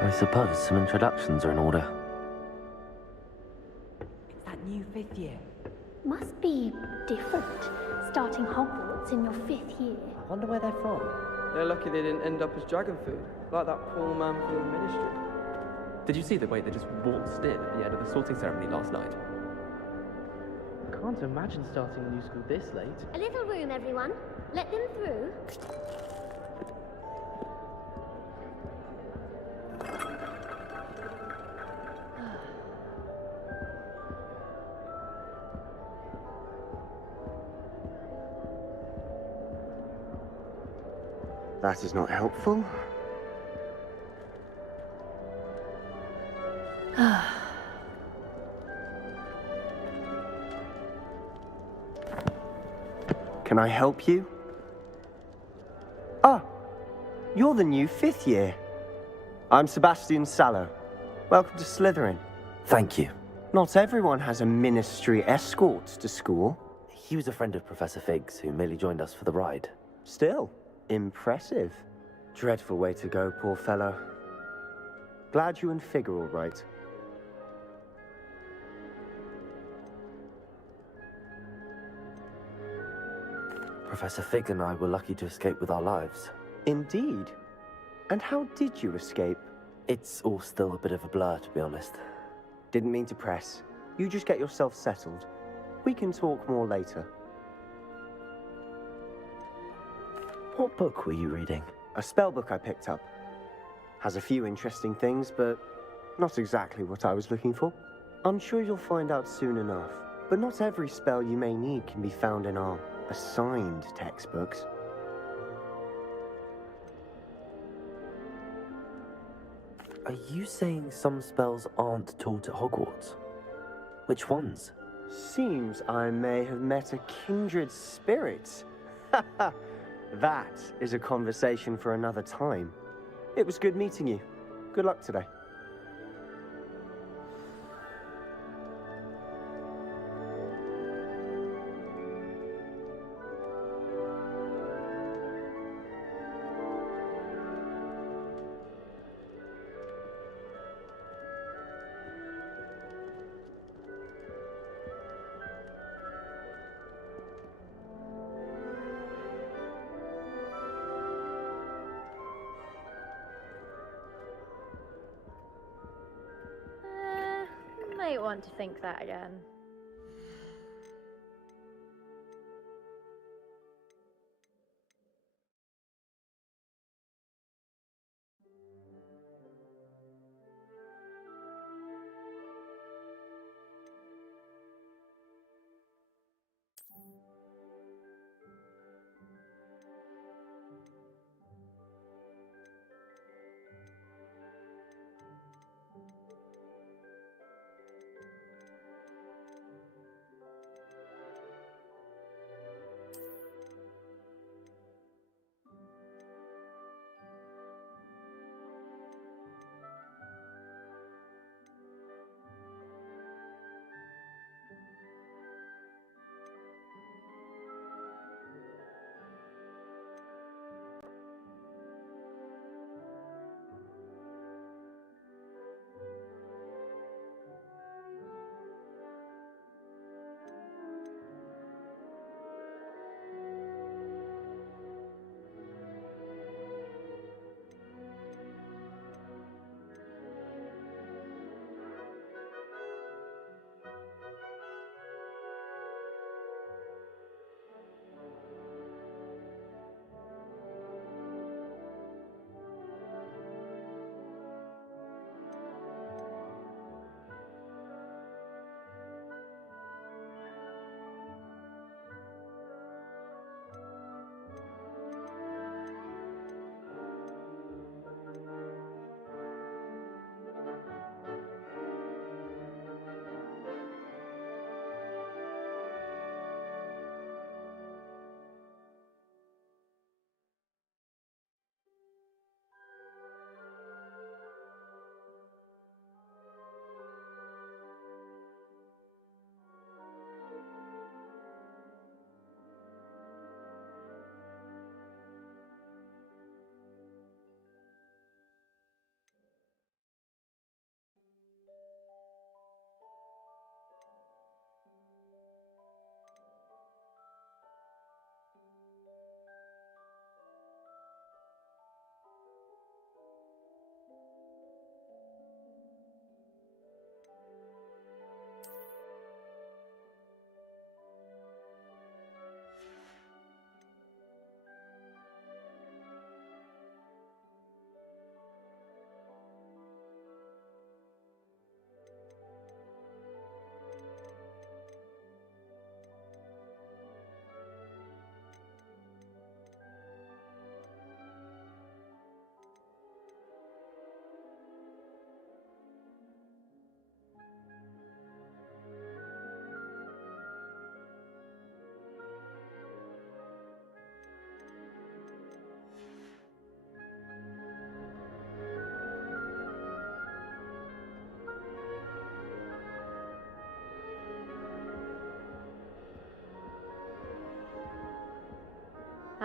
I suppose some introductions are in order. It's that new 5th year. Must be different, starting Hogwarts in your 5th year. I wonder where they're from. They're lucky they didn't end up as dragon food, like that poor man from the ministry. Did you see the way they just waltzed in at the end of the sorting ceremony last night? Can't imagine starting a new school this late. A little room, everyone. Let them through. That is not helpful. Can I help you? Ah, you're the new 5th year. I'm Sebastian Sallow. Welcome to Slytherin. Thank you. Not everyone has a ministry escort to school. He was a friend of Professor Fig's who merely joined us for the ride. Still, impressive. Dreadful way to go, poor fellow. Glad you and Fig are all right. Professor Fig and I were lucky to escape with our lives. Indeed. And how did you escape? It's all still a bit of a blur, to be honest. Didn't mean to press. You just get yourself settled. We can talk more later. What book were you reading? A spell book I picked up. Has a few interesting things, but not exactly what I was looking for. I'm sure you'll find out soon enough. But not every spell you may need can be found in our assigned textbooks. Are you saying some spells aren't taught at Hogwarts? Which ones? Seems I may have met a kindred spirit. That is a conversation for another time. It was good meeting you. Good luck today. Might want to think that again.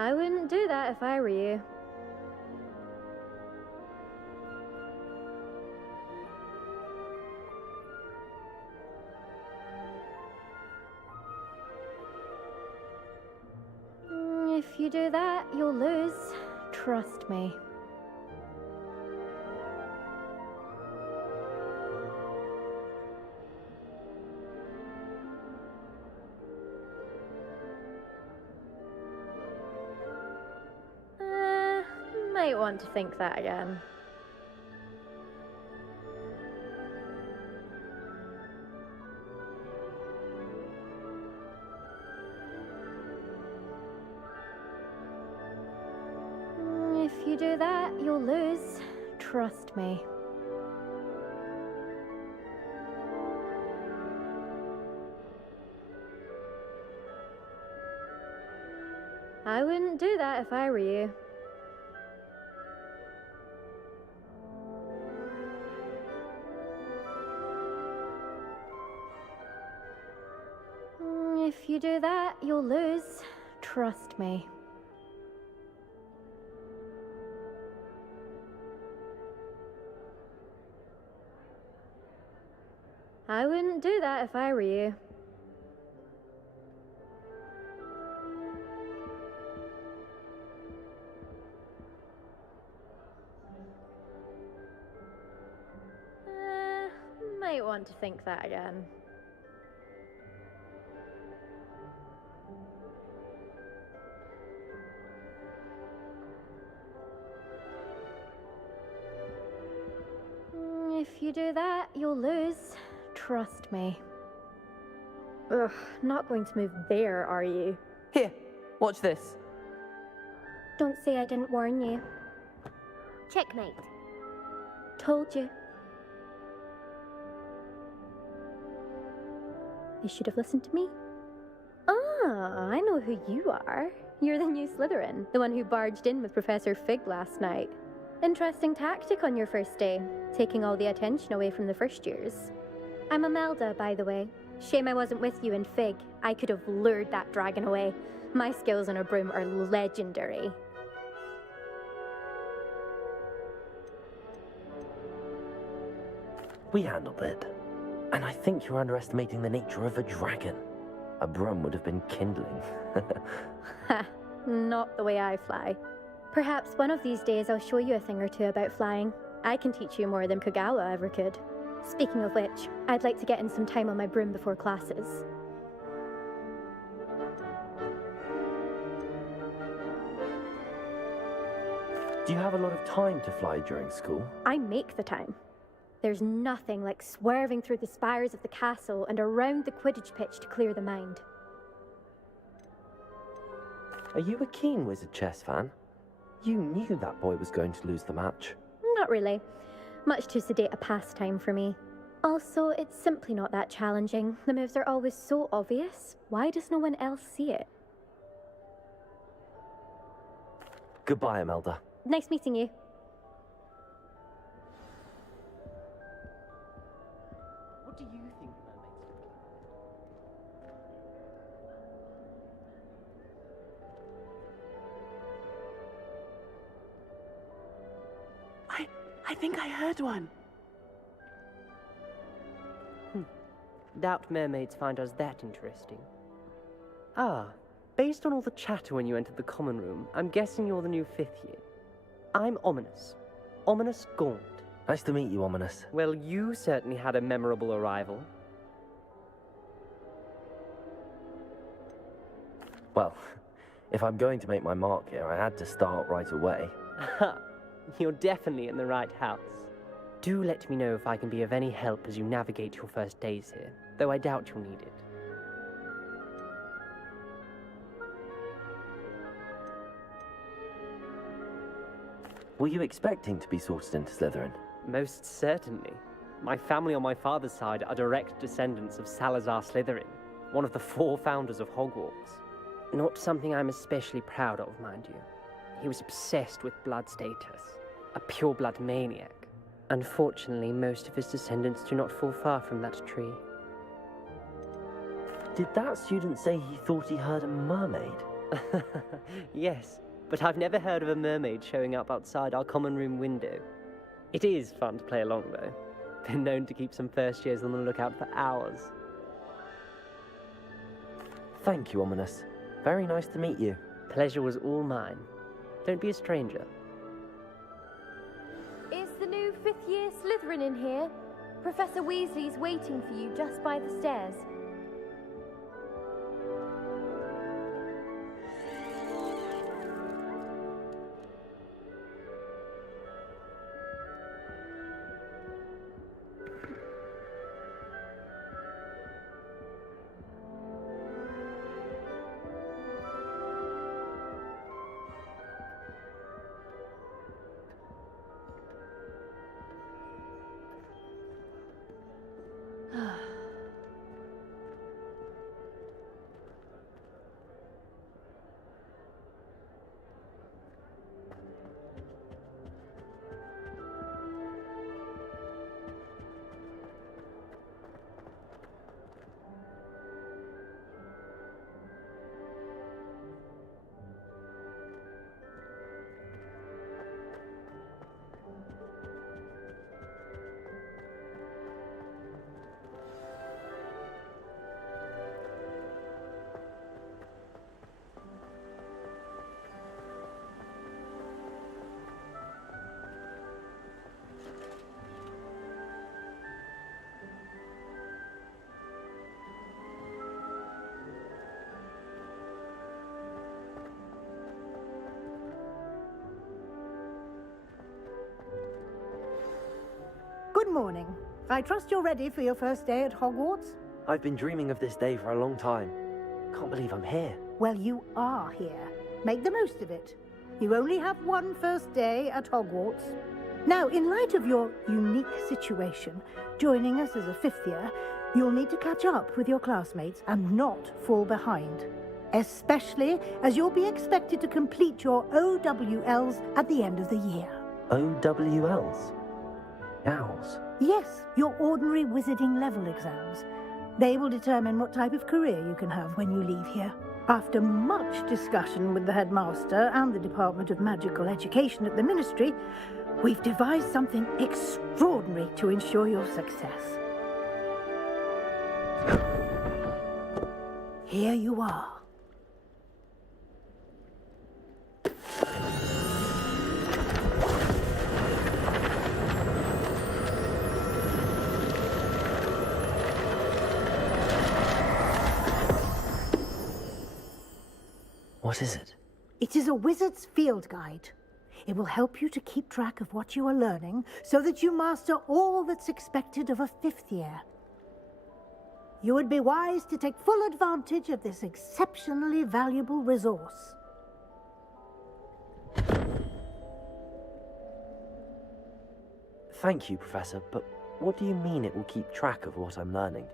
I wouldn't do that if I were you. If you do that, you'll lose. Trust me. Might want to think that again. If you do that, you'll lose. Trust me. I wouldn't do that if I were you. If you do that, you'll lose. Trust me. I wouldn't do that if I were you. Might want to think that again. If you do that, you'll lose. Trust me. Ugh, not going to move there, are you? Here, watch this. Don't say I didn't warn you. Checkmate. Told you. You should have listened to me. Ah, I know who you are. You're the new Slytherin, the one who barged in with Professor Fig last night. Interesting tactic on your first day, taking all the attention away from the first years. I'm Imelda, by the way. Shame I wasn't with you in Fig. I could have lured that dragon away. My skills on a broom are legendary. We handled it. And I think you're underestimating the nature of a dragon. A broom would have been kindling. Ha, not the way I fly. Perhaps one of these days I'll show you a thing or two about flying. I can teach you more than Kogawa ever could. Speaking of which, I'd like to get in some time on my broom before classes. Do you have a lot of time to fly during school? I make the time. There's nothing like swerving through the spires of the castle and around the Quidditch pitch to clear the mind. Are you a keen Wizard chess fan? You knew that boy was going to lose the match. Not really. Much too sedate a pastime for me. Also, it's simply not that challenging. The moves are always so obvious. Why does no one else see it? Goodbye, Imelda. Nice meeting you. What do you think mermaids I think I heard one. Doubt mermaids find us that interesting. Ah, based on all the chatter when you entered the common room, I'm guessing you're the new 5th year. I'm Ominous. Ominous Gaunt. Nice to meet you, Ominous. Well, you certainly had a memorable arrival. Well, if I'm going to make my mark here, I had to start right away. Ha! You're definitely in the right house. Do let me know if I can be of any help as you navigate your first days here, though I doubt you'll need it. Were you expecting to be sorted into Slytherin? Most certainly. My family on my father's side are direct descendants of Salazar Slytherin, one of the 4 founders of Hogwarts. Not something I'm especially proud of, mind you. He was obsessed with blood status, a pure-blood maniac. Unfortunately, most of his descendants do not fall far from that tree. Did that student say he thought he heard a mermaid? Yes, but I've never heard of a mermaid showing up outside our common room window. It is fun to play along, though. Been known to keep some first years on the lookout for hours. Thank you, Ominous. Very nice to meet you. Pleasure was all mine. Don't be a stranger. Is the new fifth-year Slytherin in here? Professor Weasley's waiting for you just by the stairs. Good morning. I trust you're ready for your first day at Hogwarts? I've been dreaming of this day for a long time. Can't believe I'm here. Well, you are here. Make the most of it. You only have one first day at Hogwarts. Now, in light of your unique situation, joining us as a fifth year, you'll need to catch up with your classmates and not fall behind. Especially as you'll be expected to complete your OWLs at the end of the year. OWLs? Owls? Yes, your ordinary wizarding level exams. They will determine what type of career you can have when you leave here. After much discussion with the headmaster and the Department of Magical Education at the Ministry, we've devised something extraordinary to ensure your success. Here you are. What is it? It is a wizard's field guide. It will help you to keep track of what you are learning so that you master all that's expected of a fifth year. You would be wise to take full advantage of this exceptionally valuable resource. Thank you, Professor, but what do you mean it will keep track of what I'm learning?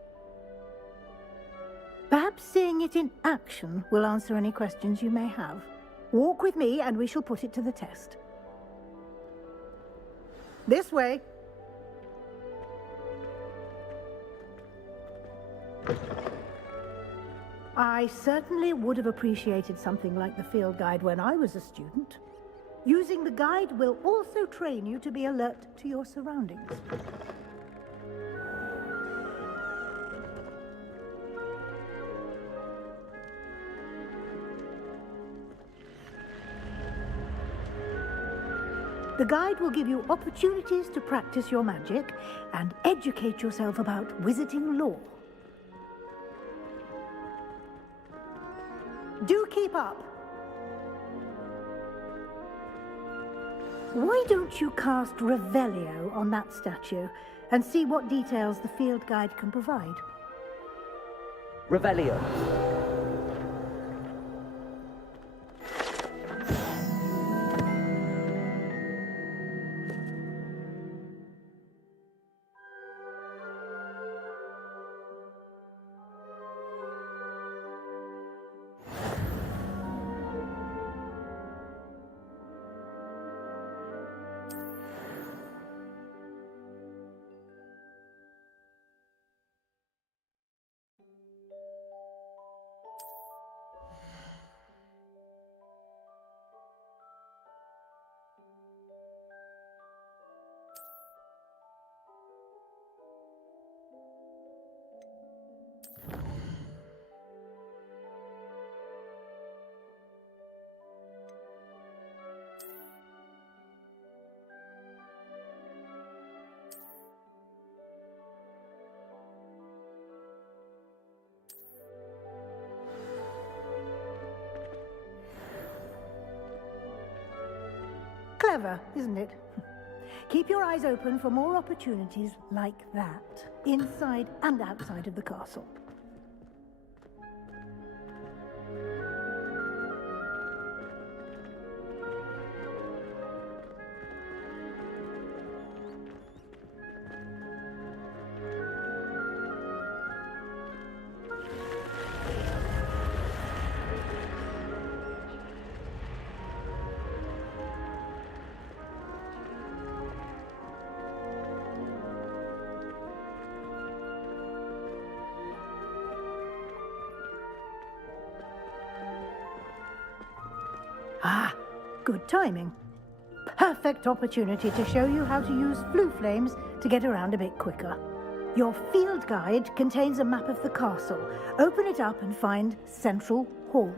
Perhaps seeing it in action will answer any questions you may have. Walk with me and we shall put it to the test. This way. I certainly would have appreciated something like the field guide when I was a student. Using the guide will also train you to be alert to your surroundings. The guide will give you opportunities to practice your magic and educate yourself about wizarding lore. Do keep up. Why don't you cast Revelio on that statue and see what details the field guide can provide? Revelio. Clever, isn't it? Keep your eyes open for more opportunities like that, inside and outside of the castle. Ah, good timing. Perfect opportunity to show you how to use blue flames to get around a bit quicker. Your field guide contains a map of the castle. Open it up and find Central Hall.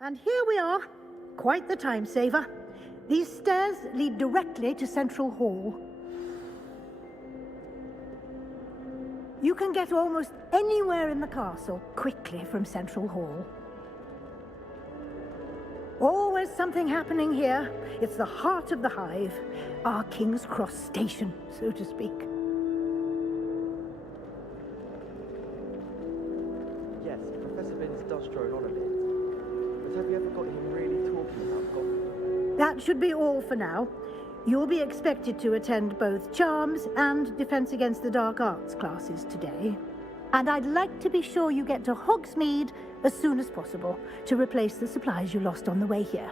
And here we are. Quite the time saver. These stairs lead directly to Central Hall. You can get almost anywhere in the castle quickly from Central Hall. Always something happening here. It's the heart of the hive, our King's Cross station, so to speak. Yes, Professor Binns does drone on a bit. But have you ever got him really talking about Gotham? That should be all for now. You'll be expected to attend both Charms and Defense Against the Dark Arts classes today. And I'd like to be sure you get to Hogsmeade as soon as possible to replace the supplies you lost on the way here.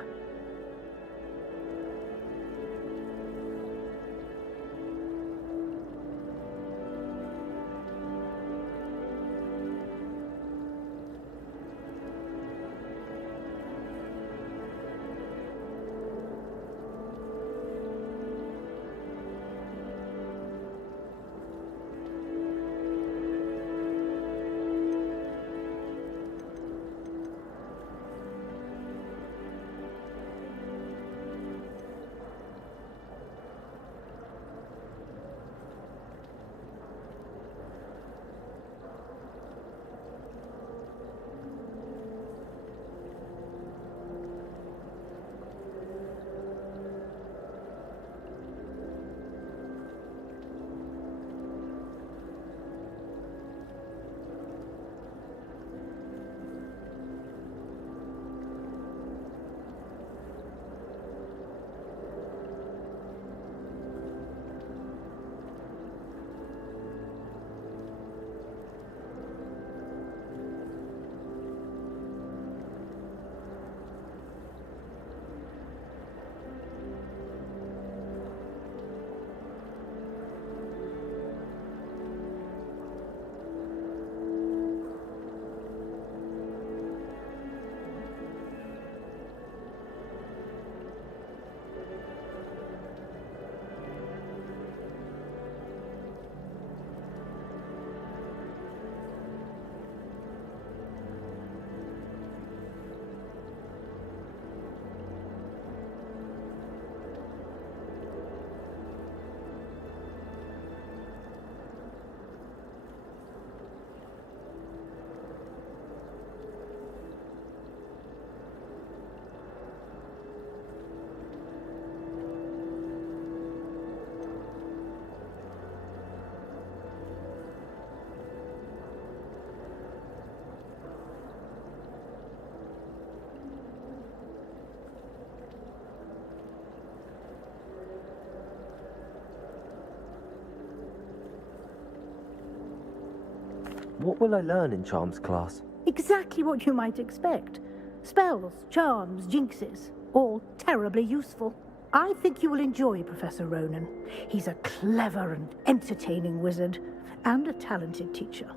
What will I learn in charms class? Exactly what you might expect. Spells, charms, jinxes, all terribly useful. I think you will enjoy Professor Ronan. He's a clever and entertaining wizard, and a talented teacher.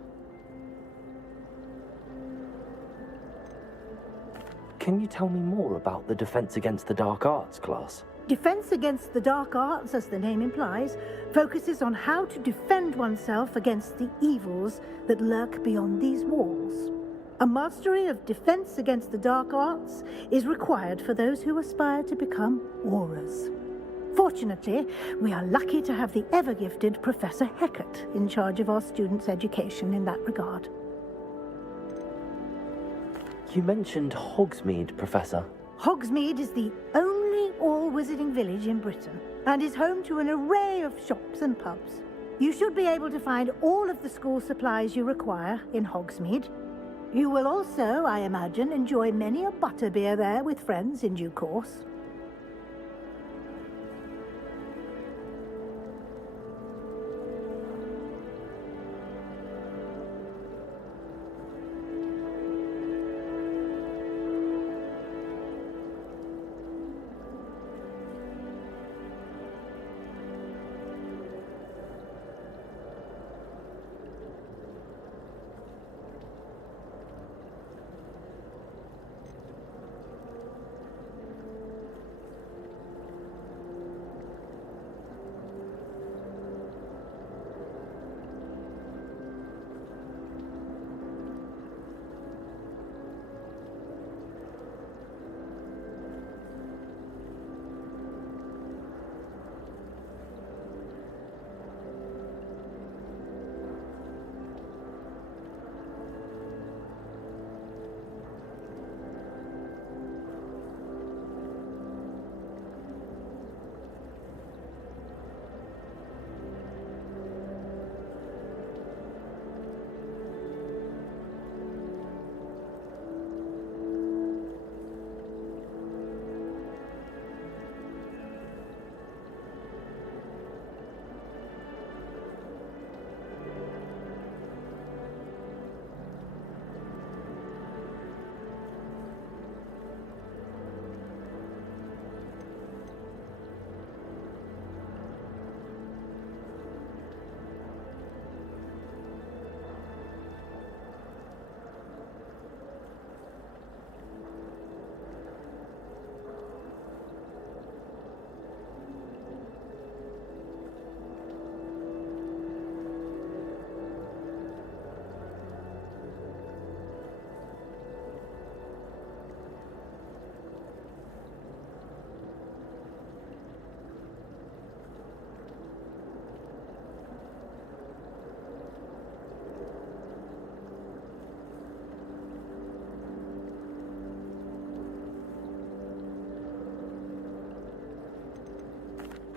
Can you tell me more about the Defense Against the Dark Arts class? Defense Against the Dark Arts, as the name implies, focuses on how to defend oneself against the evils that lurk beyond these walls. A mastery of Defense Against the Dark Arts is required for those who aspire to become Aurors. Fortunately, we are lucky to have the ever-gifted Professor Heckert in charge of our students' education in that regard. You mentioned Hogsmeade, Professor. Hogsmeade is the only all-wizarding village in Britain and is home to an array of shops and pubs. You should be able to find all of the school supplies you require in Hogsmeade. You will also, I imagine, enjoy many a butterbeer there with friends in due course.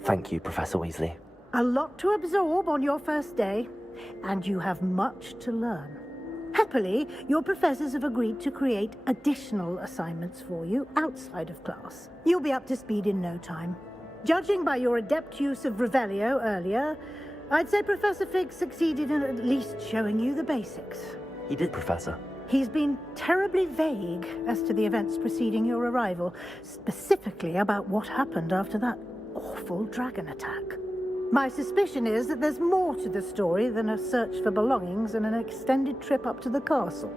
Thank you, Professor Weasley. A lot to absorb on your first day, and you have much to learn. Happily, your professors have agreed to create additional assignments for you outside of class. You'll be up to speed in no time. Judging by your adept use of Revelio earlier, I'd say Professor Fig succeeded in at least showing you the basics. He did, Professor. He's been terribly vague as to the events preceding your arrival, specifically about what happened after that awful dragon attack. My suspicion is that there's more to the story than a search for belongings and an extended trip up to the castle.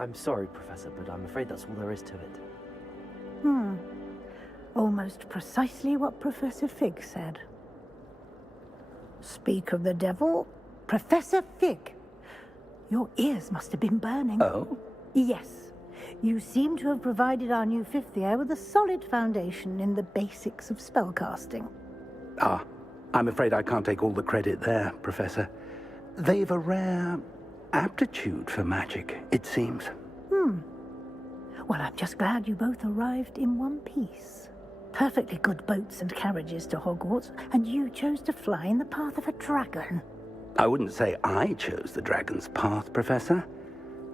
I'm sorry, Professor, but I'm afraid that's all there is to it. Almost precisely what Professor Fig said. Speak of the devil, Professor Fig. Your ears must have been burning. Oh? Yes. You seem to have provided our new fifth year with a solid foundation in the basics of spellcasting. Ah, I'm afraid I can't take all the credit there, Professor. They've a rare aptitude for magic, it seems. Well, I'm just glad you both arrived in one piece. Perfectly good boats and carriages to Hogwarts, and you chose to fly in the path of a dragon. I wouldn't say I chose the dragon's path, Professor.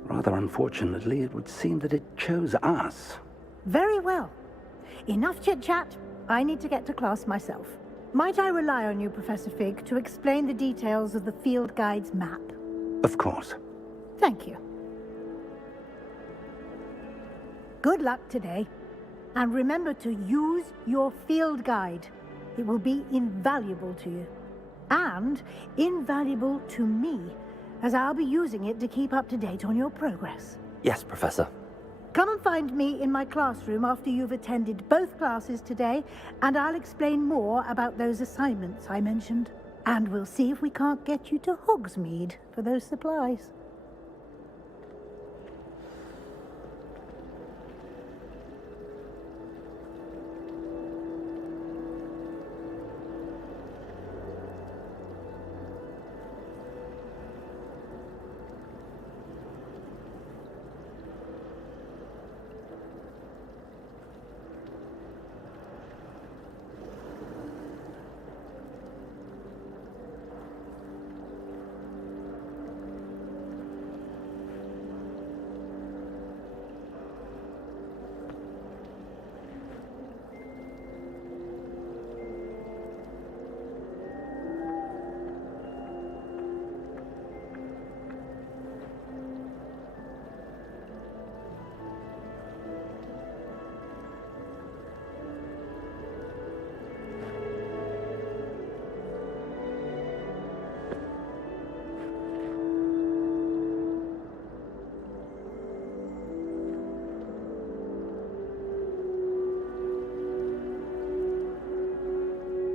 Rather unfortunately, it would seem that it chose us. Very well. Enough chit-chat. I need to get to class myself. Might I rely on you, Professor Fig, to explain the details of the field guide's map? Of course. Thank you. Good luck today. And remember to use your field guide. It will be invaluable to you. And invaluable to me, as I'll be using it to keep up to date on your progress. Yes, Professor. Come and find me in my classroom after you've attended both classes today, and I'll explain more about those assignments I mentioned. And we'll see if we can't get you to Hogsmeade for those supplies.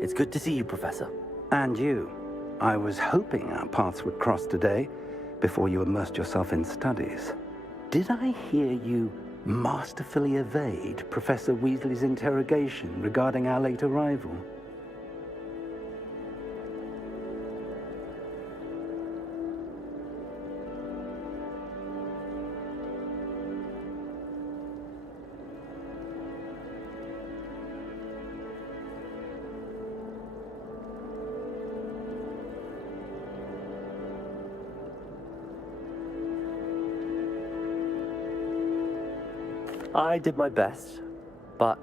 It's good to see you, Professor. And you. I was hoping our paths would cross today, before you immersed yourself in studies. Did I hear you masterfully evade Professor Weasley's interrogation regarding our late arrival? I did my best, but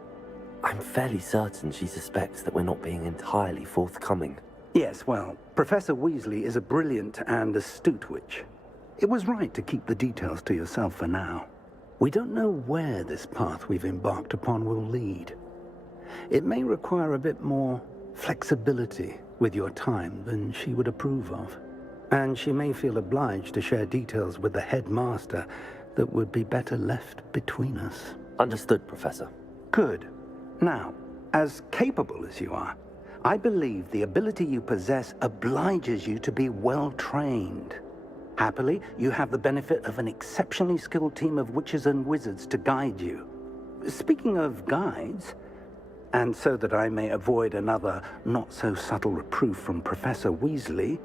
I'm fairly certain she suspects that we're not being entirely forthcoming. Yes, well, Professor Weasley is a brilliant and astute witch. It was right to keep the details to yourself for now. We don't know where this path we've embarked upon will lead. It may require a bit more flexibility with your time than she would approve of. And she may feel obliged to share details with the headmaster that would be better left between us. Understood, Professor. Good. Now, as capable as you are, I believe the ability you possess obliges you to be well trained. Happily, you have the benefit of an exceptionally skilled team of witches and wizards to guide you. Speaking of guides, and so that I may avoid another not-so-subtle reproof from Professor Weasley,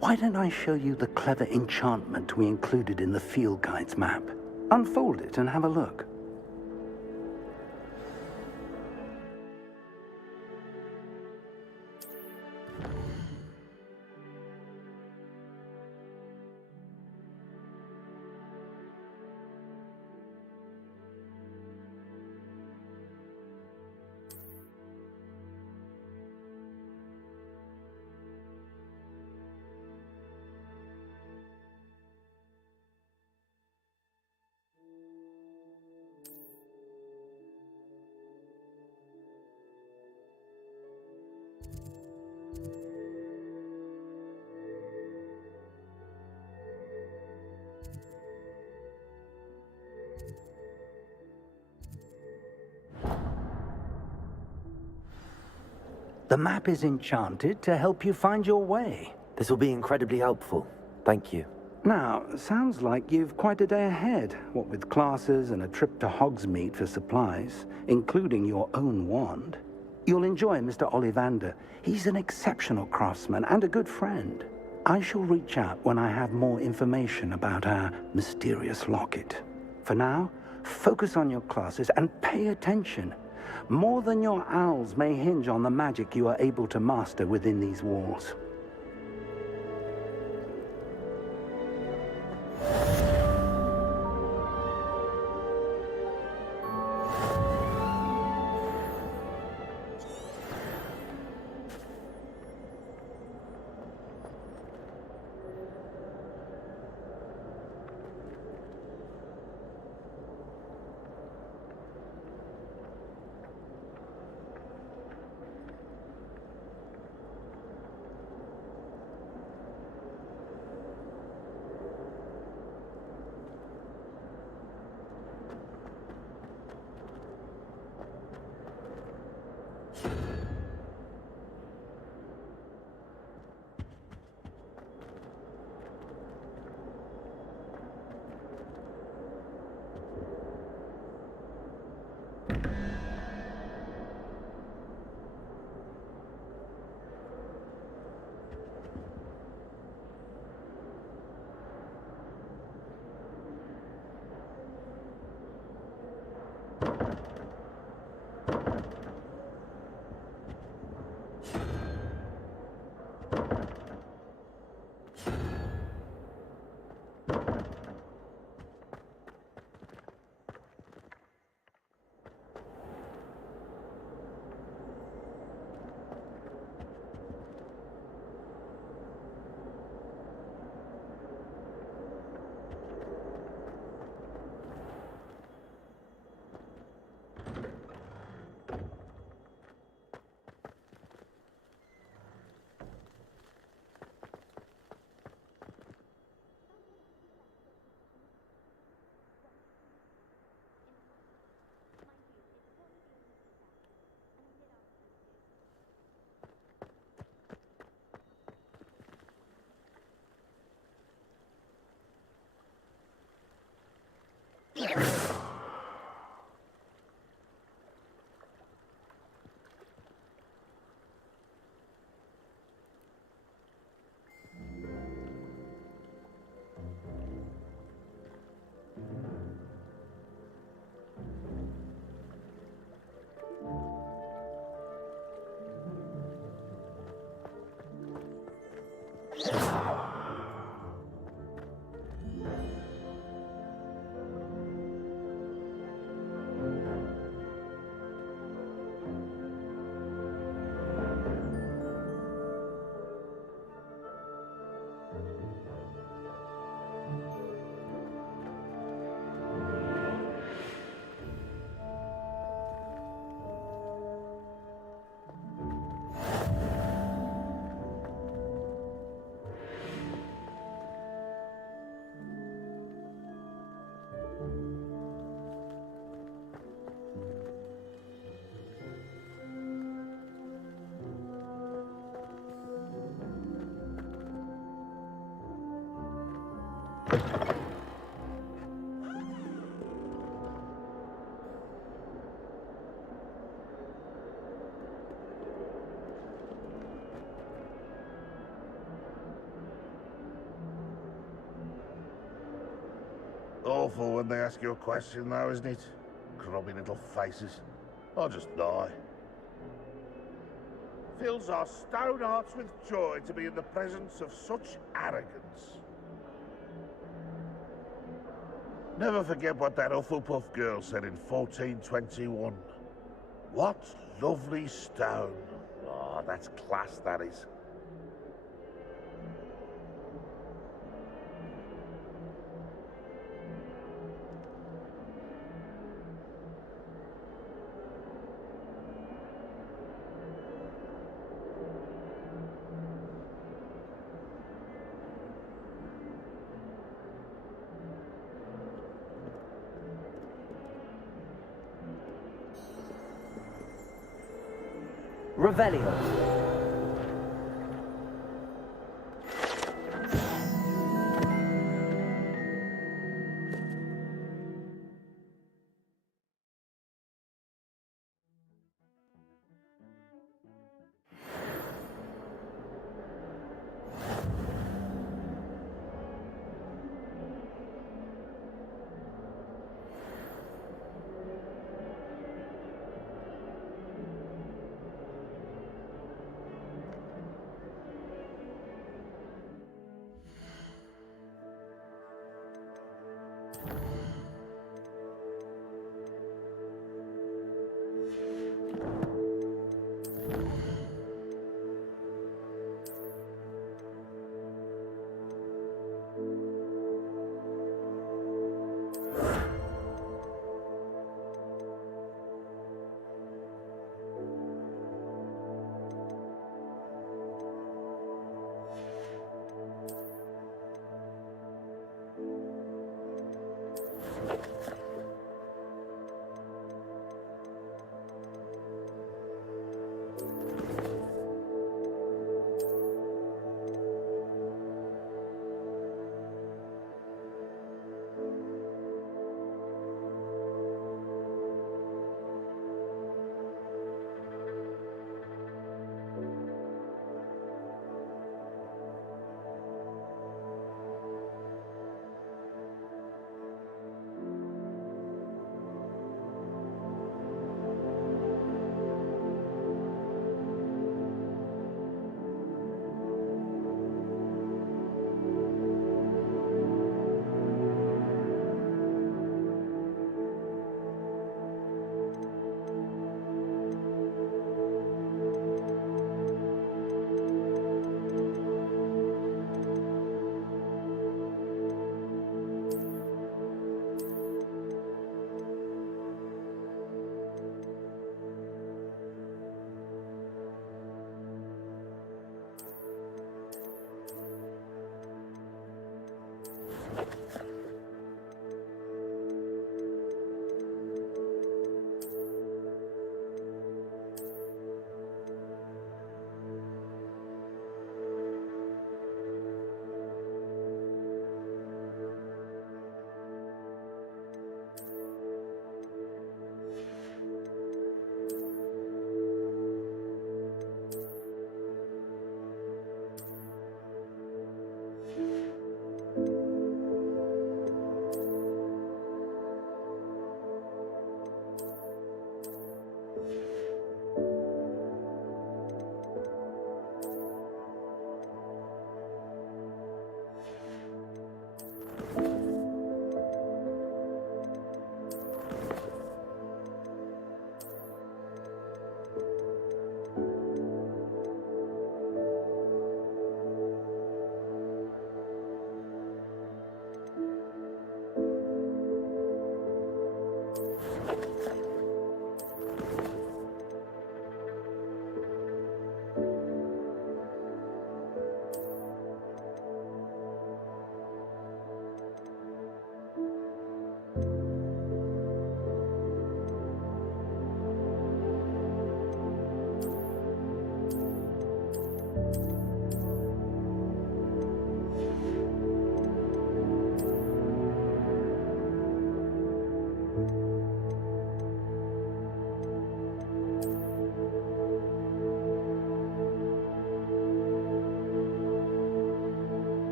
why don't I show you the clever enchantment we included in the field guide's map? Unfold it and have a look. The map is enchanted to help you find your way. This will be incredibly helpful. Thank you. Now, sounds like you've quite a day ahead, what with classes and a trip to Hogsmeade for supplies, including your own wand. You'll enjoy Mr. Ollivander. He's an exceptional craftsman and a good friend. I shall reach out when I have more information about our mysterious locket. For now, focus on your classes and pay attention. More than your owls may hinge on the magic you are able to master within these walls. Awful when they ask you a question, though, isn't it? Grubby little faces. I'll just die. Fills our stone hearts with joy to be in the presence of such arrogance. Never forget what that Hufflepuff girl said in 1421. What lovely stone. Oh, that's class, that is. Revelio. Awful. 'Cause I don't want to be a bad influence.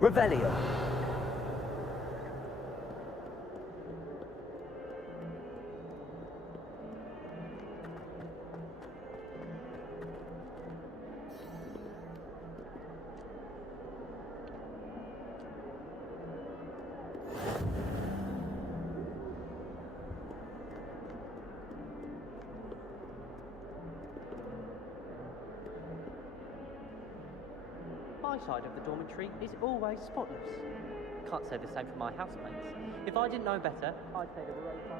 Revelio. My side of the dormitory is always spotless. Can't say the same for my housemates. If I didn't know better, I'd say they were raised by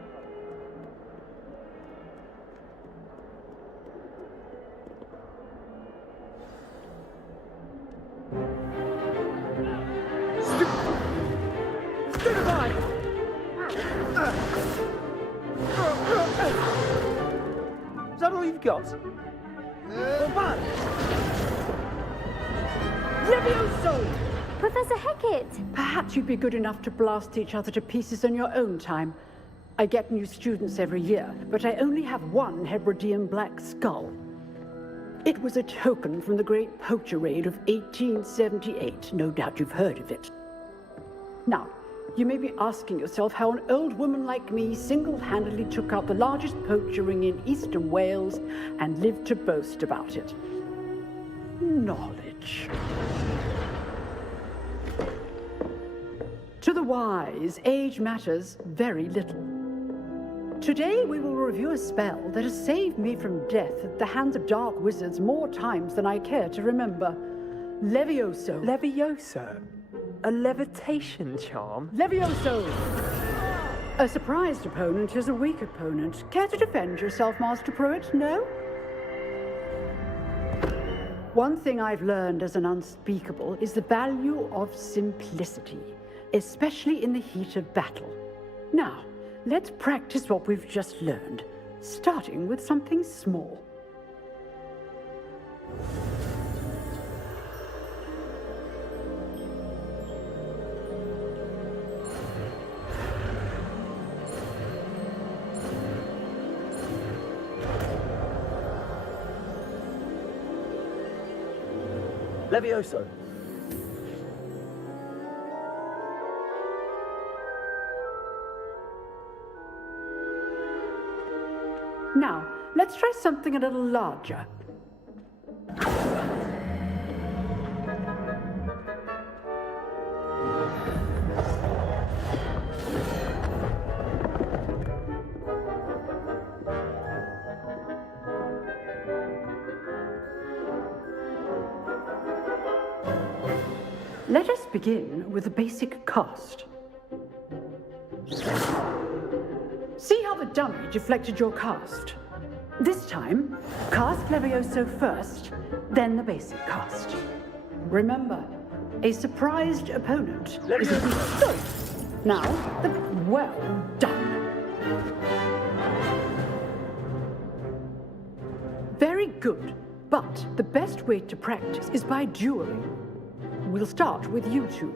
Is that all you've got? Levioso! Professor Hecat! Perhaps you'd be good enough to blast each other to pieces on your own time. I get new students every year, but I only have one Hebridean black skull. It was a token from the Great Poacher Raid of 1878. No doubt you've heard of it. Now, you may be asking yourself how an old woman like me single-handedly took out the largest poacher ring in eastern Wales and lived to boast about it. Knowledge. To the wise, age matters very little. Today we will review a spell that has saved me from death at the hands of dark wizards more times than I care to remember. Levioso. Levioso? A levitation charm? Levioso! A surprised opponent is a weak opponent. Care to defend yourself, Master Pruitt? No? One thing I've learned as an unspeakable is the value of simplicity, especially in the heat of battle. Now, let's practice what we've just learned, starting with something small. Levioso. Now, let's try something a little larger. Let us begin with the basic cast. See how the dummy deflected your cast? This time, cast Levioso first, then the basic cast. Remember, a surprised opponent is a good. Now, well done. Very good, but the best way to practice is by dueling. We'll start with you two.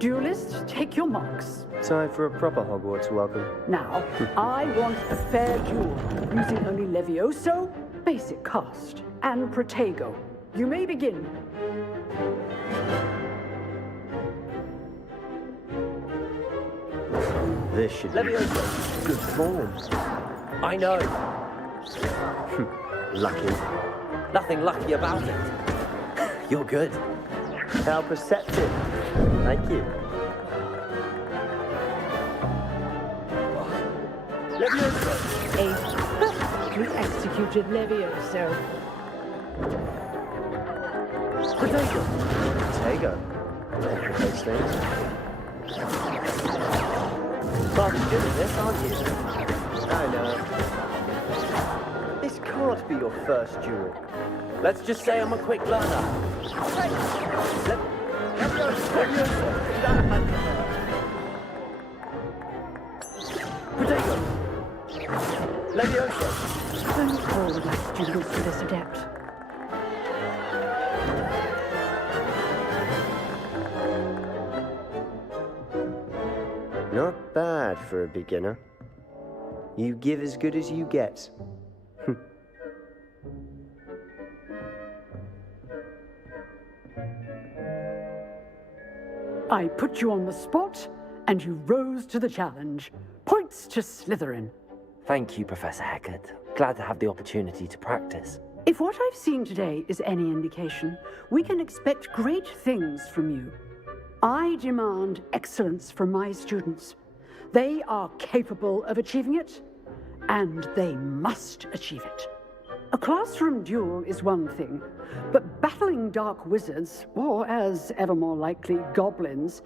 Duelists, take your marks. Time for a proper Hogwarts welcome. Now, I want a fair duel, using only Levioso, basic cast, and Protego. You may begin. This should be Levioso. good form. I know. Lucky. Nothing lucky about it. You're good. How perceptive. Thank you. Levioso. A perfectly executed Levioso. Protego. Tego. Those things. Rather good at this, aren't you? I know. This can't be your first duel. Let's just say I'm a quick learner. Protego. Levioso. Don't all my students to this adept. Not bad for a beginner. You give as good as you get. I put you on the spot, and you rose to the challenge. Points to Slytherin. Thank you, Professor Hecat. Glad to have the opportunity to practice. If what I've seen today is any indication, we can expect great things from you. I demand excellence from my students. They are capable of achieving it, and they must achieve it. A classroom duel is one thing, but battling dark wizards, or as ever more likely, goblins,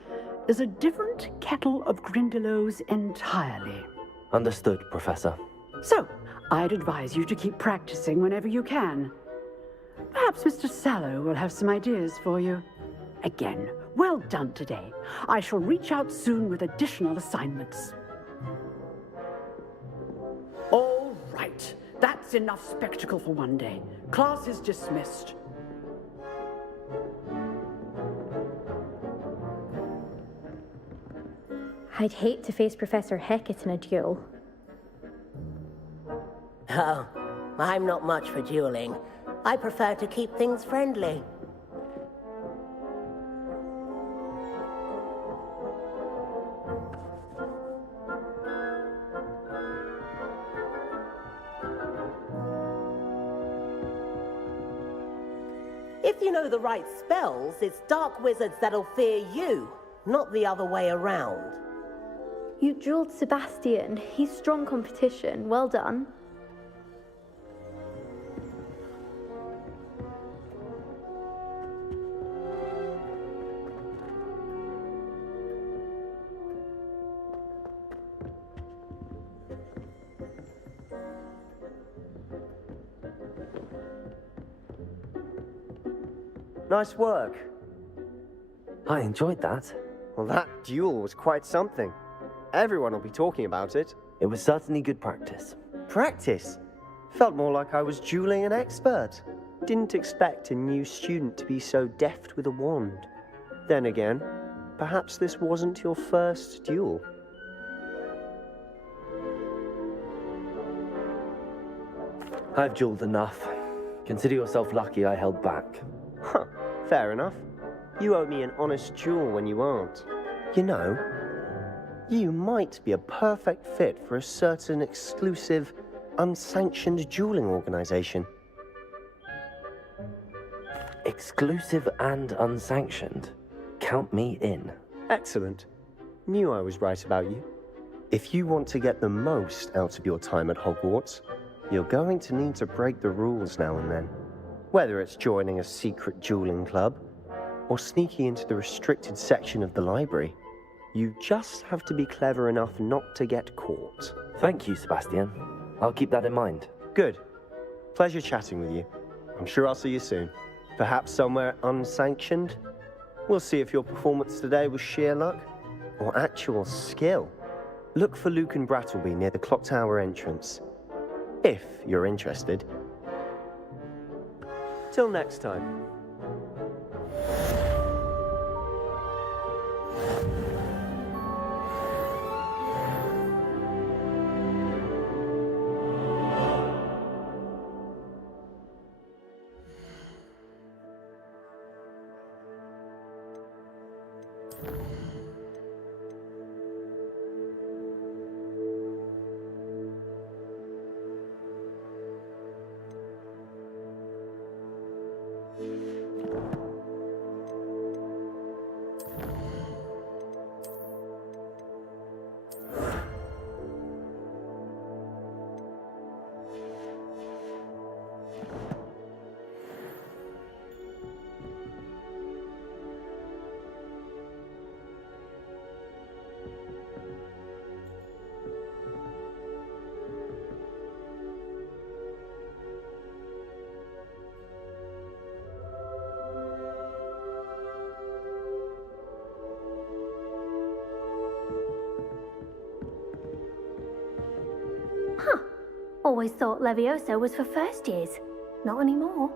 is a different kettle of Grindylows entirely. Understood, Professor. So, I'd advise you to keep practicing whenever you can. Perhaps Mr. Sallow will have some ideas for you. Again, well done today. I shall reach out soon with additional assignments. All right. That's enough spectacle for one day. Class is dismissed. I'd hate to face Professor Hecat in a duel. Oh, I'm not much for dueling. I prefer to keep things friendly. If you know the right spells, it's dark wizards that'll fear you, not the other way around. You dueled Sebastian. He's strong competition. Well done. Nice work. I enjoyed that. Well, that duel was quite something. Everyone will be talking about it. It was certainly good practice. Practice? Felt more like I was dueling an expert. Didn't expect a new student to be so deft with a wand. Then again, perhaps this wasn't your first duel. I've dueled enough. Consider yourself lucky I held back. Huh, fair enough. You owe me an honest duel when you aren't. You know, you might be a perfect fit for a certain exclusive, unsanctioned dueling organization. Exclusive and unsanctioned? Count me in. Excellent. Knew I was right about you. If you want to get the most out of your time at Hogwarts, you're going to need to break the rules now and then. Whether it's joining a secret dueling club, or sneaking into the restricted section of the library, you just have to be clever enough not to get caught. Thank you, Sebastian. I'll keep that in mind. Good. Pleasure chatting with you. I'm sure I'll see you soon. Perhaps somewhere unsanctioned? We'll see if your performance today was sheer luck or actual skill. Look for Luke and Brattleby near the clock tower entrance, if you're interested. Till next time. Always thought Levioso was for first years. Not anymore.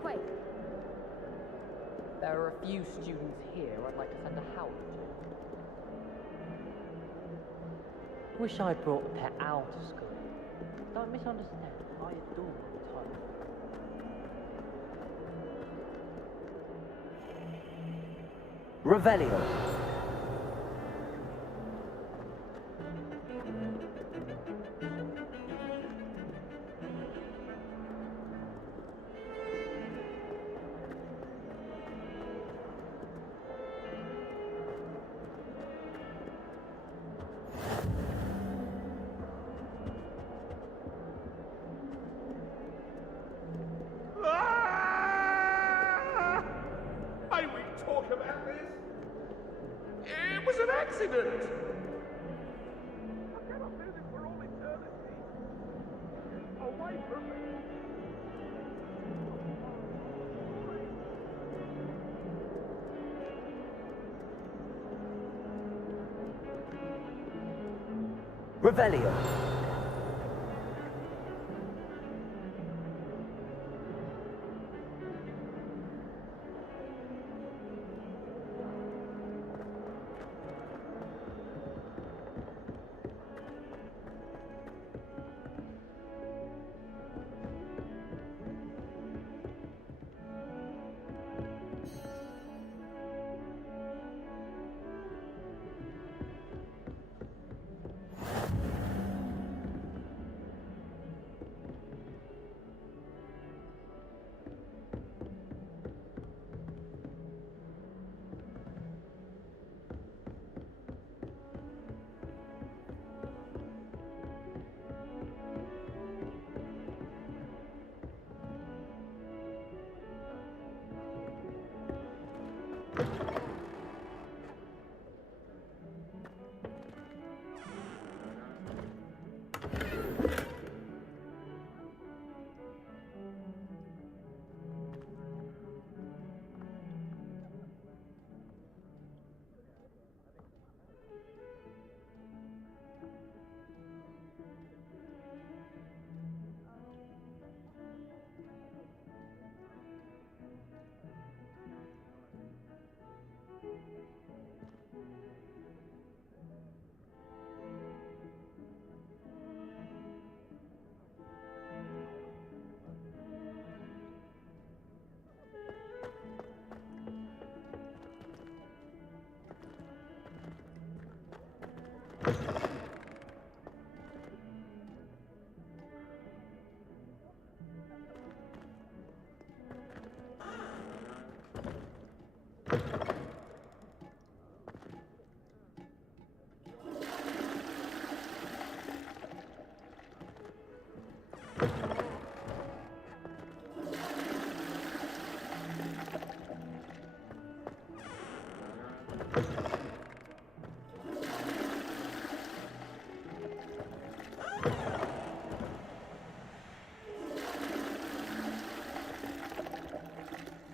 quick. There are a few students here I'd like to send a howl to. Wish I brought a pet owl to school. Don't misunderstand, I adore Tom. Revelio. May we talk about this? It was an accident! I cannot do this for all eternity. Away from me. Revelio.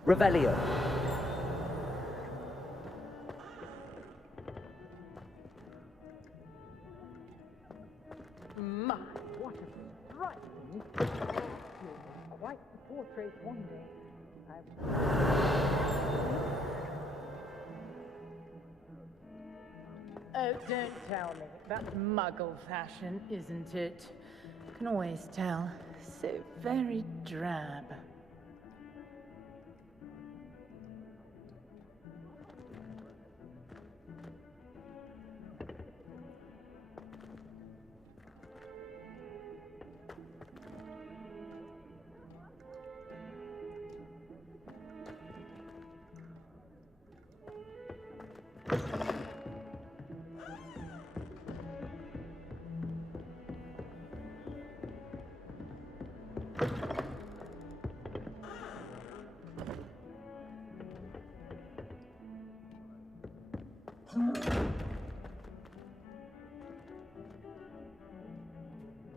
Revelio. My, what a striking! You'll quite the portrait one day. Oh, don't tell me. That's Muggle fashion, isn't it? Can always tell. So very drab.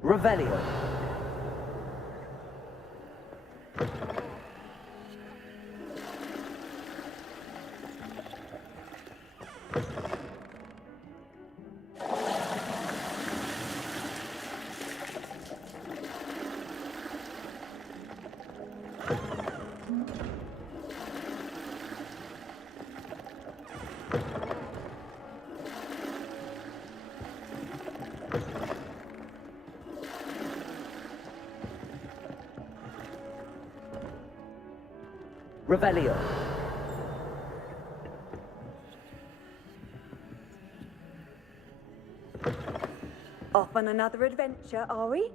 Revelio. Revelio. Off on another adventure, are we?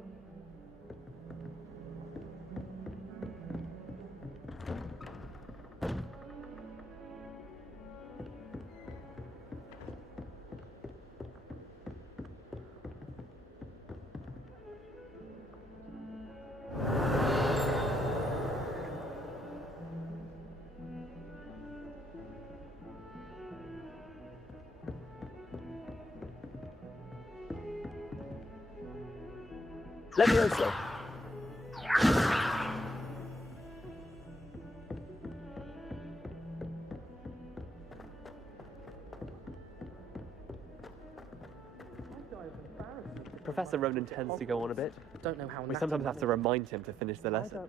Levioso. Professor Ronan tends to go on a bit. Don't know how. We sometimes have to remind him to finish the lesson.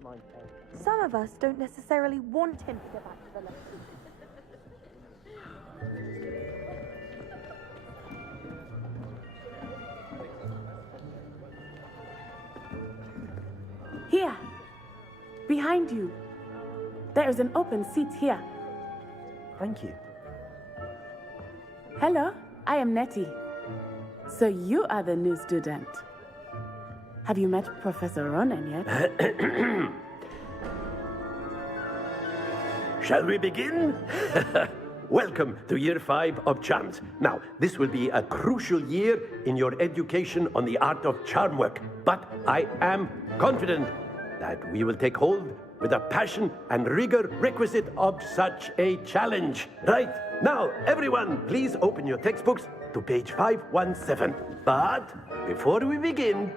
Some of us don't necessarily want him to get back to the lesson. Here, behind you. There is an open seat here. Thank you. Hello, I am Nettie. So you are the new student. Have you met Professor Ronan yet? Shall we begin? Welcome to Year 5 of Charms. Now, this will be a crucial year in your education on the art of charm work, but I am confident that we will take hold with the passion and rigor requisite of such a challenge. Right, now, everyone, please open your textbooks to page 517. But before we begin,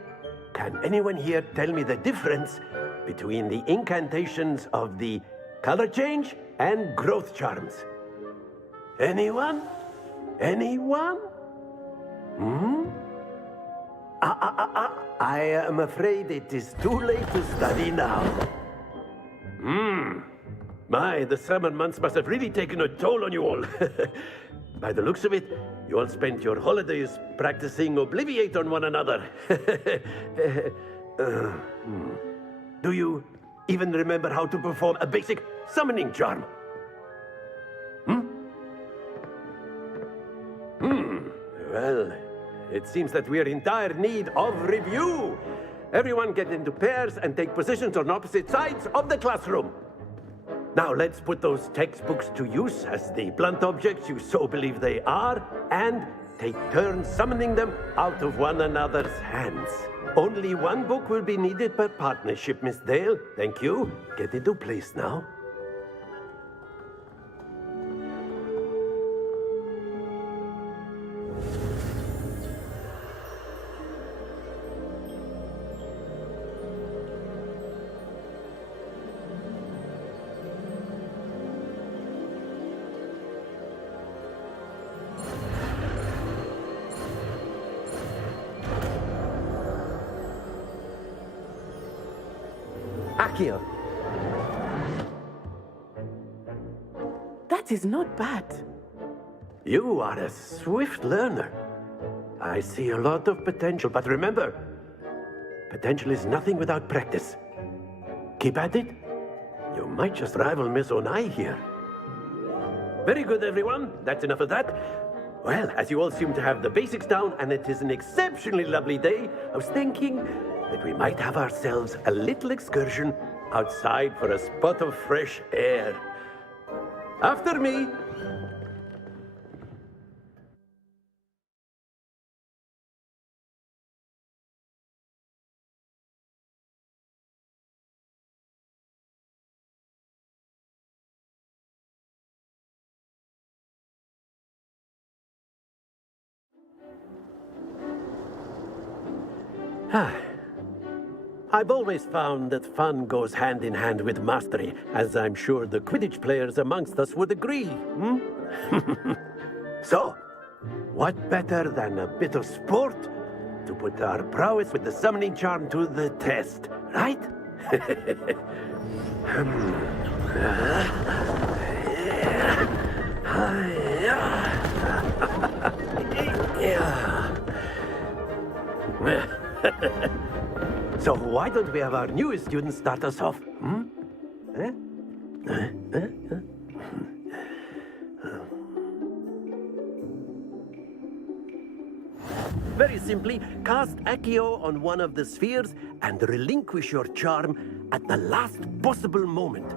can anyone here tell me the difference between the incantations of the color change and growth charms? Anyone? Anyone? I am afraid it is too late to study now. My, the summer months must have really taken a toll on you all. By the looks of it, you all spent your holidays practicing Obliviate on one another. Do you even remember how to perform a basic summoning charm? Well, it seems that we are in dire need of review. Everyone get into pairs and take positions on opposite sides of the classroom. Now let's put those textbooks to use as the blunt objects you so believe they are, and take turns summoning them out of one another's hands. Only one book will be needed per partnership, Miss Dale. Thank you. Get into place now. Accio. That is not bad. You are a swift learner. I see a lot of potential, but remember, potential is nothing without practice. Keep at it. You might just rival Miss Onai here. Very good, everyone. That's enough of that. Well, as you all seem to have the basics down, and it is an exceptionally lovely day, I was thinking that we might have ourselves a little excursion outside for a spot of fresh air. After me. I've always found that fun goes hand in hand with mastery, as I'm sure the Quidditch players amongst us would agree. So, what better than a bit of sport to put our prowess with the summoning charm to the test, right? So why don't we have our newest student start us off? Eh? Very simply, cast Accio on one of the spheres and relinquish your charm at the last possible moment.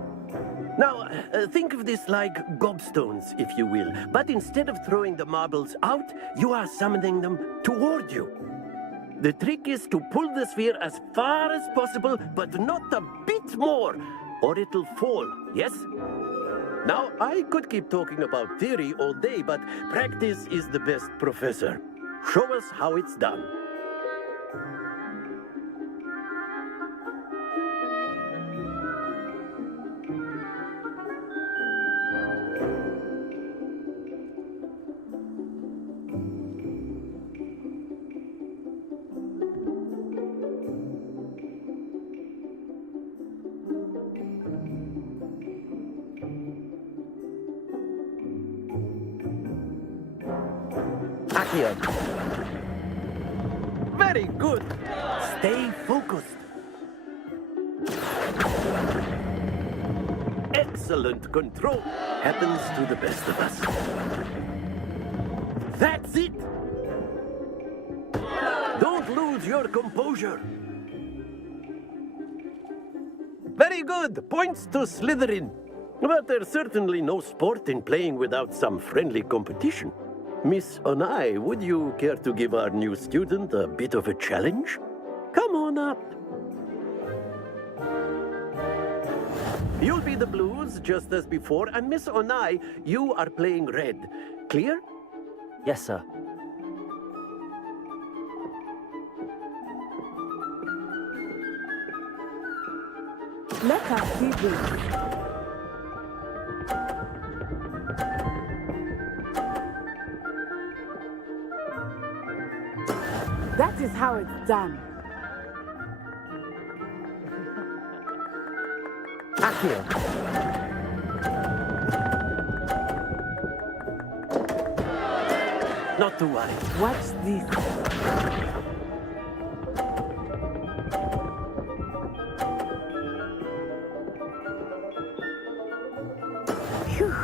Now, think of this like gobstones, if you will, but instead of throwing the marbles out, you are summoning them toward you. The trick is to pull the sphere as far as possible, but not a bit more, or it'll fall, yes? Now, I could keep talking about theory all day, but practice is the best professor. Show us how it's done. Accio. Very good. Stay focused. Excellent control. Happens to the best of us. That's it. Don't lose your composure. Very good. Points to Slytherin. But there's certainly no sport in playing without some friendly competition. Miss Onai, would you care to give our new student a bit of a challenge? Come on up. You'll be the blues, just as before, and Miss Onai, you are playing red. Clear? Yes, sir. Let us see this. That is how it's done. Accio. Not to worry. Watch this. Phew.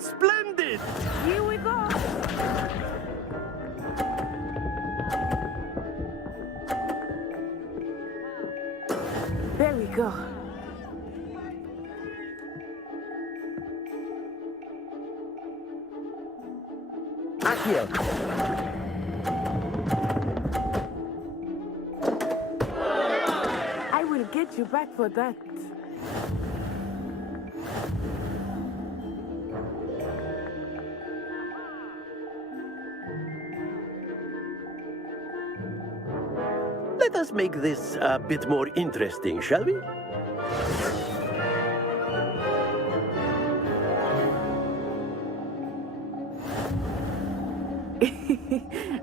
Splendid! Here we go. There we go. Accio. I will get you back for that. Let us make this a bit more interesting, shall we?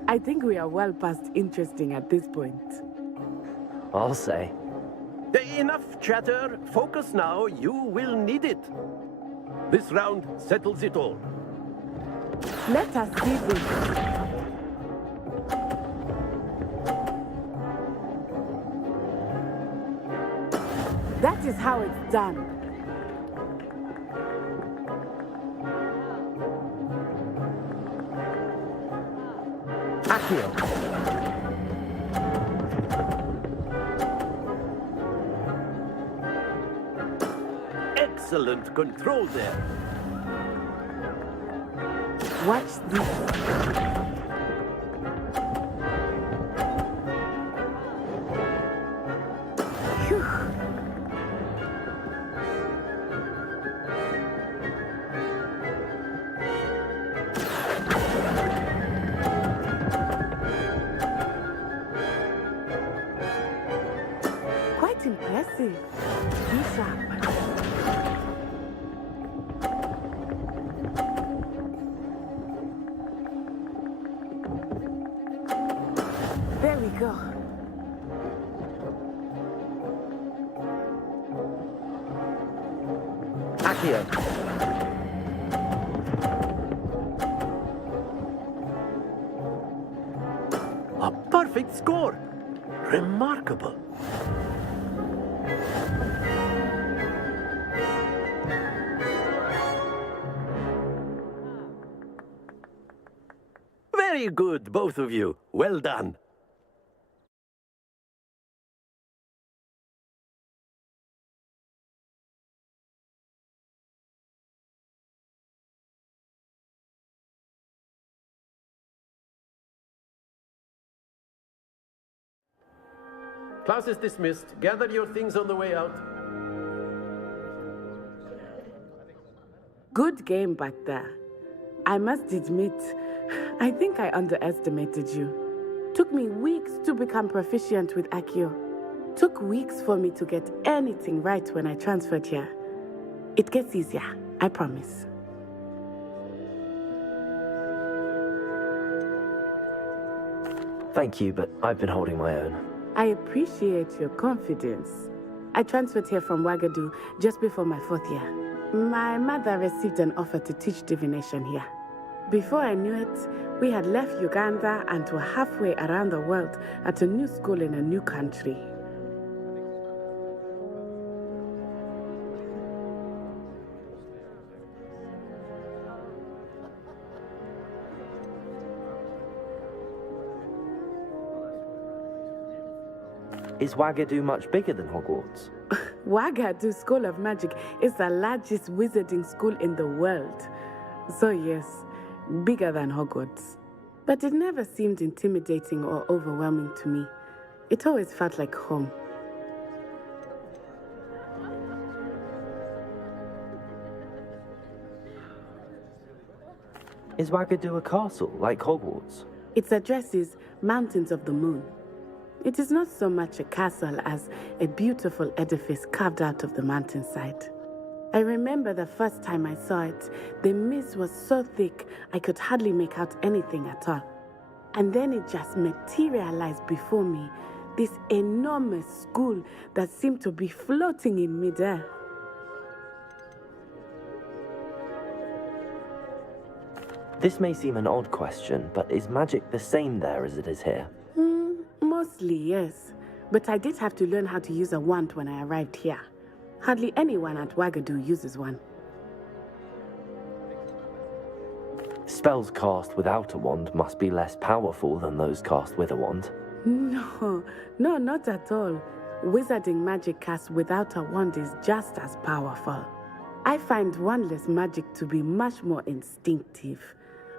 I think we are well past interesting at this point. I'll say. Enough chatter. Focus now. You will need it. This round settles it all. Let us see this. That is how it's done. Accio. Excellent control there. Watch this. Phew. Quite impressive. Be sharp. There we go. Accio. A perfect score! Remarkable. Very good, both of you. Well done. Class is dismissed. Gather your things on the way out. Good game back there. I must admit, I think I underestimated you. Took me weeks to become proficient with Accio. Took weeks for me to get anything right when I transferred here. It gets easier, I promise. Thank you, but I've been holding my own. I appreciate your confidence. I transferred here from Wagadu just before my 4th year. My mother received an offer to teach divination here. Before I knew it, we had left Uganda and were halfway around the world at a new school in a new country. Is Wagadu much bigger than Hogwarts? Wagadu School of Magic is the largest wizarding school in the world. So yes, bigger than Hogwarts. But it never seemed intimidating or overwhelming to me. It always felt like home. Is Wagadu a castle, like Hogwarts? Its address is Mountains of the Moon. It is not so much a castle as a beautiful edifice carved out of the mountainside. I remember the first time I saw it, the mist was so thick I could hardly make out anything at all. And then it just materialized before me, this enormous school that seemed to be floating in midair. This may seem an odd question, but is magic the same there as it is here? Mostly, yes. But I did have to learn how to use a wand when I arrived here. Hardly anyone at Wagadu uses one. Spells cast without a wand must be less powerful than those cast with a wand. No, not at all. Wizarding magic cast without a wand is just as powerful. I find wandless magic to be much more instinctive.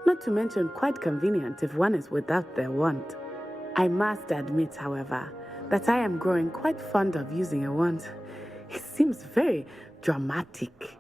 Not to mention quite convenient if one is without their wand. I must admit, however, that I am growing quite fond of using a wand. It seems very dramatic.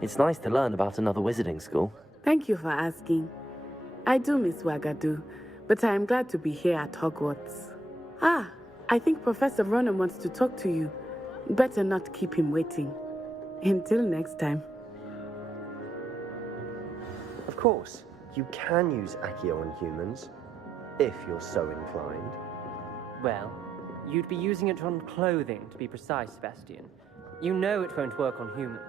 It's nice to learn about another wizarding school. Thank you for asking. I do miss Wagadu, but I am glad to be here at Hogwarts. Ah, I think Professor Ronan wants to talk to you. Better not keep him waiting. Until next time. Of course, you can use Accio on humans, if you're so inclined. Well, you'd be using it on clothing, to be precise, Sebastian. You know it won't work on humans.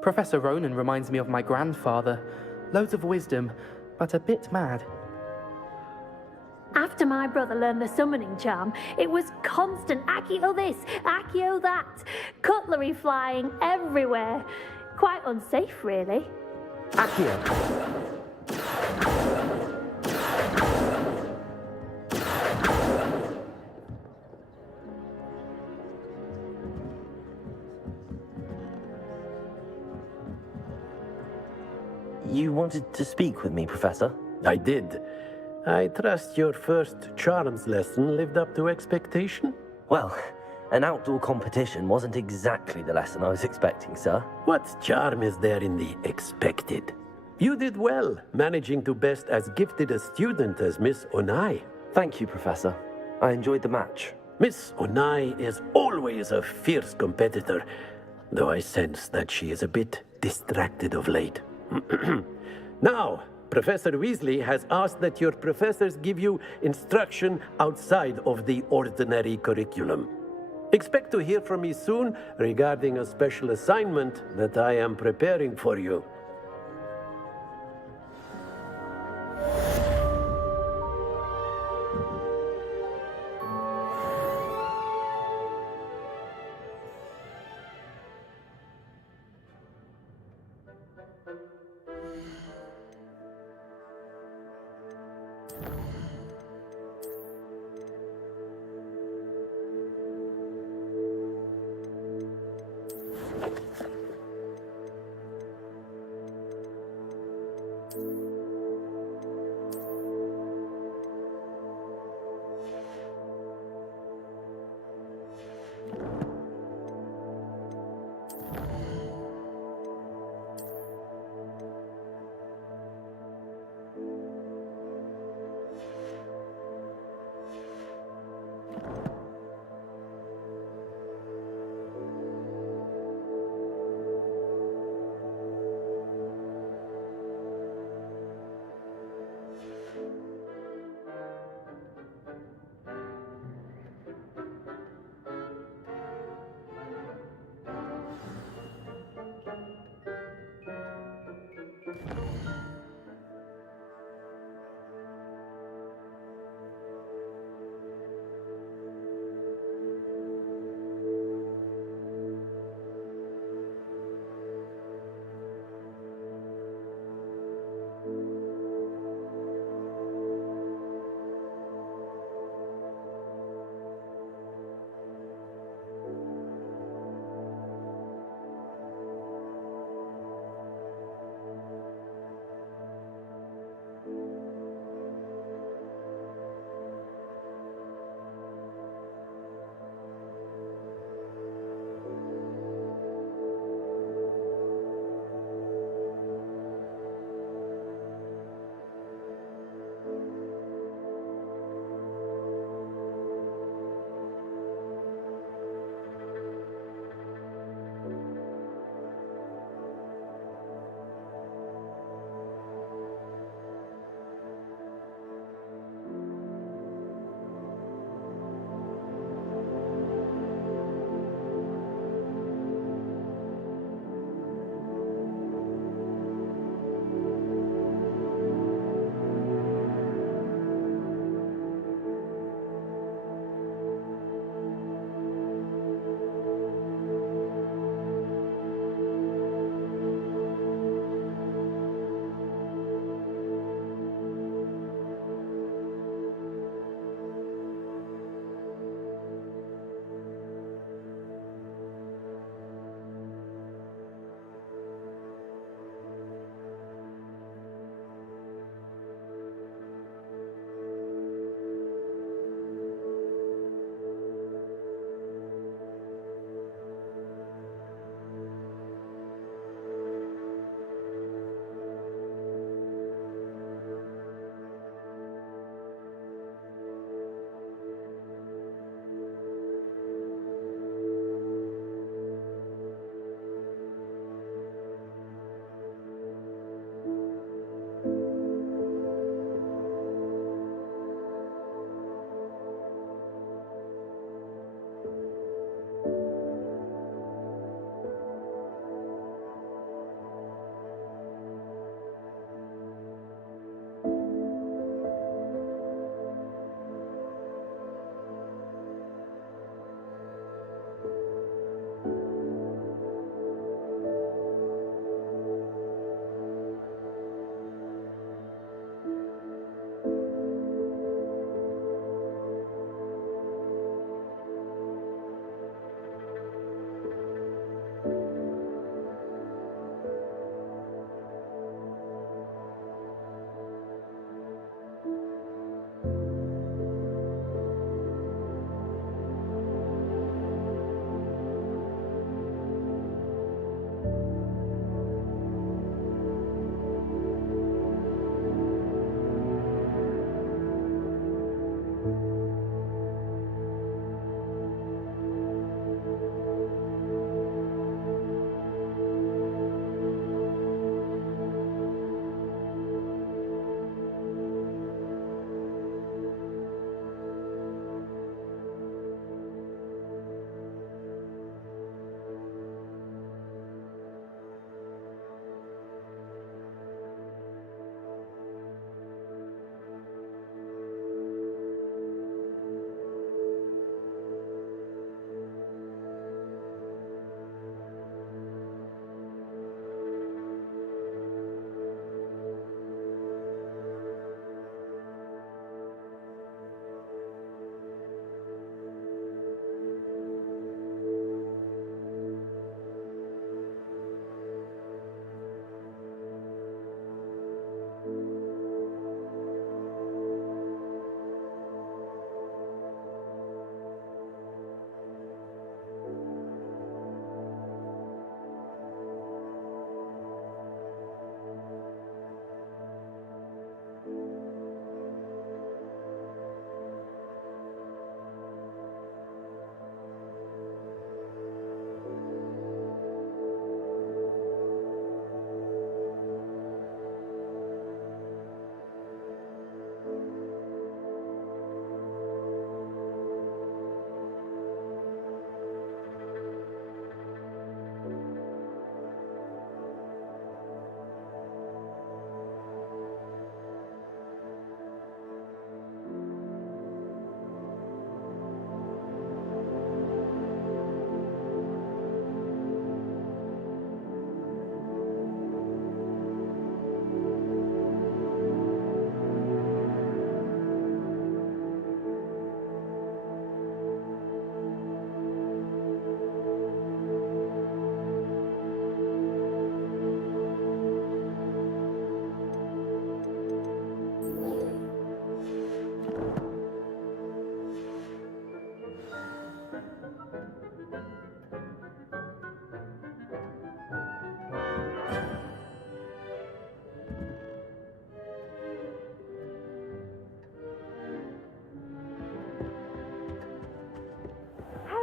Professor Ronan reminds me of my grandfather. Loads of wisdom, but a bit mad. After my brother learned the summoning charm, it was constant Accio this, Accio that. Cutlery flying everywhere. Quite unsafe, really. Accio! wanted to speak with me, Professor? I did. I trust your first charms lesson lived up to expectation? Well, an outdoor competition wasn't exactly the lesson I was expecting, sir. What charm is there in the expected? You did well, managing to best as gifted a student as Miss Onai. Thank you, Professor. I enjoyed the match. Miss Onai is always a fierce competitor, though I sense that she is a bit distracted of late. Now, Professor Weasley has asked that your professors give you instruction outside of the ordinary curriculum. Expect to hear from me soon regarding a special assignment that I am preparing for you.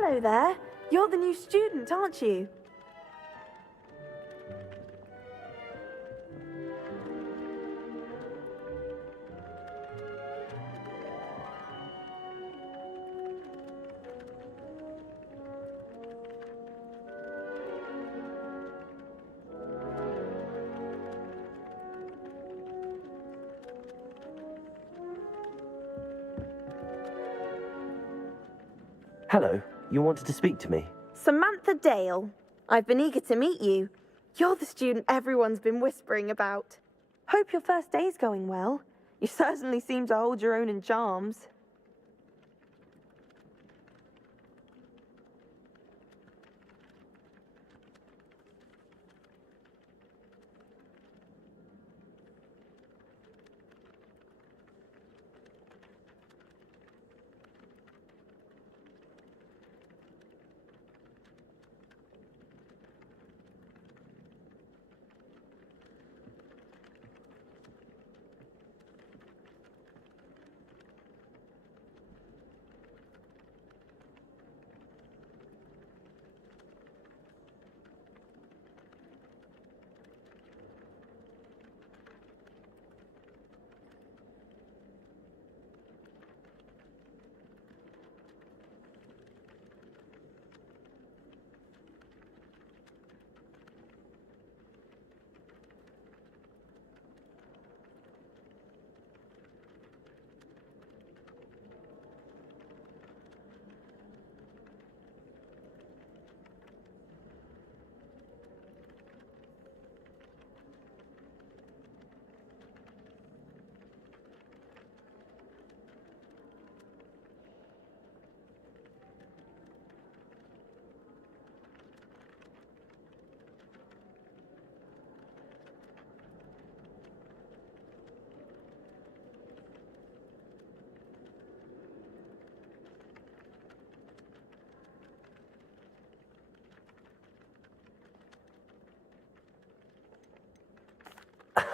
Hello there. You're the new student, aren't you? Hello, you wanted to speak to me? Samantha Dale. I've been eager to meet you. You're the student everyone's been whispering about. Hope your first day's going well. You certainly seem to hold your own in charms.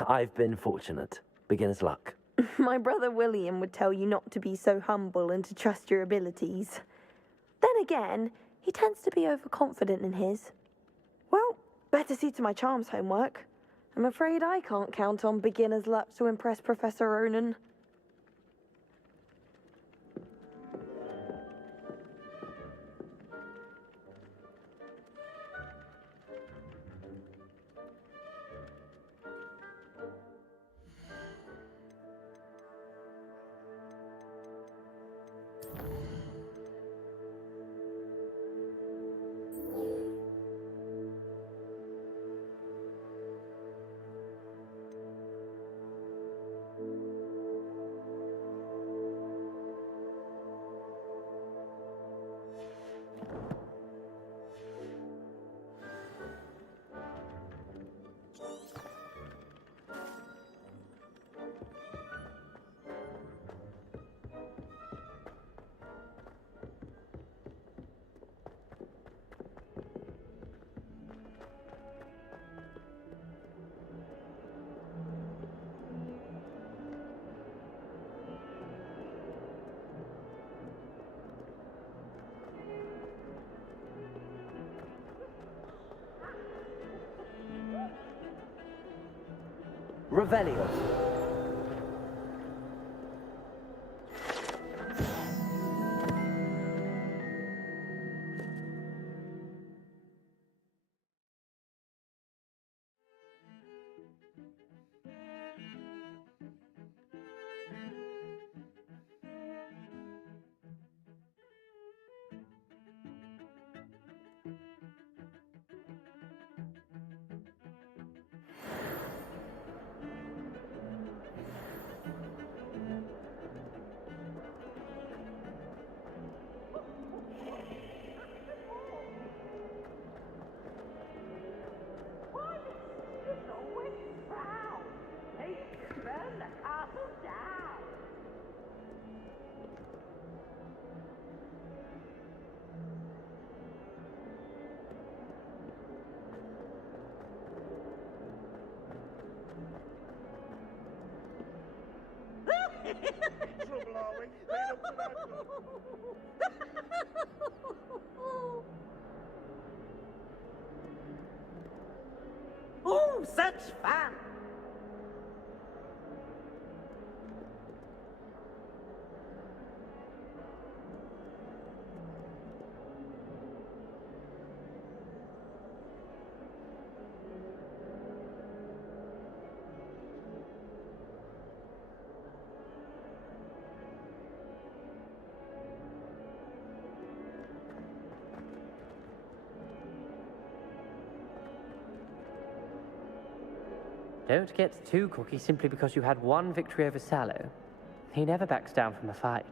I've been fortunate. Beginner's luck. My brother William would tell you not to be so humble and to trust your abilities. Then again, he tends to be overconfident in his. Well, better see to my charms homework. I'm afraid I can't count on beginner's luck to impress Professor Ronan. Revelio. Trouble, are we? Lead up to that door. such fun. Don't get too cocky simply because you had one victory over Sallow. He never backs down from a fight.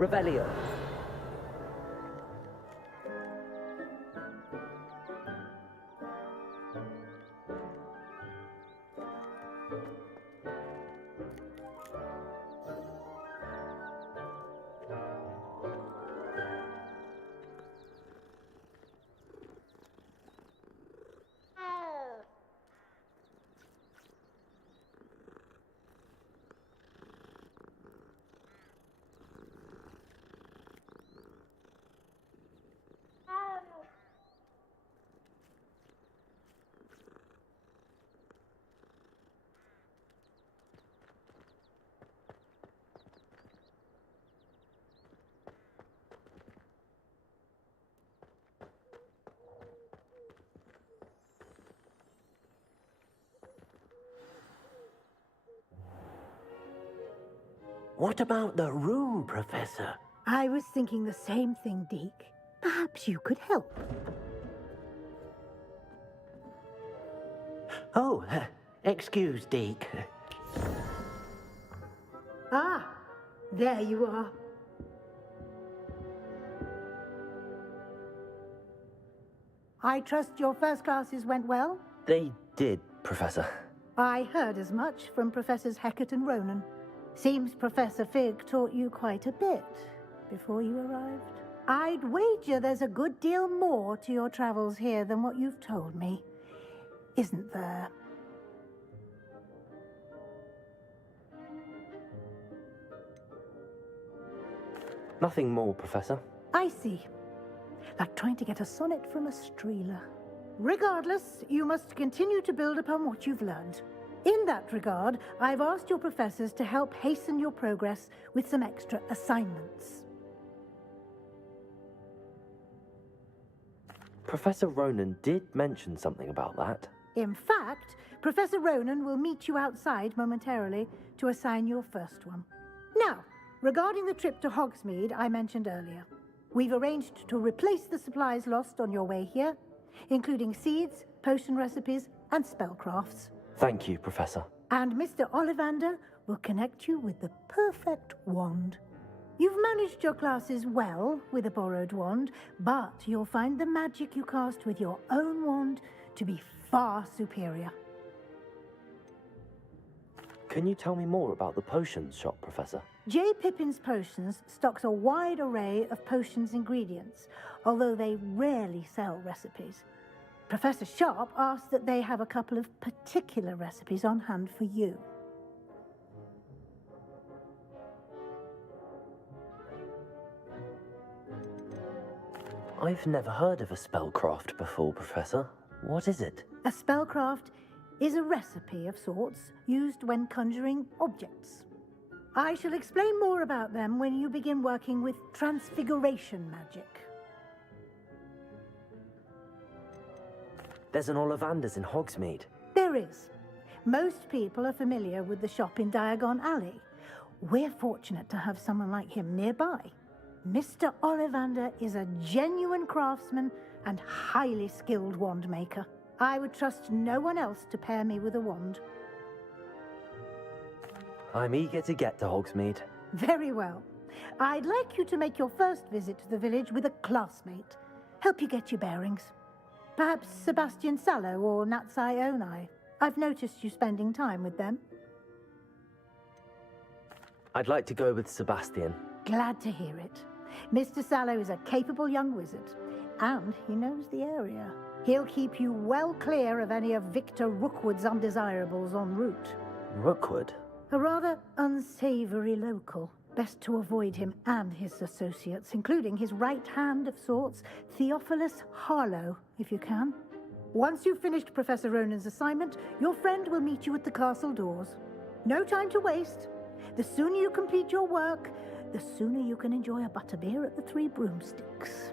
Revelio. What about the room, Professor? I was thinking the same thing, Deke. Perhaps you could help. Oh, excuse, Deke. Ah, there you are. I trust your first classes went well? They did, Professor. I heard as much from Professors Hecat and Ronan. Seems Professor Fig taught you quite a bit before you arrived. I'd wager there's a good deal more to your travels here than what you've told me. Isn't there? Nothing more, Professor. I see. Like trying to get a sonnet from a streeler. Regardless, you must continue to build upon what you've learned. In that regard, I've asked your professors to help hasten your progress with some extra assignments. Professor Ronan did mention something about that. In fact, Professor Ronan will meet you outside momentarily to assign your first one. Now, regarding the trip to Hogsmeade I mentioned earlier, we've arranged to replace the supplies lost on your way here, including seeds, potion recipes, and spellcrafts. Thank you, Professor. And Mr. Ollivander will connect you with the perfect wand. You've managed your classes well with a borrowed wand, but you'll find the magic you cast with your own wand to be far superior. Can you tell me more about the potions shop, Professor? J. Pippin's Potions stocks a wide array of potions ingredients, although they rarely sell recipes. Professor Sharp asked that they have a couple of particular recipes on hand for you. I've never heard of a spellcraft before, Professor. What is it? A spellcraft is a recipe of sorts used when conjuring objects. I shall explain more about them when you begin working with transfiguration magic. There's an Ollivander's in Hogsmeade. There is. Most people are familiar with the shop in Diagon Alley. We're fortunate to have someone like him nearby. Mr. Ollivander is a genuine craftsman and highly skilled wand maker. I would trust no one else to pair me with a wand. I'm eager to get to Hogsmeade. Very well. I'd like you to make your first visit to the village with a classmate. Help you get your bearings. Perhaps Sebastian Sallow or Natsai Onai. I've noticed you spending time with them. I'd like to go with Sebastian. Glad to hear it. Mr. Sallow is a capable young wizard, and he knows the area. He'll keep you well clear of any of Victor Rookwood's undesirables en route. Rookwood? A rather unsavory local. Best to avoid him and his associates, including his right hand of sorts, Theophilus Harlow, if you can. Once you've finished Professor Ronan's assignment, your friend will meet you at the castle doors. No time to waste. The sooner you complete your work, the sooner you can enjoy a butterbeer at the Three Broomsticks.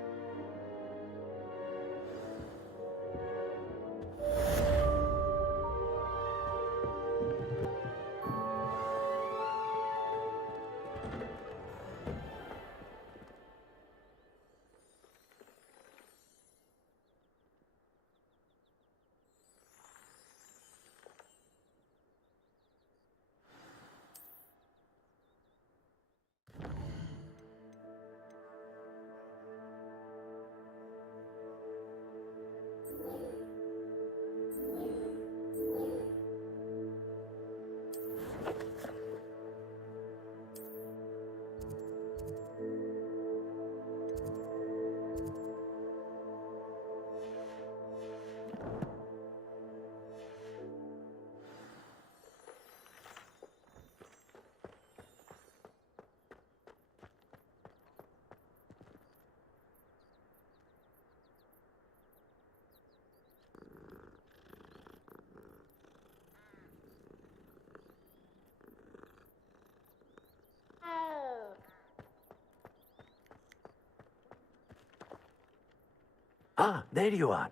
Ah, there you are.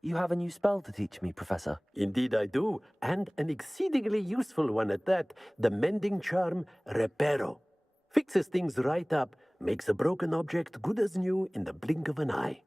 You have a new spell to teach me, Professor. Indeed I do, and an exceedingly useful one at that. The mending charm, Reparo. Fixes things right up, makes a broken object good as new in the blink of an eye.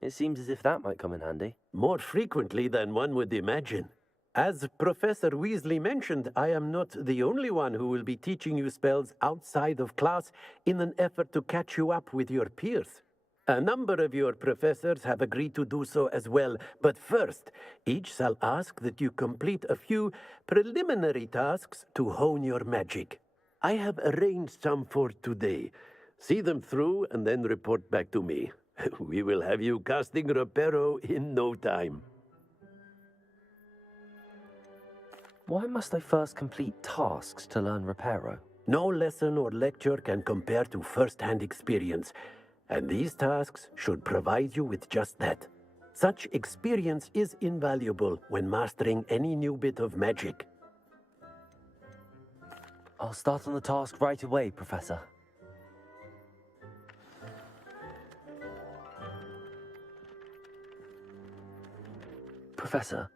It seems as if that might come in handy. More frequently than one would imagine. As Professor Weasley mentioned, I am not the only one who will be teaching you spells outside of class in an effort to catch you up with your peers. A number of your professors have agreed to do so as well, but first, each shall ask that you complete a few preliminary tasks to hone your magic. I have arranged some for today. See them through and then report back to me. We will have you casting Reparo in no time. Why must I first complete tasks to learn Reparo? No lesson or lecture can compare to first-hand experience, and these tasks should provide you with just that. Such experience is invaluable when mastering any new bit of magic. I'll start on the task right away, Professor. Professor,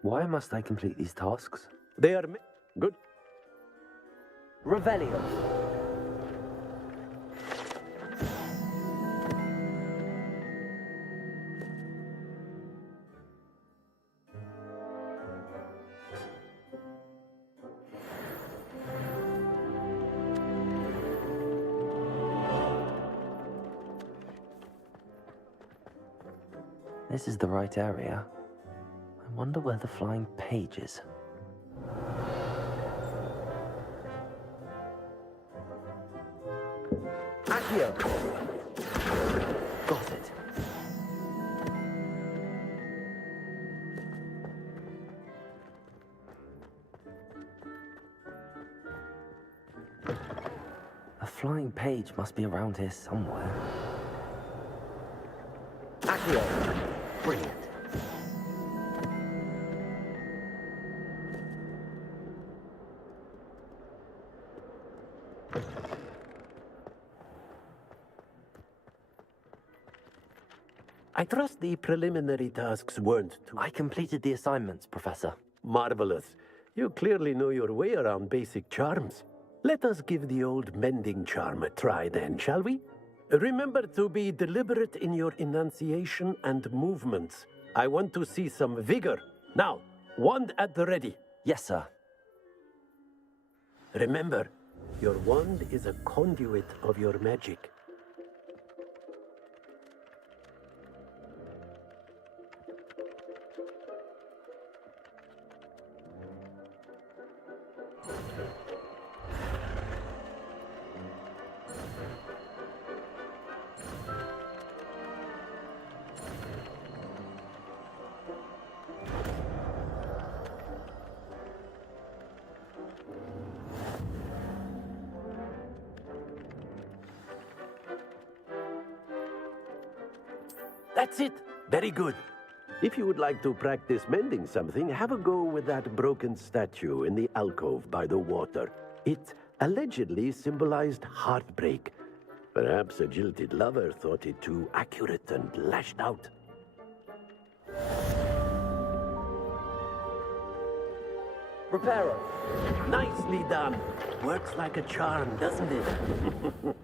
why must I complete these tasks? They are good. Revelio. This is the right area. I wonder where the flying page is. Accio. Got it. A flying page must be around here somewhere. Accio. Brilliant. I trust the preliminary tasks weren't too... I completed the assignments, Professor. Marvelous. You clearly know your way around basic charms. Let us give the old mending charm a try then, shall we? Remember to be deliberate in your enunciation and movements. I want to see some vigor. Now, wand at the ready. Yes, sir. Remember, your wand is a conduit of your magic. That's it. Very good. If you would like to practice mending something, have a go with that broken statue in the alcove by the water. It allegedly symbolized heartbreak. Perhaps a jilted lover thought it too accurate and lashed out. Reparo. Nicely done. Works like a charm, doesn't it?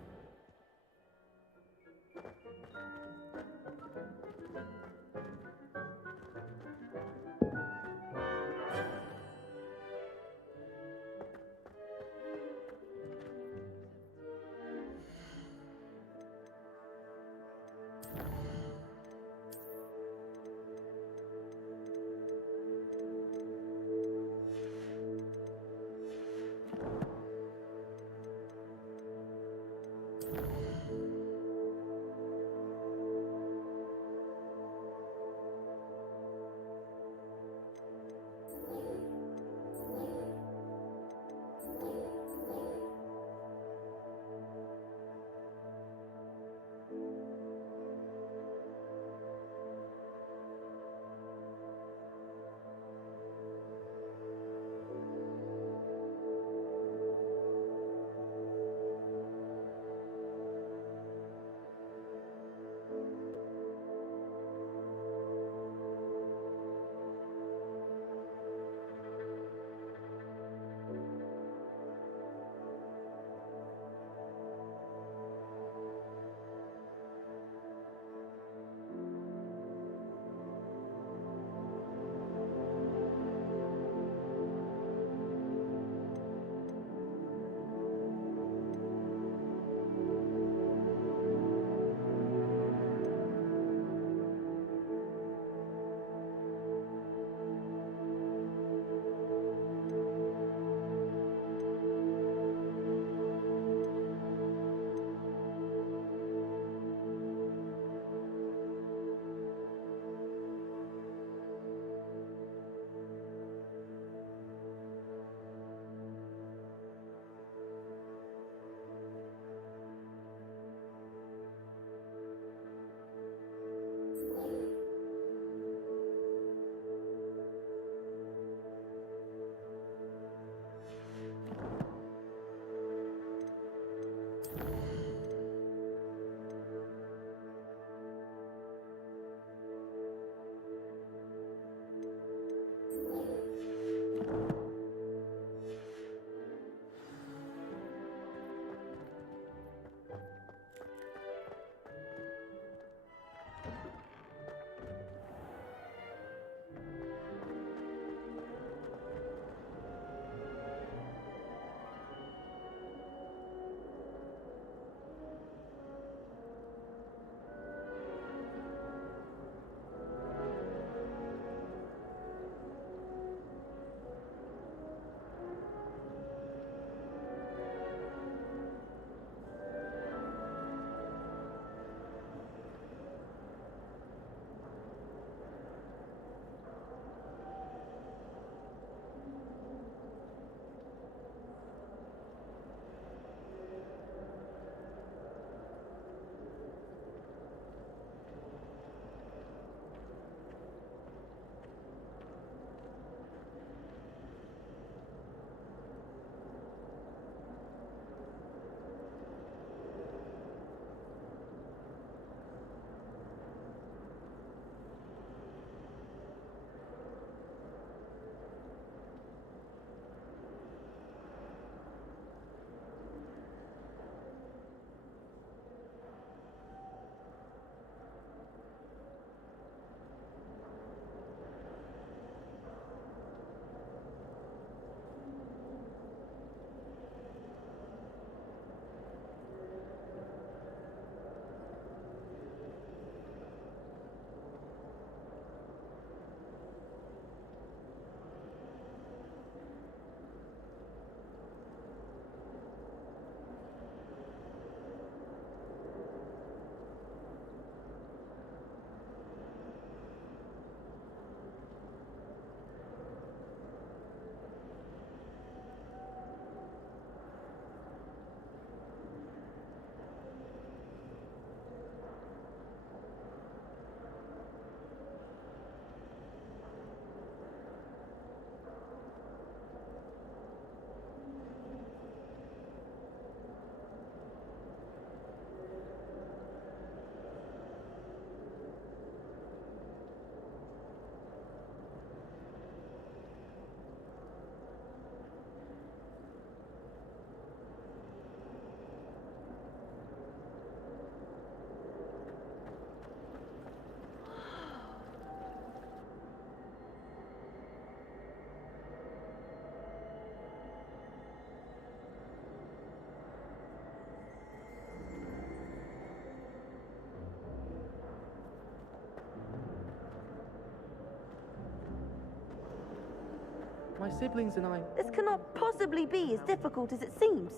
My siblings and I... This cannot possibly be as difficult as it seems.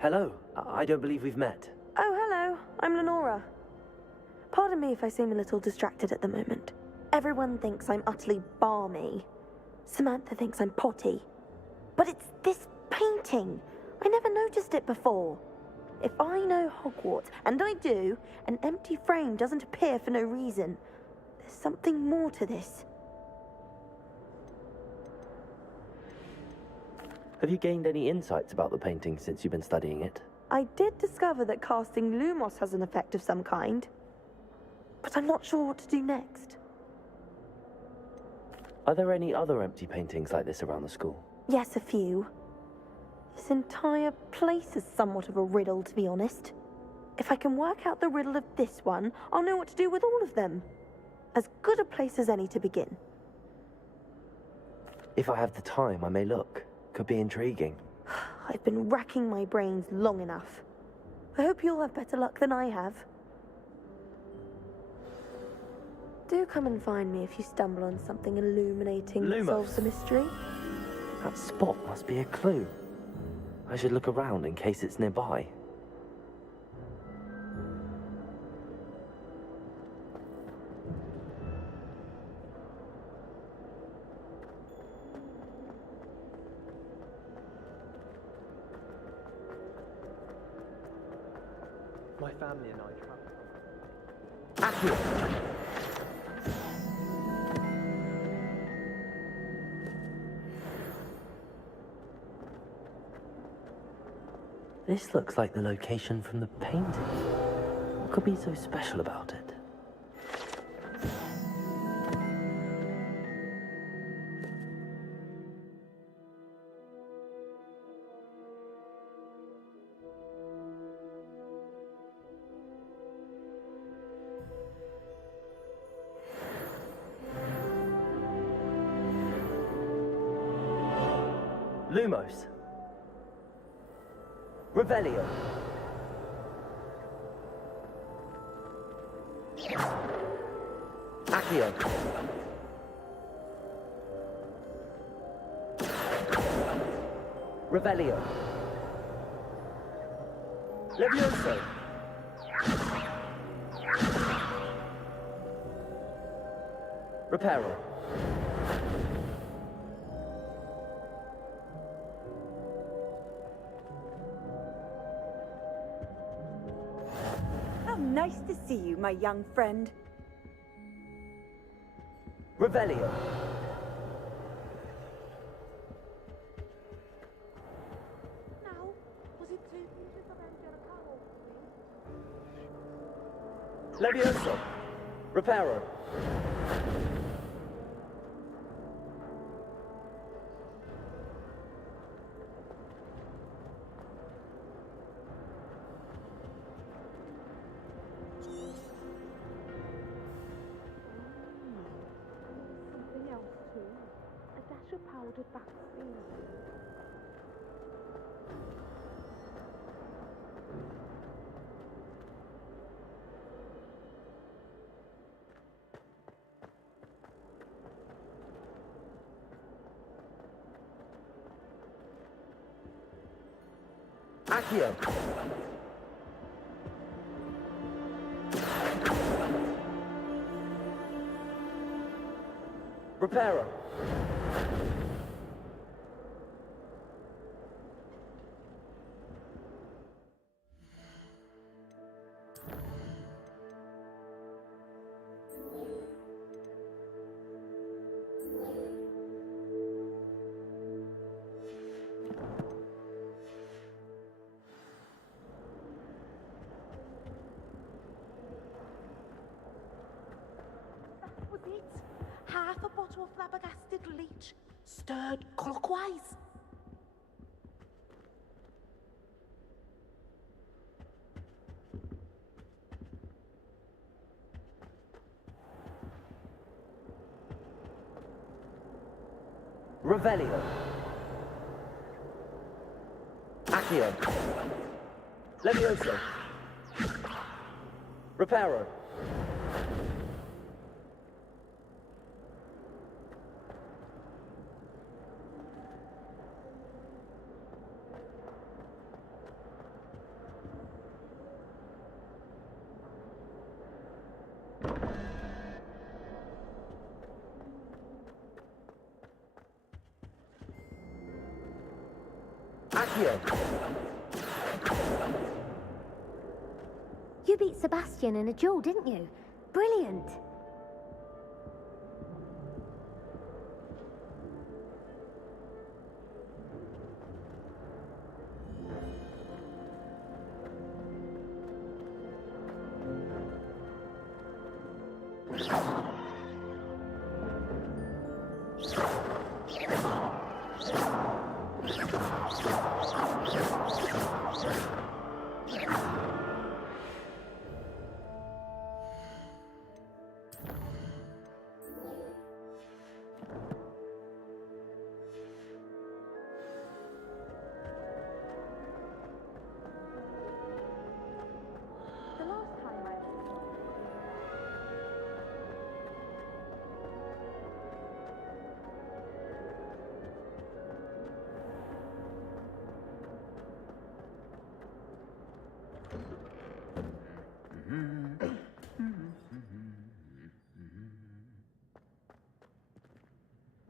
Hello. I don't believe we've met. Oh, hello. I'm Lenora. Pardon me if I seem a little distracted at the moment. Everyone thinks I'm utterly balmy. Samantha thinks I'm potty. But it's this painting. I never noticed it before. If I know Hogwarts, and I do, an empty frame doesn't appear for no reason. There's something more to this. Have you gained any insights about the painting since you've been studying it? I did discover that casting Lumos has an effect of some kind. But I'm not sure what to do next. Are there any other empty paintings like this around the school? Yes, a few. This entire place is somewhat of a riddle, to be honest. If I can work out the riddle of this one, I'll know what to do with all of them. As good a place as any to begin. If I have the time, I may look. Could be intriguing. I've been racking my brains long enough. I hope you'll have better luck than I have. Do come and find me if you stumble on something illuminating that solves the mystery. That spot must be a clue. I should look around in case it's nearby. My family and I travel. This looks like the location from the painting. What could be so special about it? Lumos. Revelio. Accio. Revelio. Levioso. Reparo. How nice to see you, my young friend. Revelio. Now, was it too much of Levioso. Reparo. Powdered vaccine. Accio. Reparo. Was it? Half a bottle of flabbergasted leech, stirred clockwise. Revelio. Accio. Levioso. Reparo. Accio. You beat Sebastian in a duel, didn't you? Brilliant.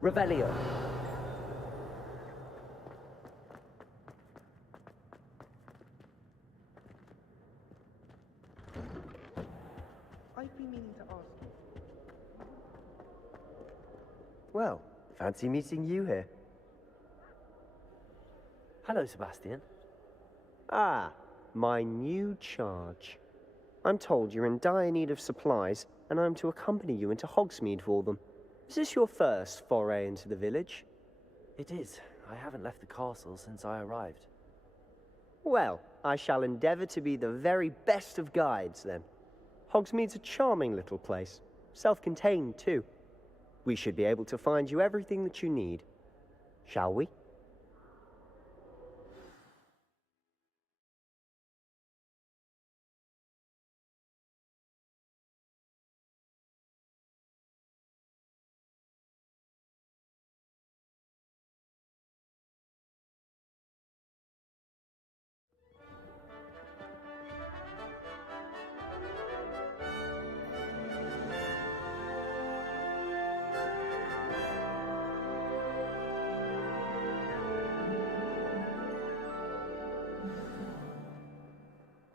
Revelio. I've been meaning to ask you. Well, fancy meeting you here. Hello, Sebastian. Ah, my new charge. I'm told you're in dire need of supplies, and I'm to accompany you into Hogsmeade for them. Is this your first foray into the village? It is. I haven't left the castle since I arrived. Well, I shall endeavour to be the very best of guides, then. Hogsmeade's a charming little place. Self-contained, too. We should be able to find you everything that you need. Shall we?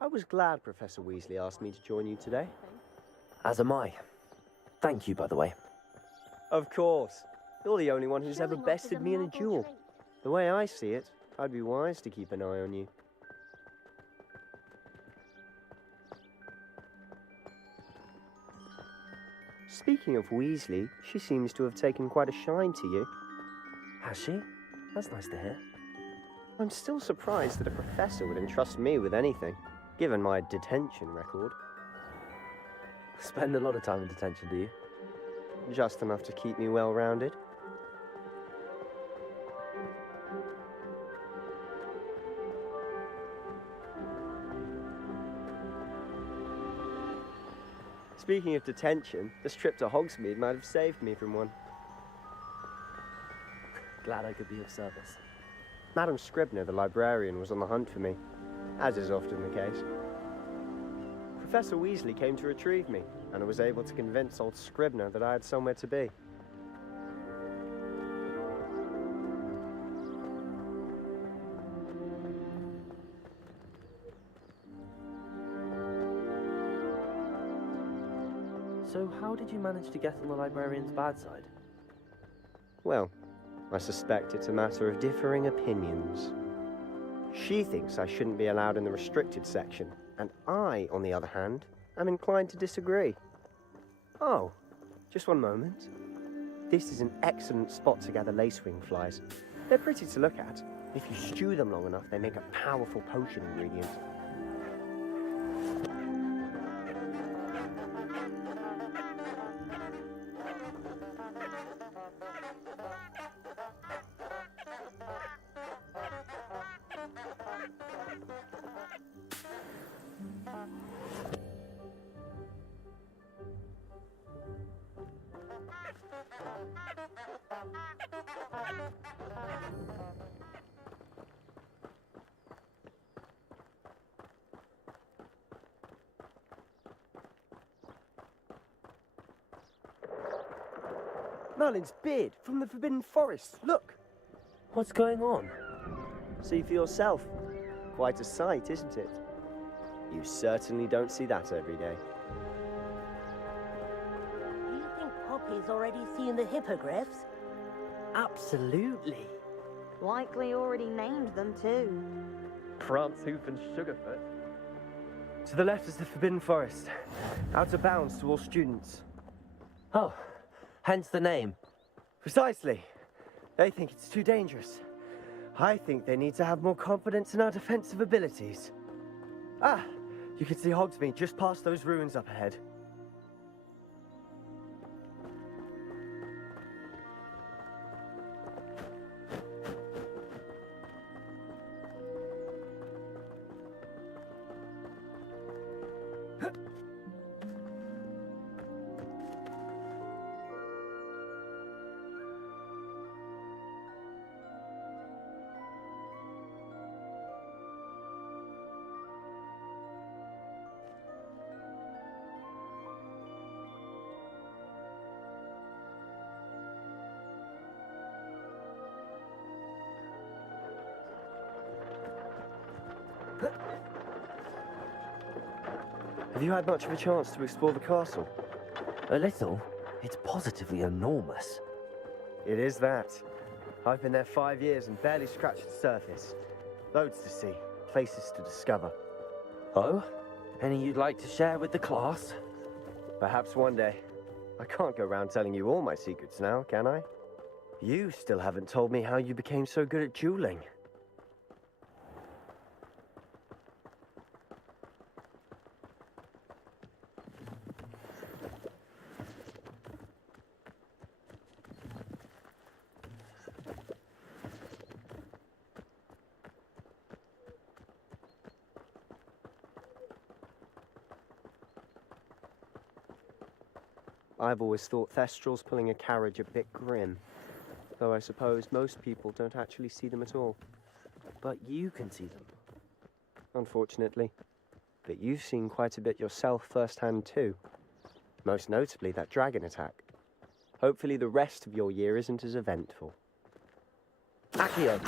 I was glad Professor Weasley asked me to join you today. As am I. Thank you, by the way. Of course. You're the only one who's ever Showing off bested is a me in a noble duel. trait. The way I see it, I'd be wise to keep an eye on you. Speaking of Weasley, she seems to have taken quite a shine to you. Has she? That's nice to hear. I'm still surprised that a professor would entrust me with anything, given my detention record. Spend a lot of time in detention, do you? Just enough to keep me well-rounded. Speaking of detention, this trip to Hogsmeade might have saved me from one. Glad I could be of service. Madam Scribner, the librarian, was on the hunt for me, as is often the case. Professor Weasley came to retrieve me, and I was able to convince old Scribner that I had somewhere to be. So how did you manage to get on the librarian's bad side? Well, I suspect it's a matter of differing opinions. She thinks I shouldn't be allowed in the restricted section, and I, on the other hand, am inclined to disagree. Oh, just one moment. This is an excellent spot to gather lacewing flies. They're pretty to look at. If you stew them long enough, they make a powerful potion ingredient. Merlin's beard from the Forbidden Forest. Look. What's going on? See for yourself. Quite a sight, isn't it? You certainly don't see that every day. Do you think Poppy's already seen the hippogriffs? Absolutely. Likely already named them too. Prance, Hoof, and Sugarfoot. To the left is the Forbidden Forest. Out of bounds to all students. Oh, hence the name. Precisely. They think it's too dangerous. I think they need to have more confidence in our defensive abilities. Ah, you can see Hogsmeade just past those ruins up ahead. Have you had much of a chance to explore the castle? A little. It's positively enormous. It is that. I've been there 5 years and barely scratched the surface. Loads to see, places to discover. Oh? Any you'd like to share with the class? Perhaps one day. I can't go around telling you all my secrets now, can I? You still haven't told me how you became so good at dueling. I've always thought Thestrals pulling a carriage a bit grim, though I suppose most people don't actually see them at all. But you can see them. Unfortunately. But you've seen quite a bit yourself firsthand too. Most notably that dragon attack. Hopefully the rest of your year isn't as eventful. Accio!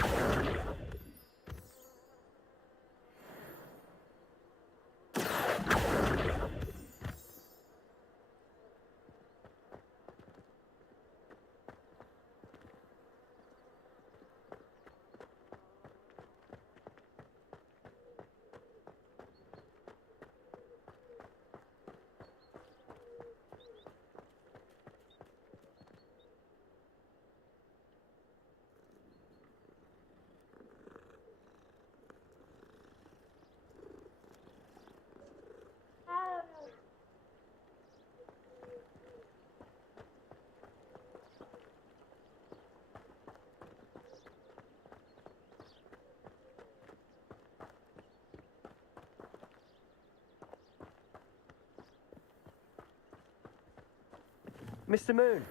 Mr. Moon.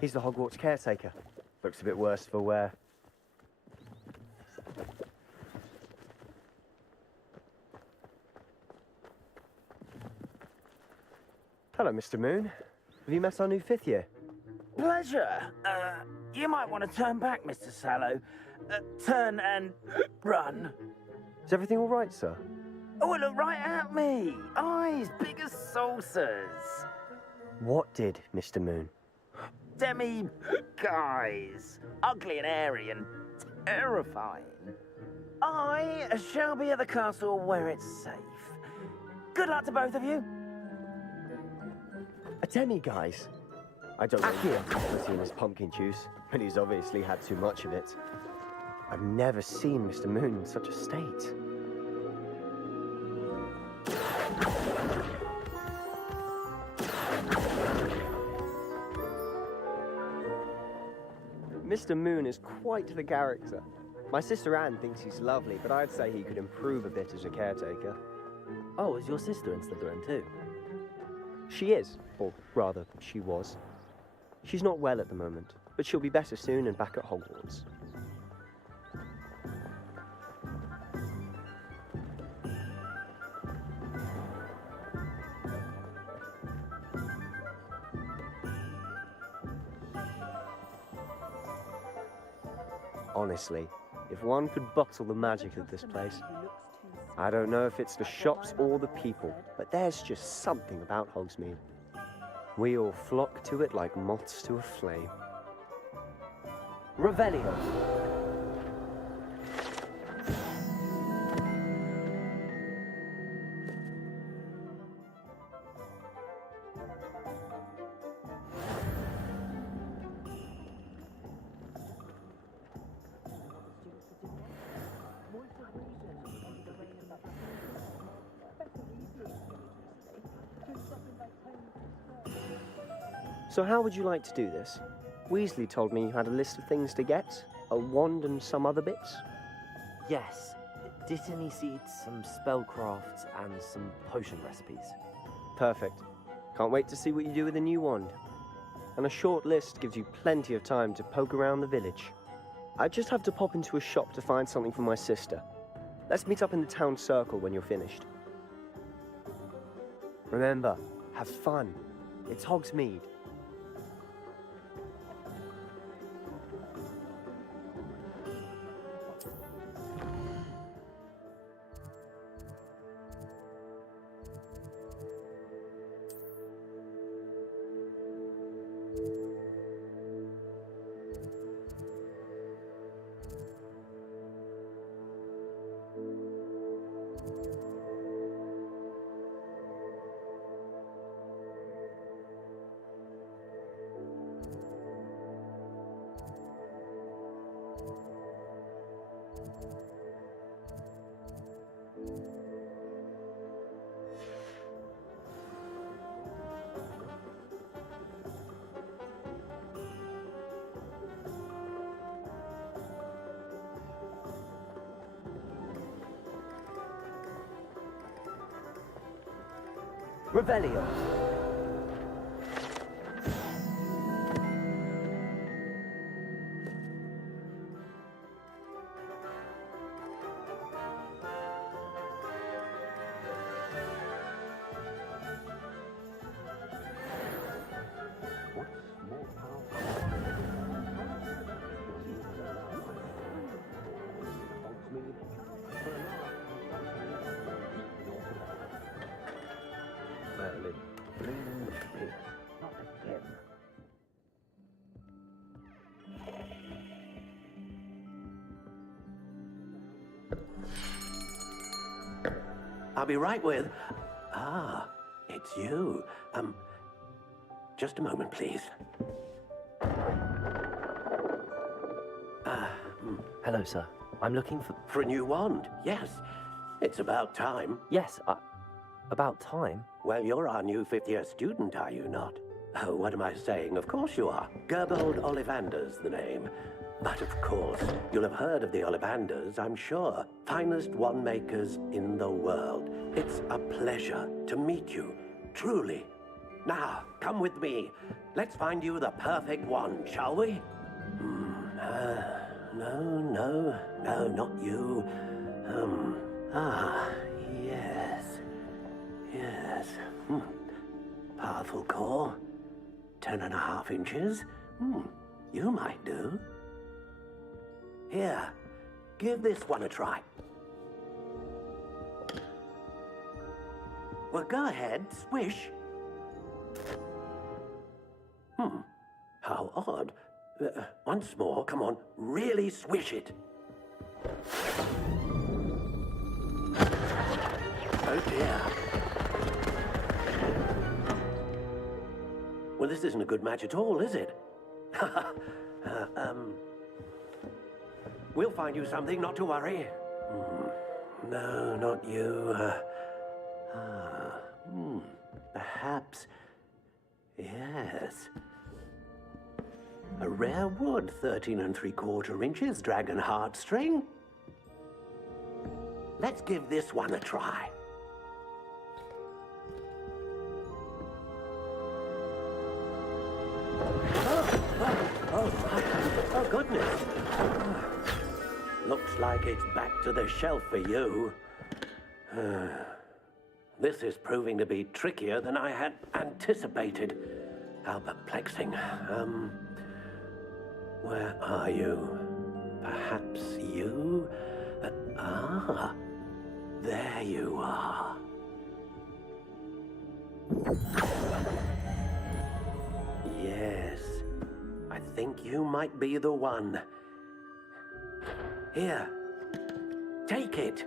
He's the Hogwarts caretaker. Looks a bit worse for wear. Hello, Mr. Moon. Have you met our new 5th year? Pleasure. You might want to turn back, Mr. Sallow. Turn and run. Is everything all right, sir? Oh, look right at me. Eyes big as saucers. What did, Mr. Moon? Demi guys. Ugly and airy and terrifying. I shall be at the castle where it's safe. Good luck to both of you. A demi-guise? I don't know what's in his pumpkin juice, but he's obviously had too much of it. I've never seen Mr. Moon in such a state. Mr. Moon is quite the character. My sister Anne thinks he's lovely, but I'd say he could improve a bit as a caretaker. Oh, is your sister in Slytherin too? She is, or rather, she was. She's not well at the moment, but she'll be better soon and back at Hogwarts. Honestly, if one could bottle the magic of this place. I don't know if it's the shops or the people, but there's just something about Hogsmeade. We all flock to it like moths to a flame. Revelio. So how would you like to do this? Weasley told me you had a list of things to get, a wand and some other bits. Yes. Dittany seeds, some spellcrafts, and some potion recipes. Perfect. Can't wait to see what you do with the new wand. And a short list gives you plenty of time to poke around the village. I just have to pop into a shop to find something for my sister. Let's meet up in the town circle when you're finished. Remember, have fun. It's Hogsmeade. Revelio. Merlin, bring me, not again. I'll be right with... Ah, it's you. Just a moment, please. Hello, sir. I'm looking for... For a new wand, yes. It's about time. Yes, about time? Well, you're our new fifth-year student, are you not? Oh, what am I saying? Of course you are. Gerbold Ollivander's the name. But of course, you'll have heard of the Ollivanders, I'm sure. Finest wand makers in the world. It's a pleasure to meet you, truly. Now, come with me. Let's find you the perfect wand, shall we? No, not you. Yes. Powerful core. 10.5 inches. You might do. Here, give this one a try. Well, go ahead, swish. How odd. Once more, come on, really swish it. Oh dear. Well, this isn't a good match at all, is it? We'll find you something, not to worry. No, not you. Perhaps. Yes. A rare wood, 13 3/4 inches, dragon heartstring. Let's give this one a try. Oh, goodness. Looks like it's back to the shelf for you. This is proving to be trickier than I had anticipated. How perplexing. Where are you? Perhaps perhaps you? There you are. Yes, I think you might be the one. Here, take it.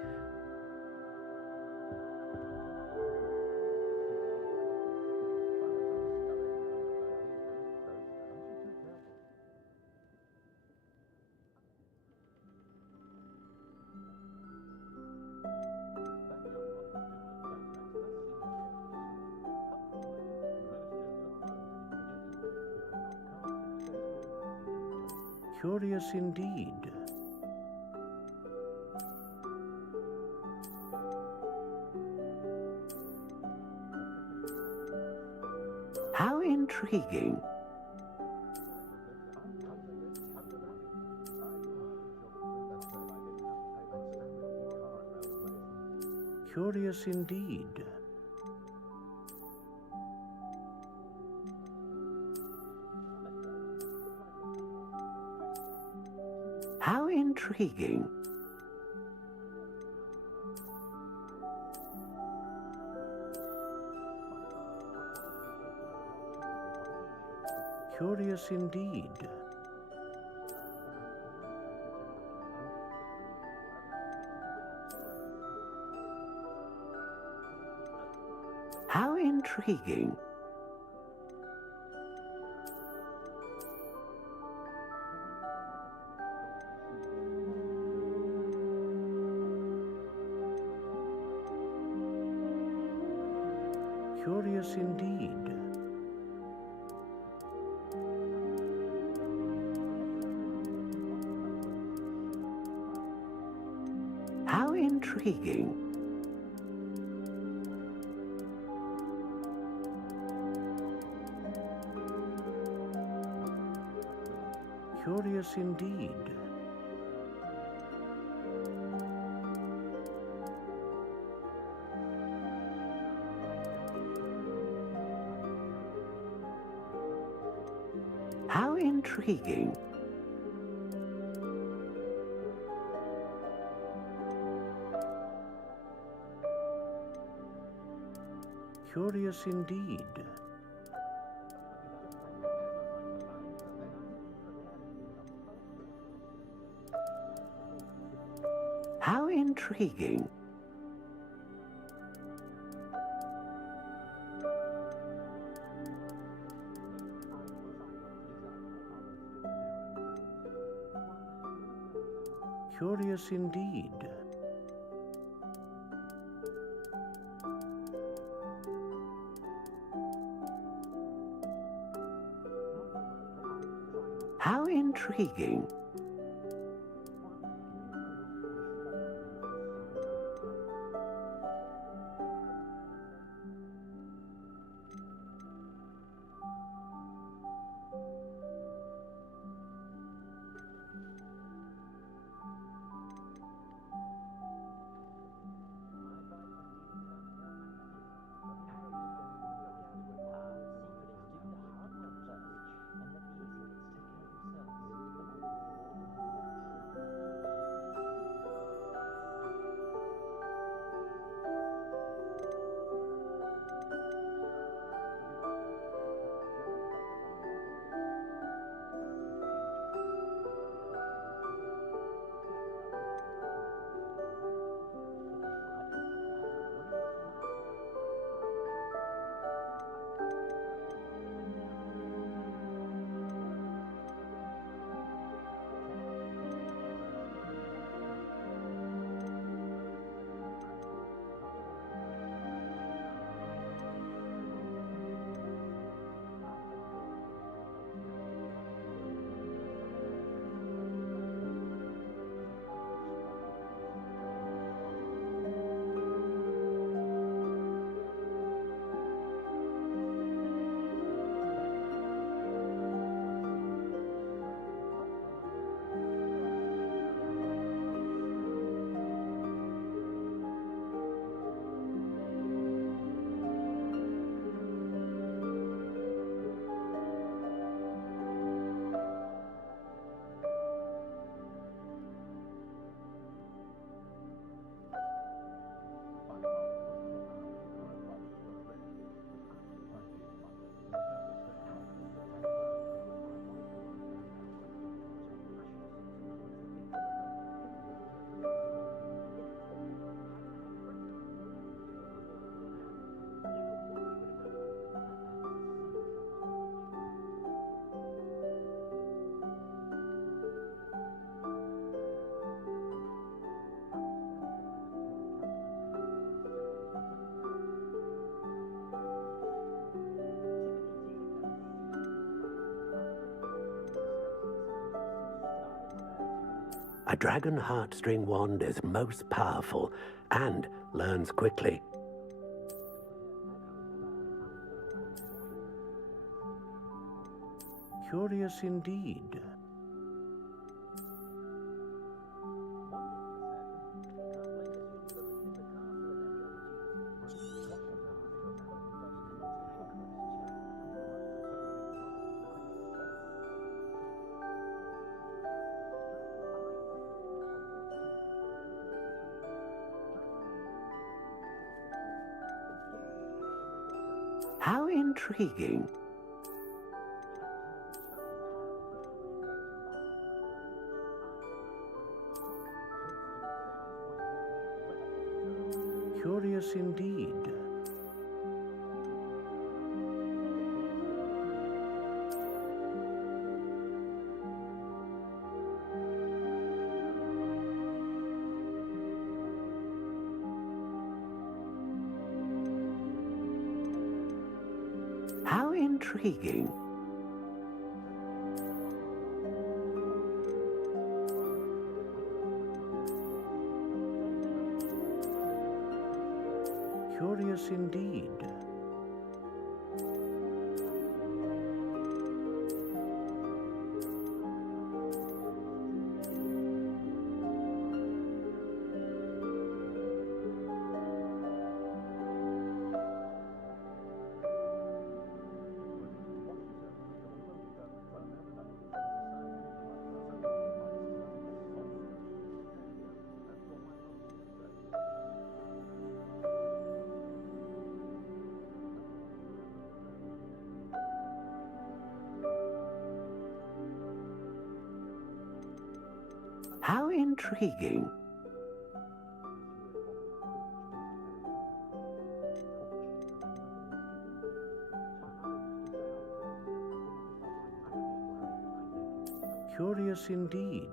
Curious indeed. How intriguing. Curious indeed. How intriguing. Curious indeed. How intriguing. Curious indeed. How intriguing. Curious indeed. How intriguing. Curious indeed. How intriguing. Curious indeed. How intriguing. A dragon heartstring wand is most powerful and learns quickly. Curious indeed. How intriguing. Curious indeed. How intriguing. Curious indeed. How intriguing. Curious indeed.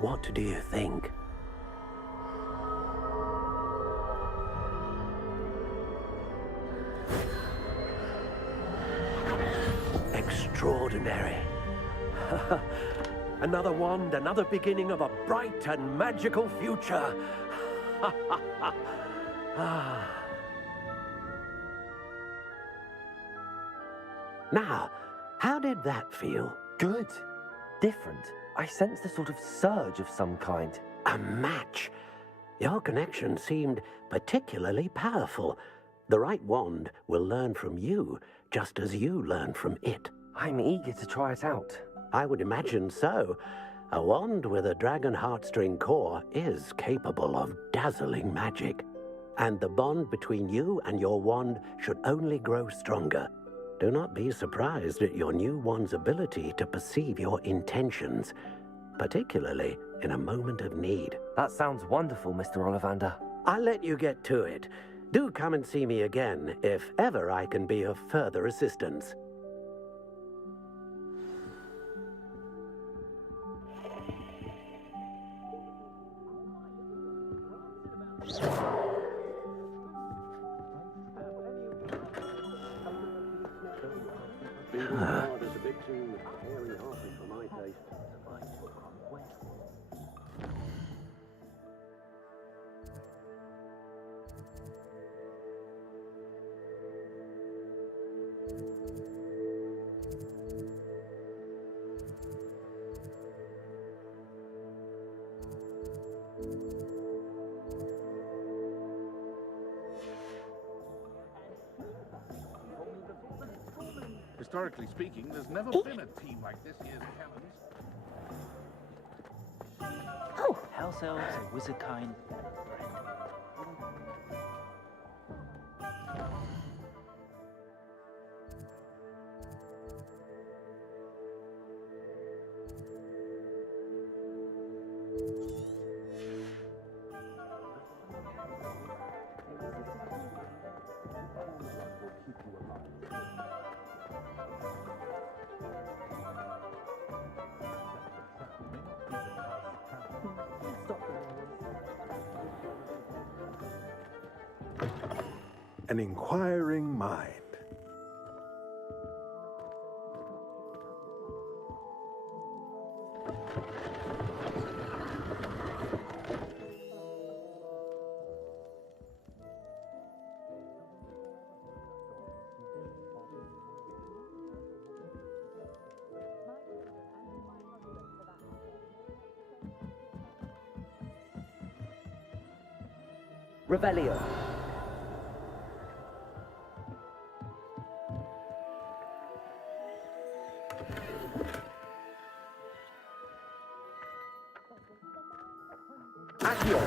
What do you think? Extraordinary. Another wand, another beginning of a bright and magical future. Now, how did that feel? Good. Different. I sensed a sort of surge of some kind. A match. Your connection seemed particularly powerful. The right wand will learn from you, just as you learn from it. I'm eager to try it out. I would imagine so. A wand with a dragon heartstring core is capable of dazzling magic. And the bond between you and your wand should only grow stronger. Do not be surprised at your new wand's ability to perceive your intentions, particularly in a moment of need. That sounds wonderful, Mr. Ollivander. I'll let you get to it. Do come and see me again if ever I can be of further assistance. Historically speaking, there's never been a team like this year's Cannons. Oh, House elves and wizard kind. An inquiring mind. Revelio. Accio.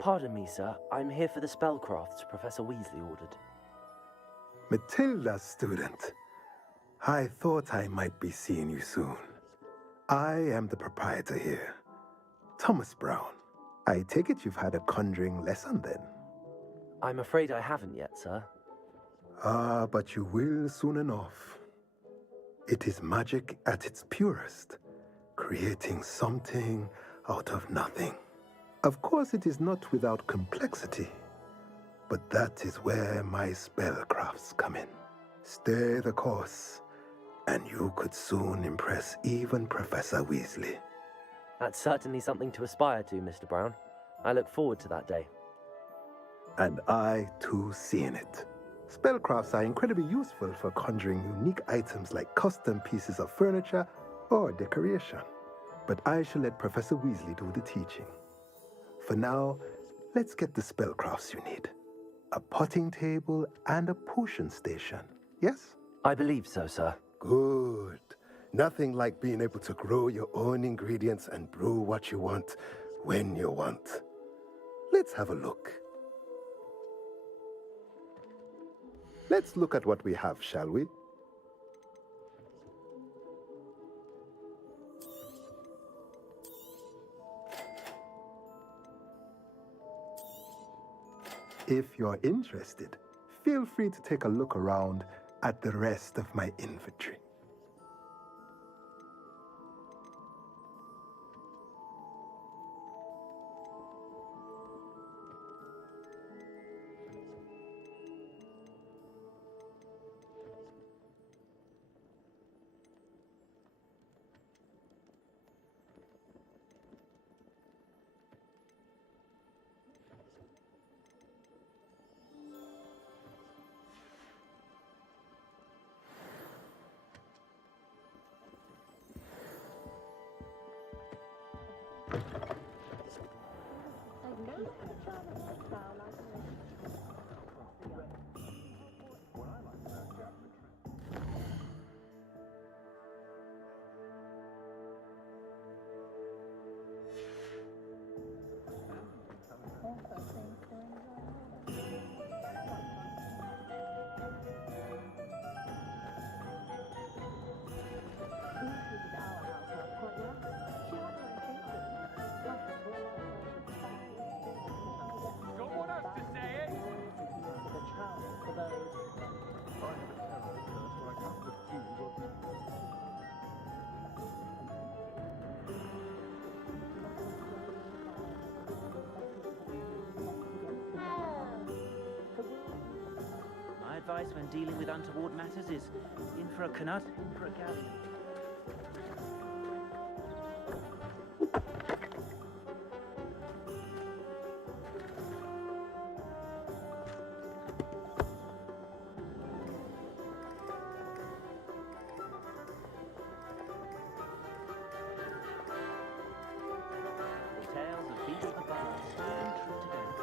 Pardon me, sir. I'm here for the spellcrafts Professor Weasley ordered. Matilda, student. I thought I might be seeing you soon. I am the proprietor here, Thomas Brown. I take it you've had a conjuring lesson then? I'm afraid I haven't yet, sir. Ah, but you will soon enough. It is magic at its purest, creating something out of nothing. Of course, it is not without complexity, but that is where my spellcrafts come in. Stay the course, and you could soon impress even Professor Weasley. That's certainly something to aspire to, Mr. Brown. I look forward to that day. And I, too, seeing it. Spellcrafts are incredibly useful for conjuring unique items like custom pieces of furniture or decoration. But I shall let Professor Weasley do the teaching. For now, let's get the spellcrafts you need. A potting table and a potion station, yes? I believe so, sir. Good. Nothing like being able to grow your own ingredients and brew what you want when you want. Let's have a look. Let's look at what we have, shall we? If you're interested, feel free to take a look around at the rest of my inventory. My advice when dealing with untoward matters is in for a canut, in for a gallon. The tales of beasts of the bards stand true today.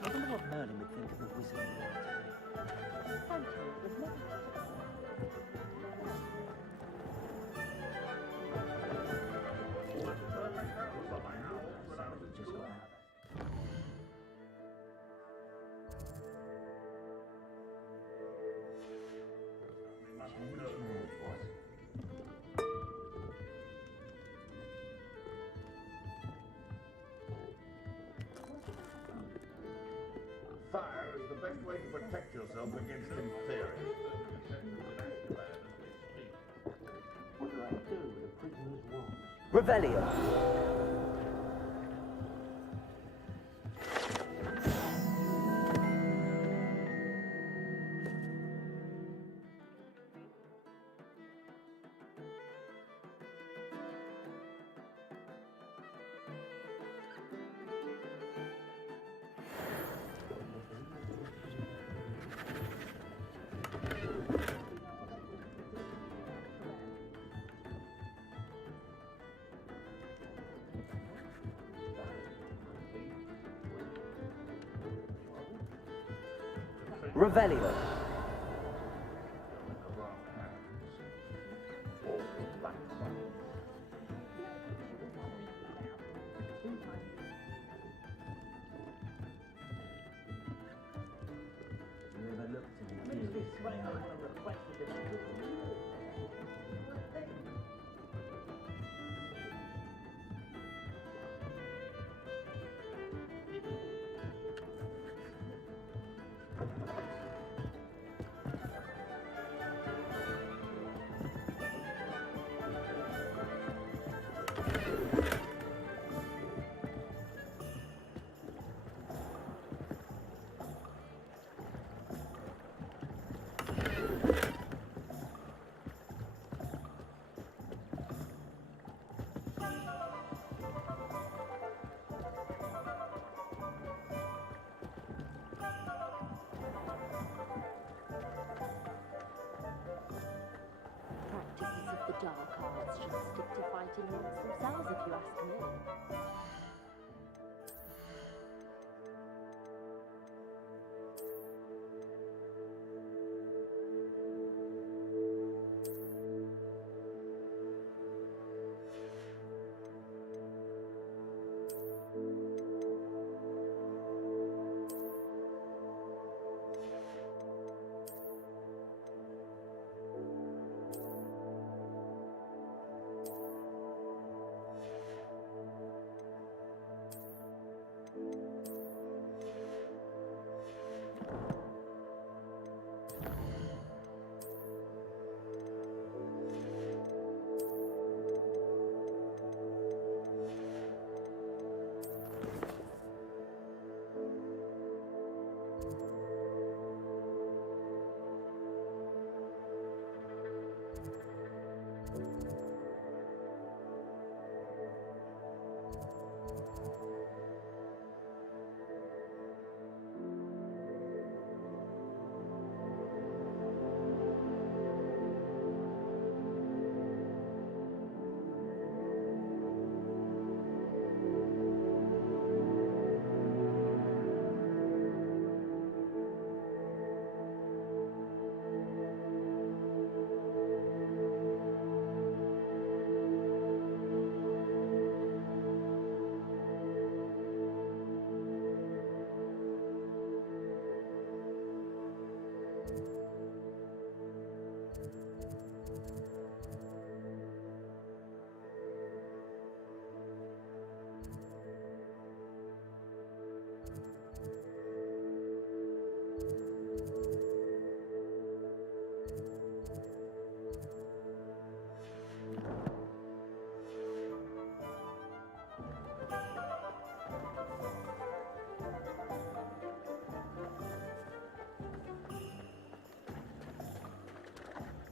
I wonder what Merlin would think of the wizard Fire is the best way to protect yourself against inferior. What do I do with a prisoner's wand? Revelio. Revelio. should stick to fighting amongst themselves, if you ask me.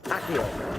Accio.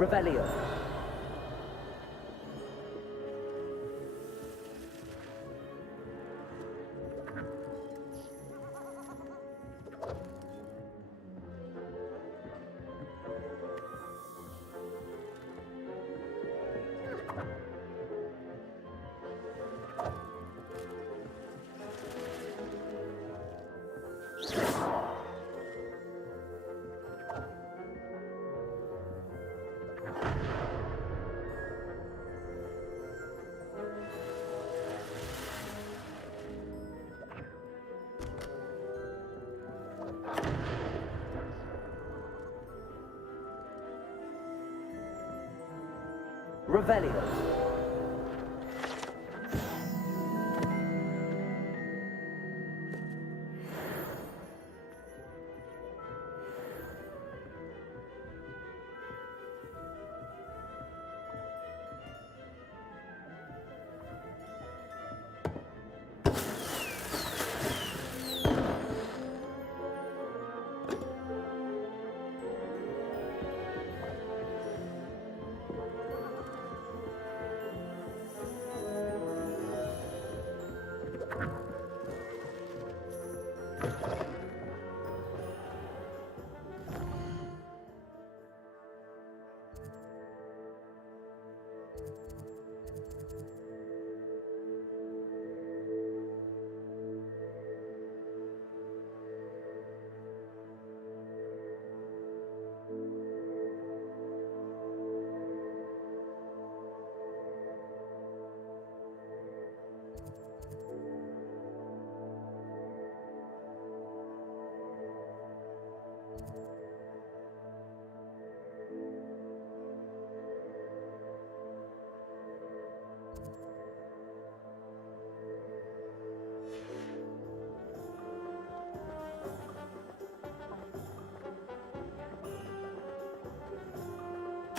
Revelio. Revelio.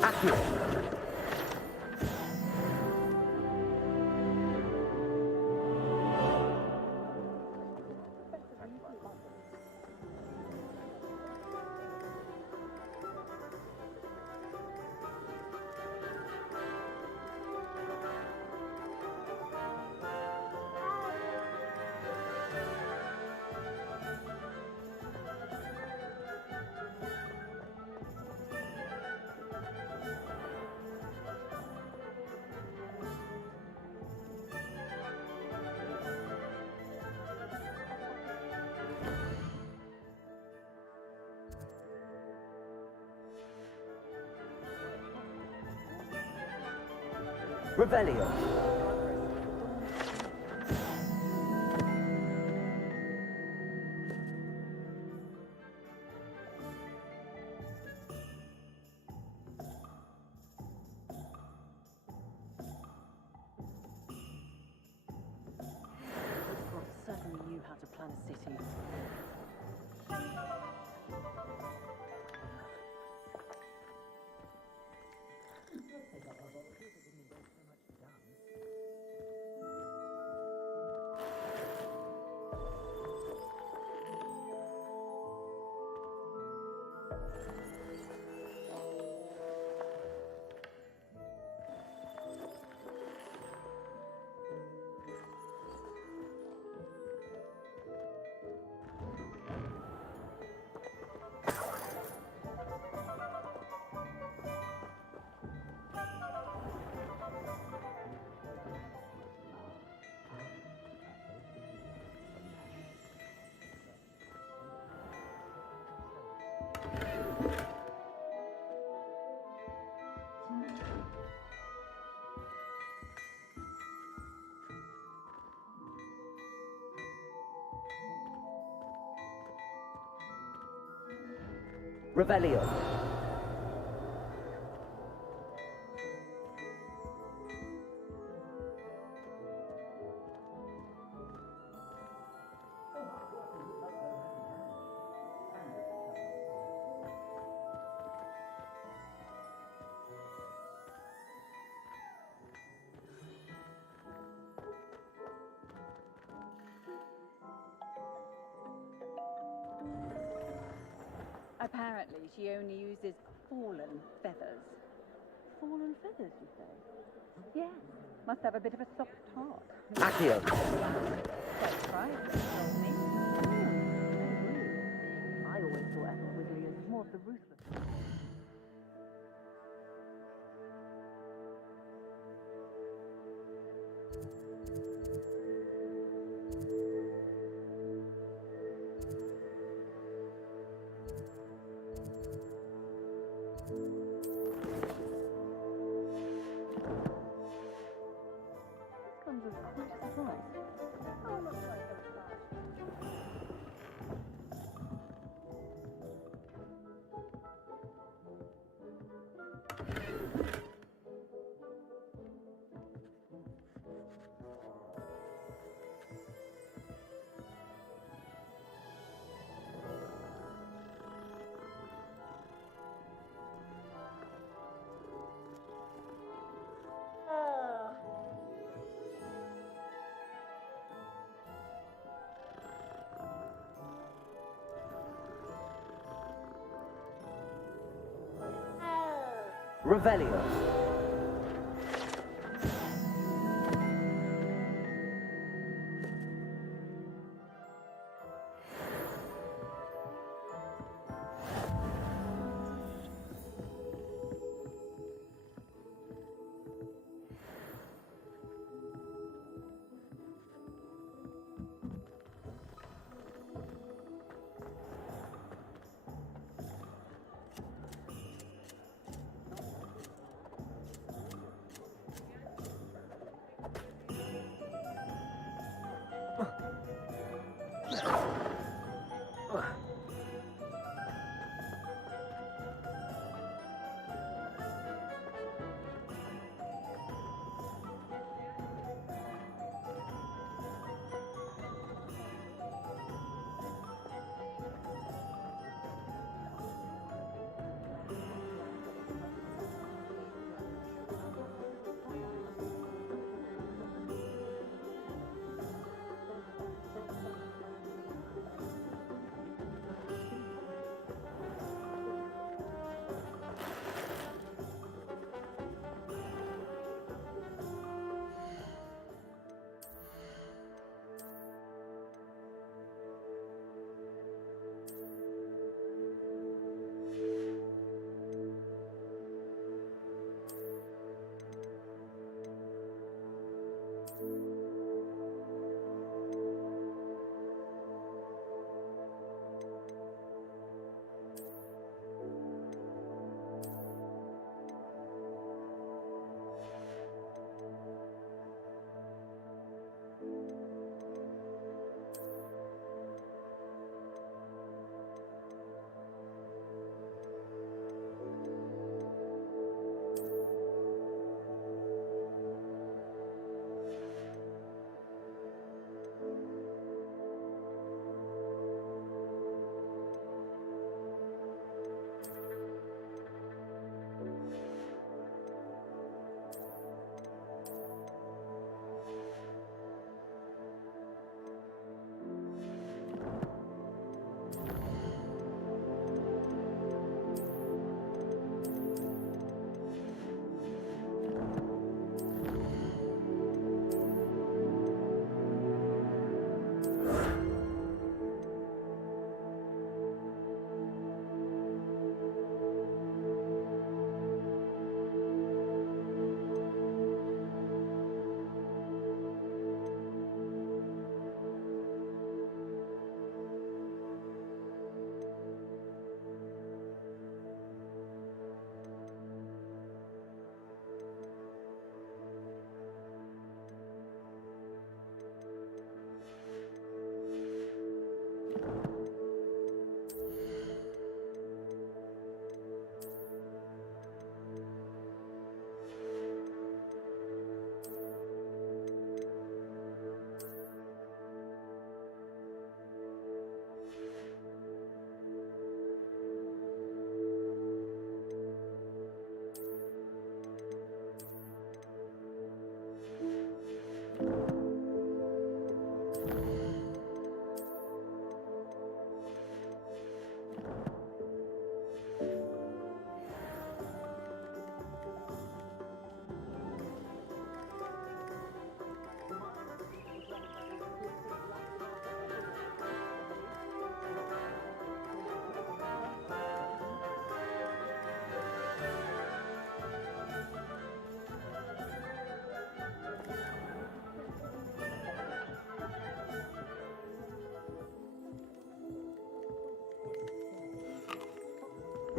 Accurate. Revelio. Certainly knew how to plan a city. Revelio. Apparently, she only uses fallen feathers. Fallen feathers, you say? Yes. Must have a bit of a soft heart. Accio. That's right, they told me. I always thought Ethel Wiggly as more of the ruthless. Comes as quite a surprise. Oh, I'm not quite so Revelio.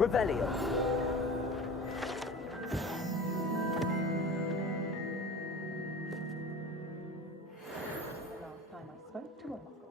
Revelio. Last time I spoke to a muggle.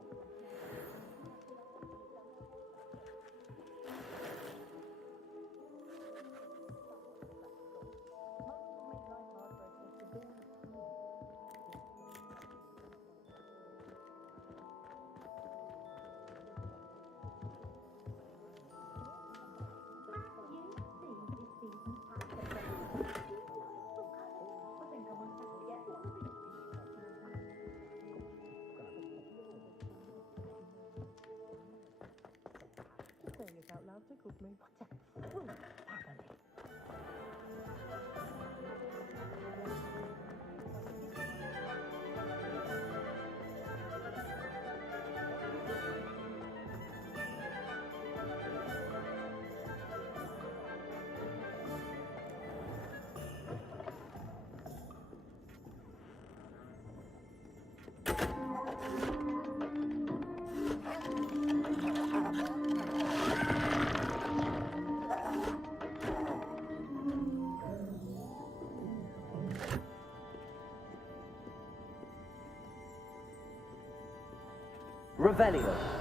Saying it out loud tickles me. What a fool family. Revelio.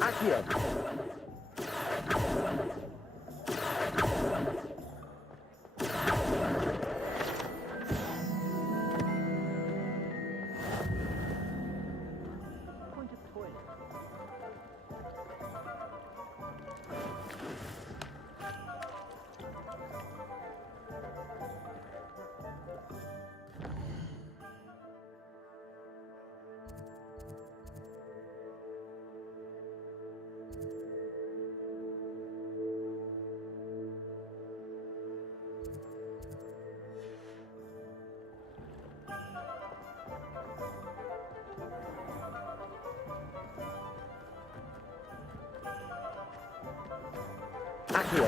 Accio. Going to the toilet. Accio.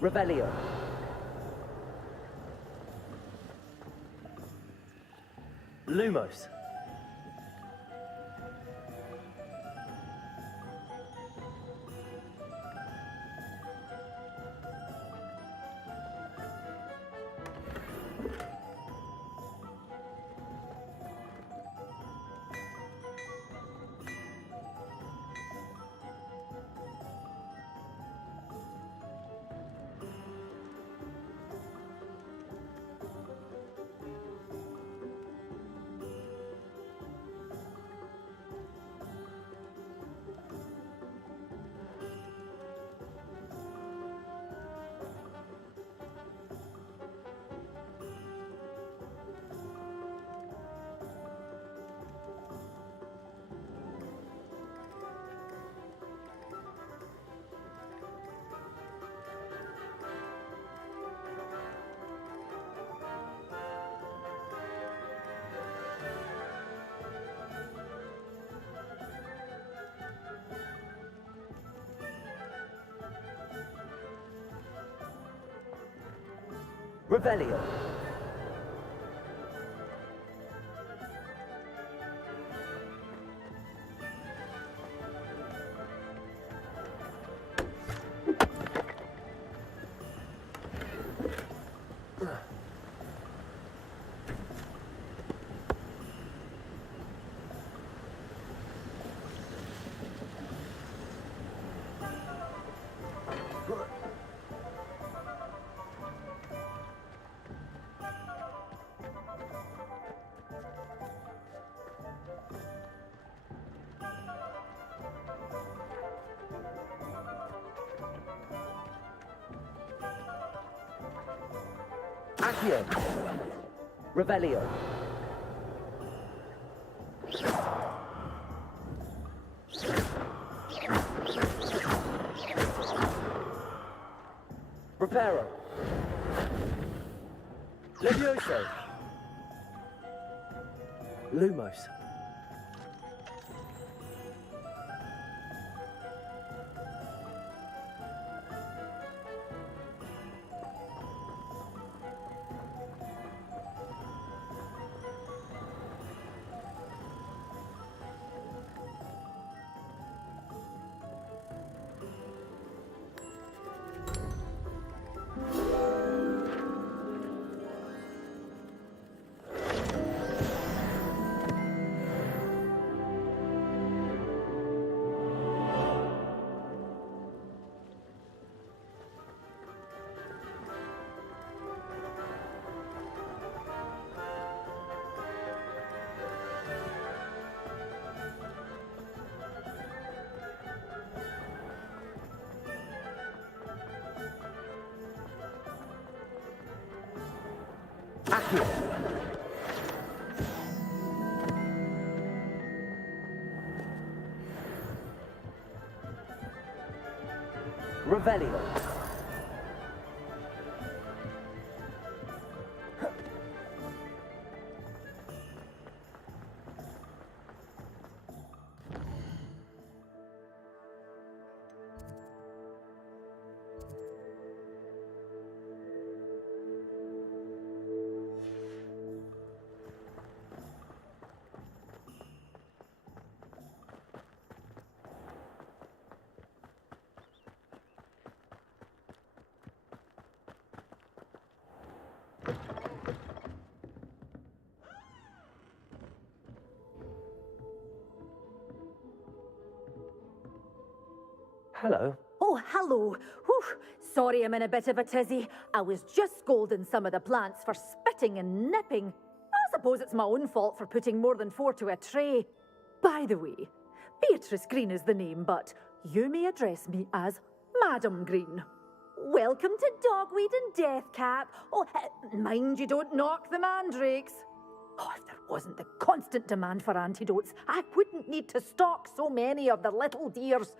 Revelio. Lumos. Revelio. Accio. Revelio. Reparo. Levioso. Lumos. Accio. Revelio. Hello. Oh, hello. Whew. Sorry I'm in a bit of a tizzy. I was just scolding some of the plants for spitting and nipping. I suppose it's my own fault for putting more than 4 to a tray. By the way, Beatrice Green is the name, but you may address me as Madam Green. Welcome to Dogweed and Deathcap. Oh, mind you don't knock the mandrakes. Oh, if there wasn't the constant demand for antidotes, I wouldn't need to stock so many of the little dears.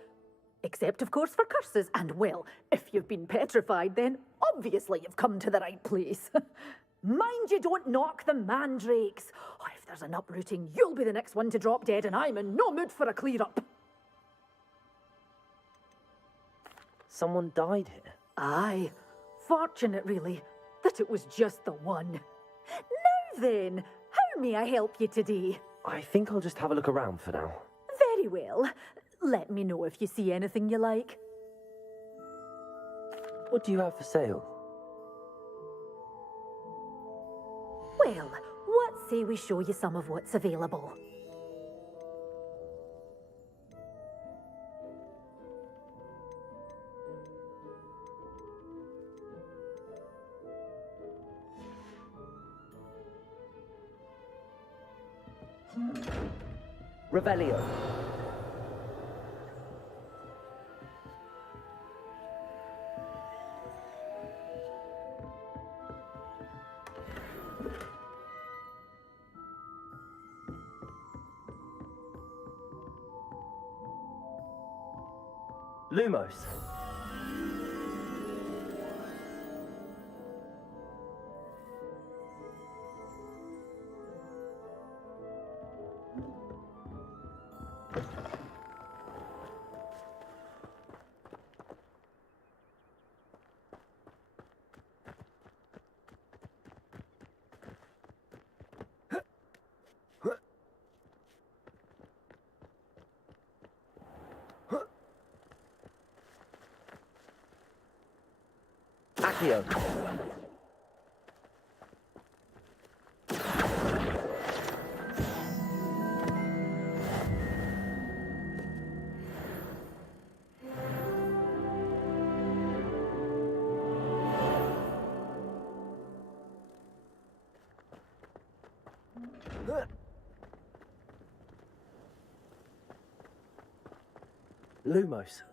Except, of course, for curses. And, well, if you've been petrified, then obviously you've come to the right place. Mind you don't knock the mandrakes. Oh, if there's an uprooting, you'll be the next one to drop dead, and I'm in no mood for a clear-up. Someone died here. Aye. Fortunate, really, that it was just the one. Now then, how may I help you today? I think I'll just have a look around for now. Very well. Let me know if you see anything you like. What do you have for sale? Well, what say we show you some of what's available? Revelio. Lumos. Accio. Lumos.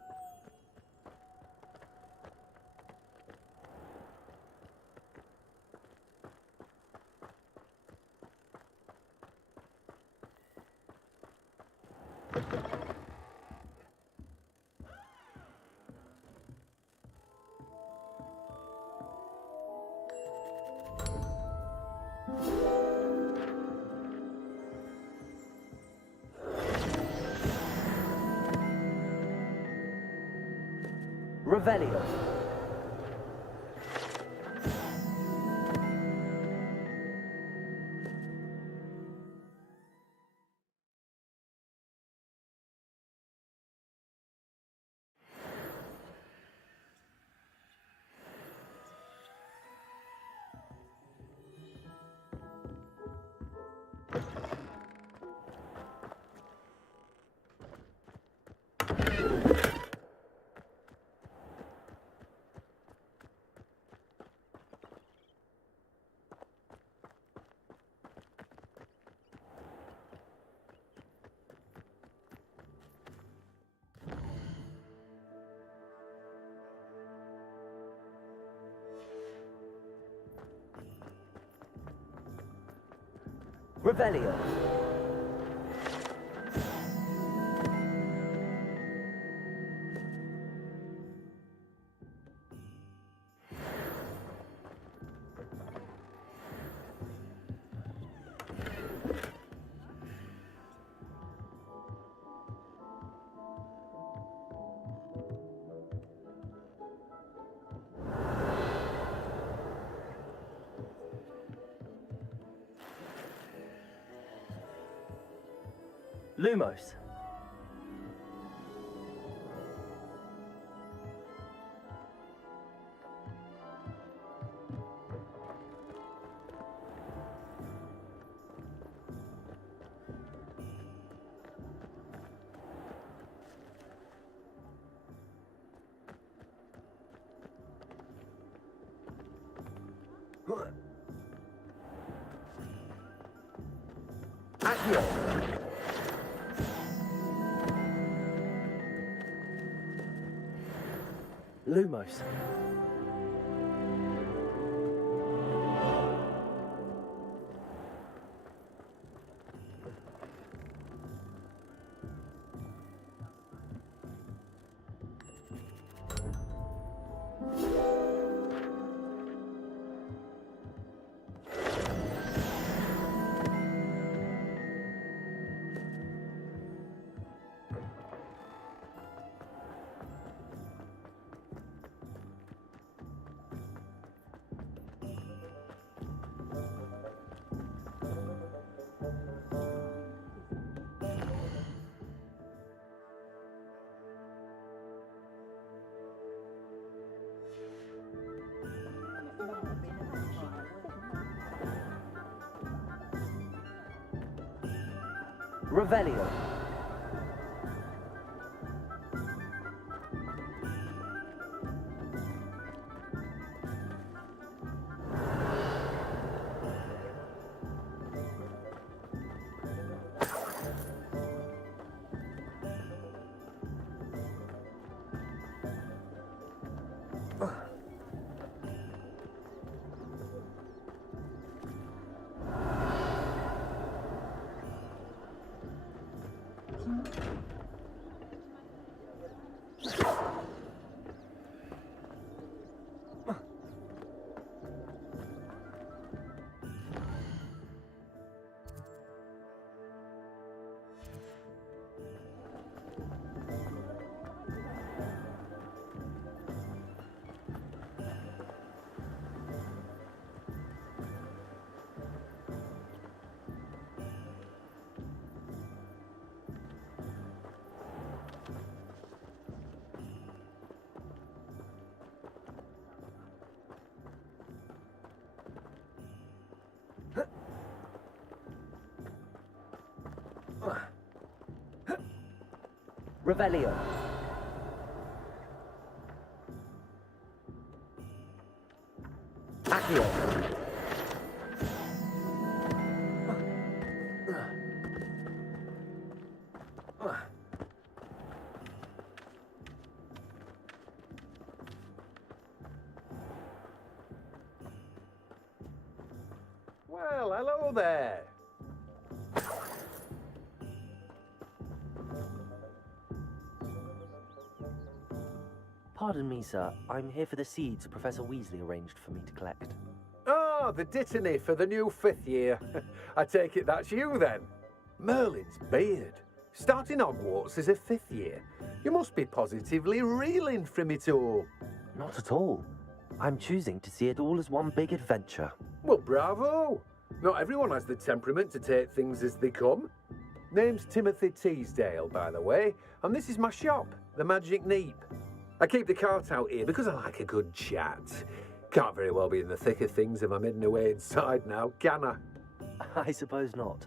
Revelio. Revelio. Lumos. Accio. Lumos. Revelio. Revelio. Accio. Well, hello there. Pardon me, sir. I'm here for the seeds Professor Weasley arranged for me to collect. Ah, the dittany for the new 5th year. I take it that's you then. Merlin's beard. Starting Hogwarts as a 5th year. You must be positively reeling from it all. Not at all. I'm choosing to see it all as one big adventure. Well, bravo. Not everyone has the temperament to take things as they come. Name's Timothy Teasdale, by the way, and this is my shop, the Magic Neep. I keep the cart out here because I like a good chat. Can't very well be in the thick of things if I'm hidden away inside now, can I? I suppose not.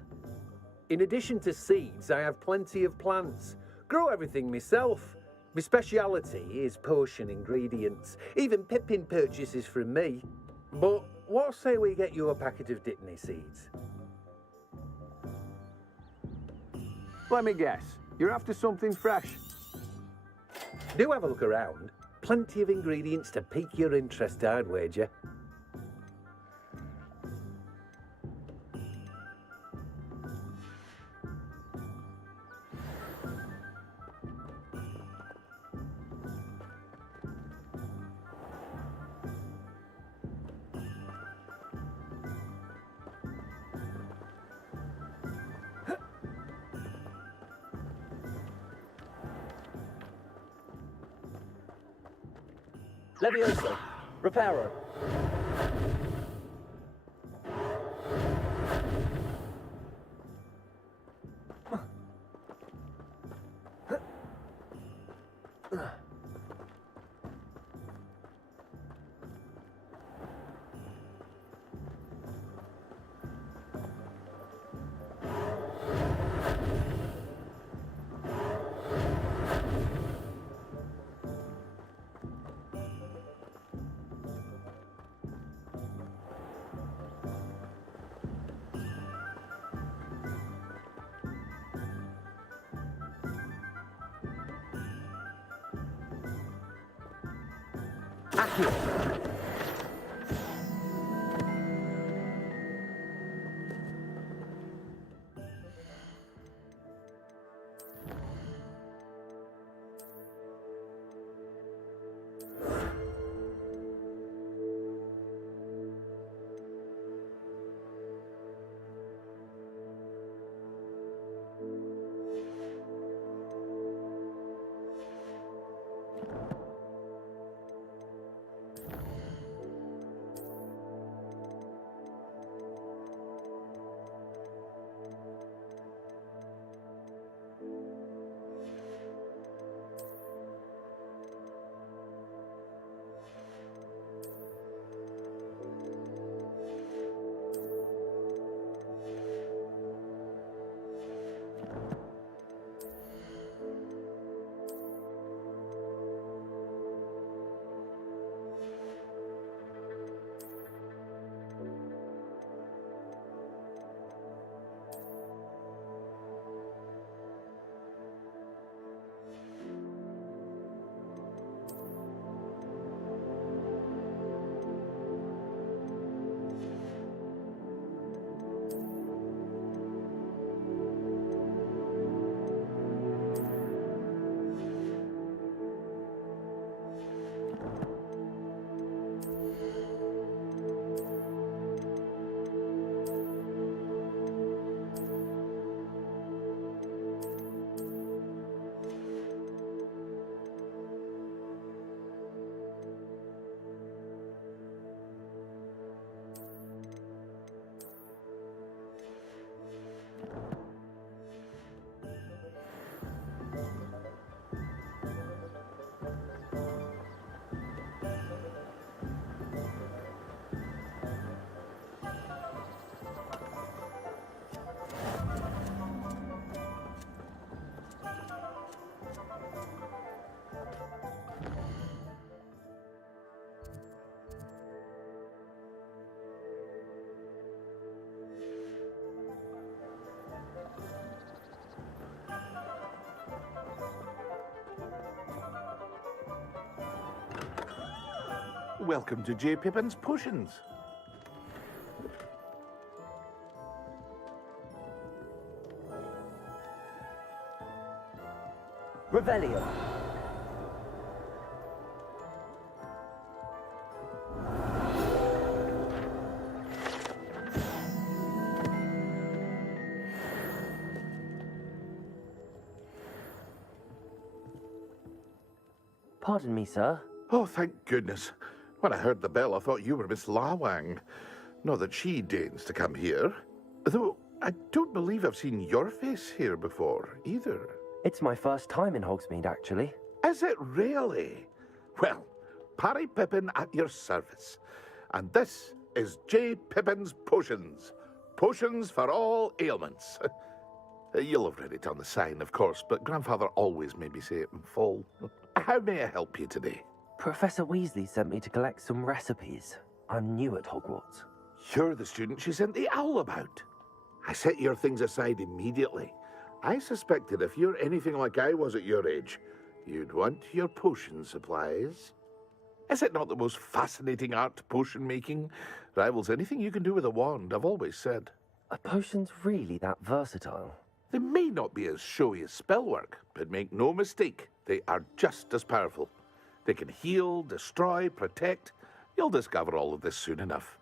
In addition to seeds, I have plenty of plants. Grow everything myself. My speciality is potion ingredients. Even Pippin purchases from me. But what say we get you a packet of Dittany seeds? Let me guess. You're after something fresh. Do have a look around. Plenty of ingredients to pique your interest, I'd wager. Levioso. Reparo. Accio. Welcome to J. Pippin's Potions. Revelio. Pardon me, sir. Oh, thank goodness. When I heard the bell, I thought you were Miss Lawang. Not that she deigns to come here. Though I don't believe I've seen your face here before, either. It's my first time in Hogsmeade, actually. Is it really? Well, Parry Pippin at your service. And this is J. Pippin's Potions. Potions for all ailments. You'll have read it on the sign, of course, but Grandfather always made me say it in full. How may I help you today? Professor Weasley sent me to collect some recipes. I'm new at Hogwarts. You're the student she sent the owl about. I set your things aside immediately. I suspected if you're anything like I was at your age, you'd want your potion supplies. Is it not the most fascinating art, potion making? Rivals anything you can do with a wand, I've always said. Are potions really that versatile? They may not be as showy as spellwork, but make no mistake, they are just as powerful. They can heal, destroy, protect. You'll discover all of this soon enough.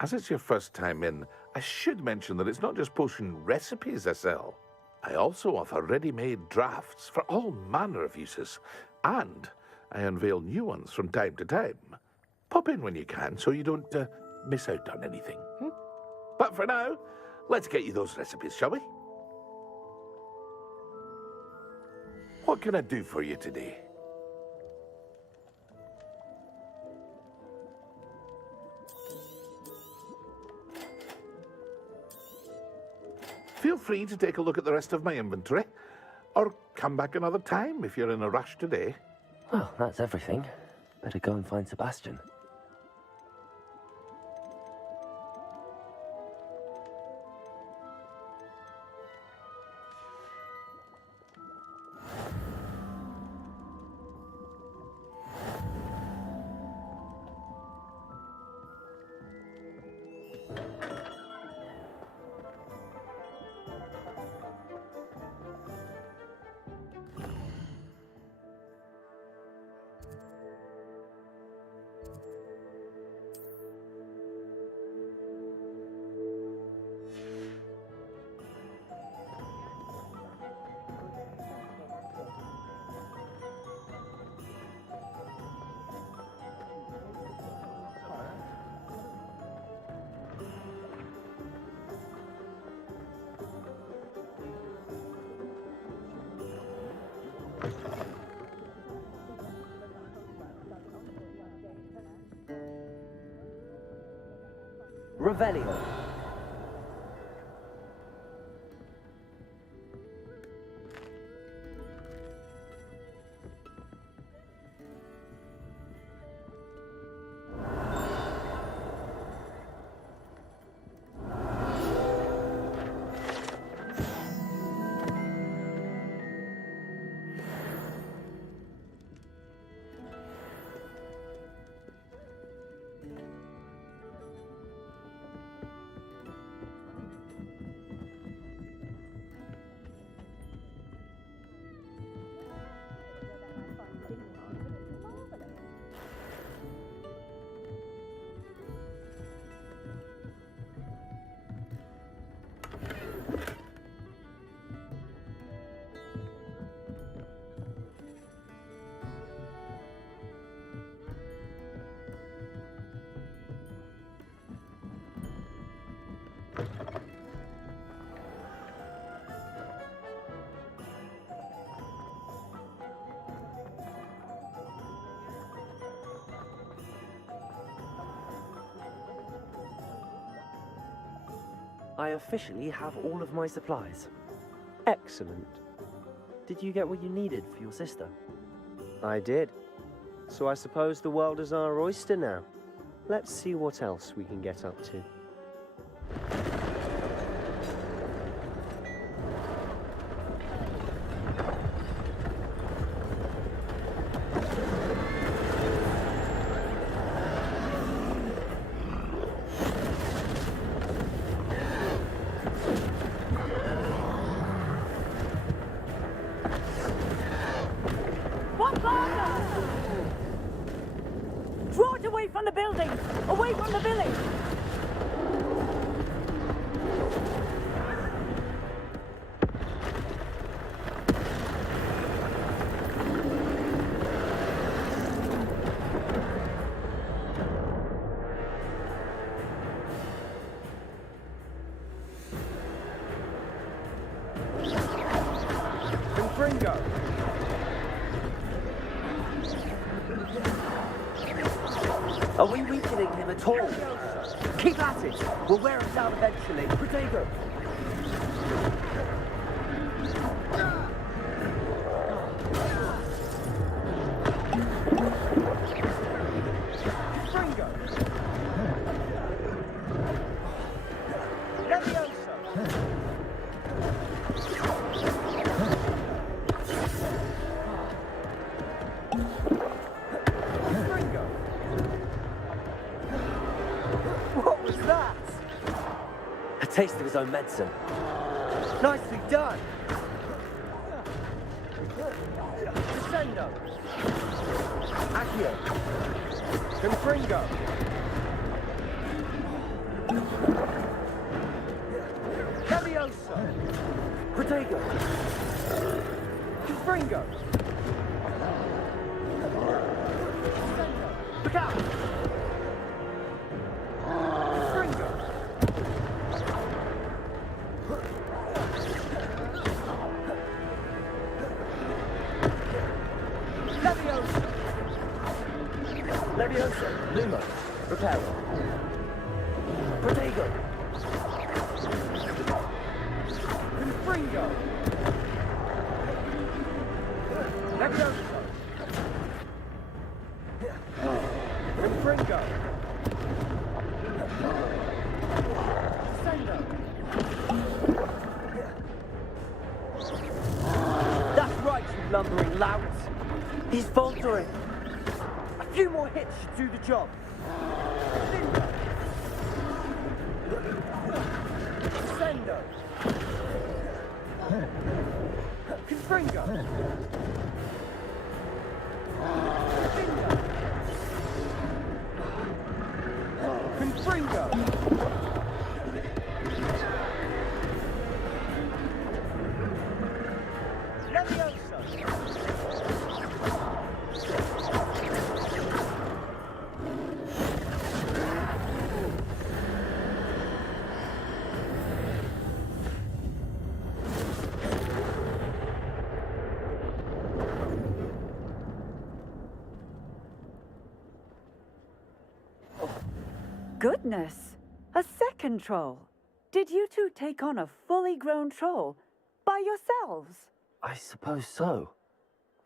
As it's your first time in, I should mention that it's not just potion recipes I sell. I also offer ready-made drafts for all manner of uses, and I unveil new ones from time to time. Pop in when you can so you don't miss out on anything. But for now, let's get you those recipes, shall we? What can I do for you today? Feel free to take a look at the rest of my inventory, or come back another time if you're in a rush today. Well, that's everything. Better go and find Sebastian. Revelio. I officially have all of my supplies. Excellent. Did you get what you needed for your sister? I did. So I suppose the world is our oyster now. Let's see what else we can get up to. Draw it away from the building! Away from the village! Confringo! Are we weakening him at all? Keep at it! We'll wear him down eventually. Protego! Confringo! Levioso! What was that? A taste of his own medicine. Nicely done! Descendo! Accio! Confringo! Levioso! Protego! Confringo! Look out! Confringo! Levioso! Levioso! Lumo! Repel! Protego! Confringo! Levioso! Confringo! Descendo! That's right, you lumbering louts! He's faltering! A few more hits should do the job! Descendo! Confringo! Confringo! Levioso! Goodness! A second troll. Did you two take on a fully grown troll by yourselves? I suppose so.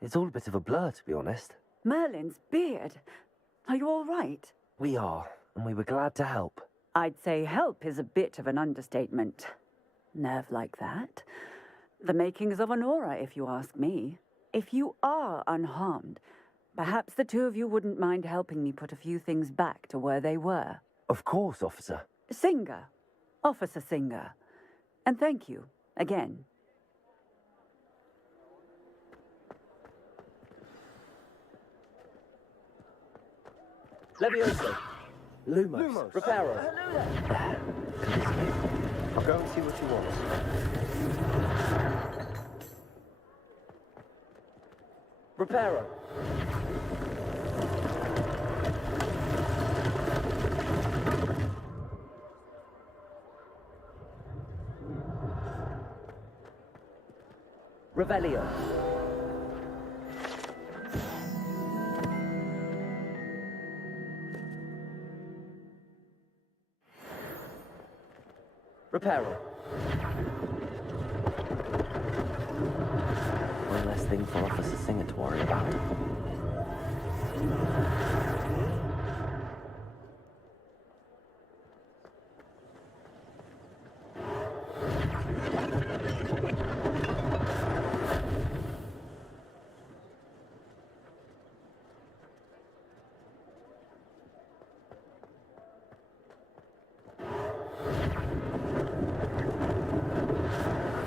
It's all a bit of a blur, to be honest. Merlin's beard. Are you all right? We are, and we were glad to help. I'd say help is a bit of an understatement. Nerve like that. The makings of an aura, if you ask me. If you are unharmed, perhaps the two of you wouldn't mind helping me put a few things back to where they were. Of course, officer. Singer. Officer Singer. And thank you, again. Levioso. Lumos. Reparo. I'll go and see what you want. Reparo. Revelio. Reparo. One less thing for Officer Singer to worry about.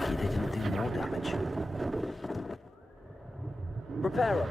They didn't do more damage. Reparo.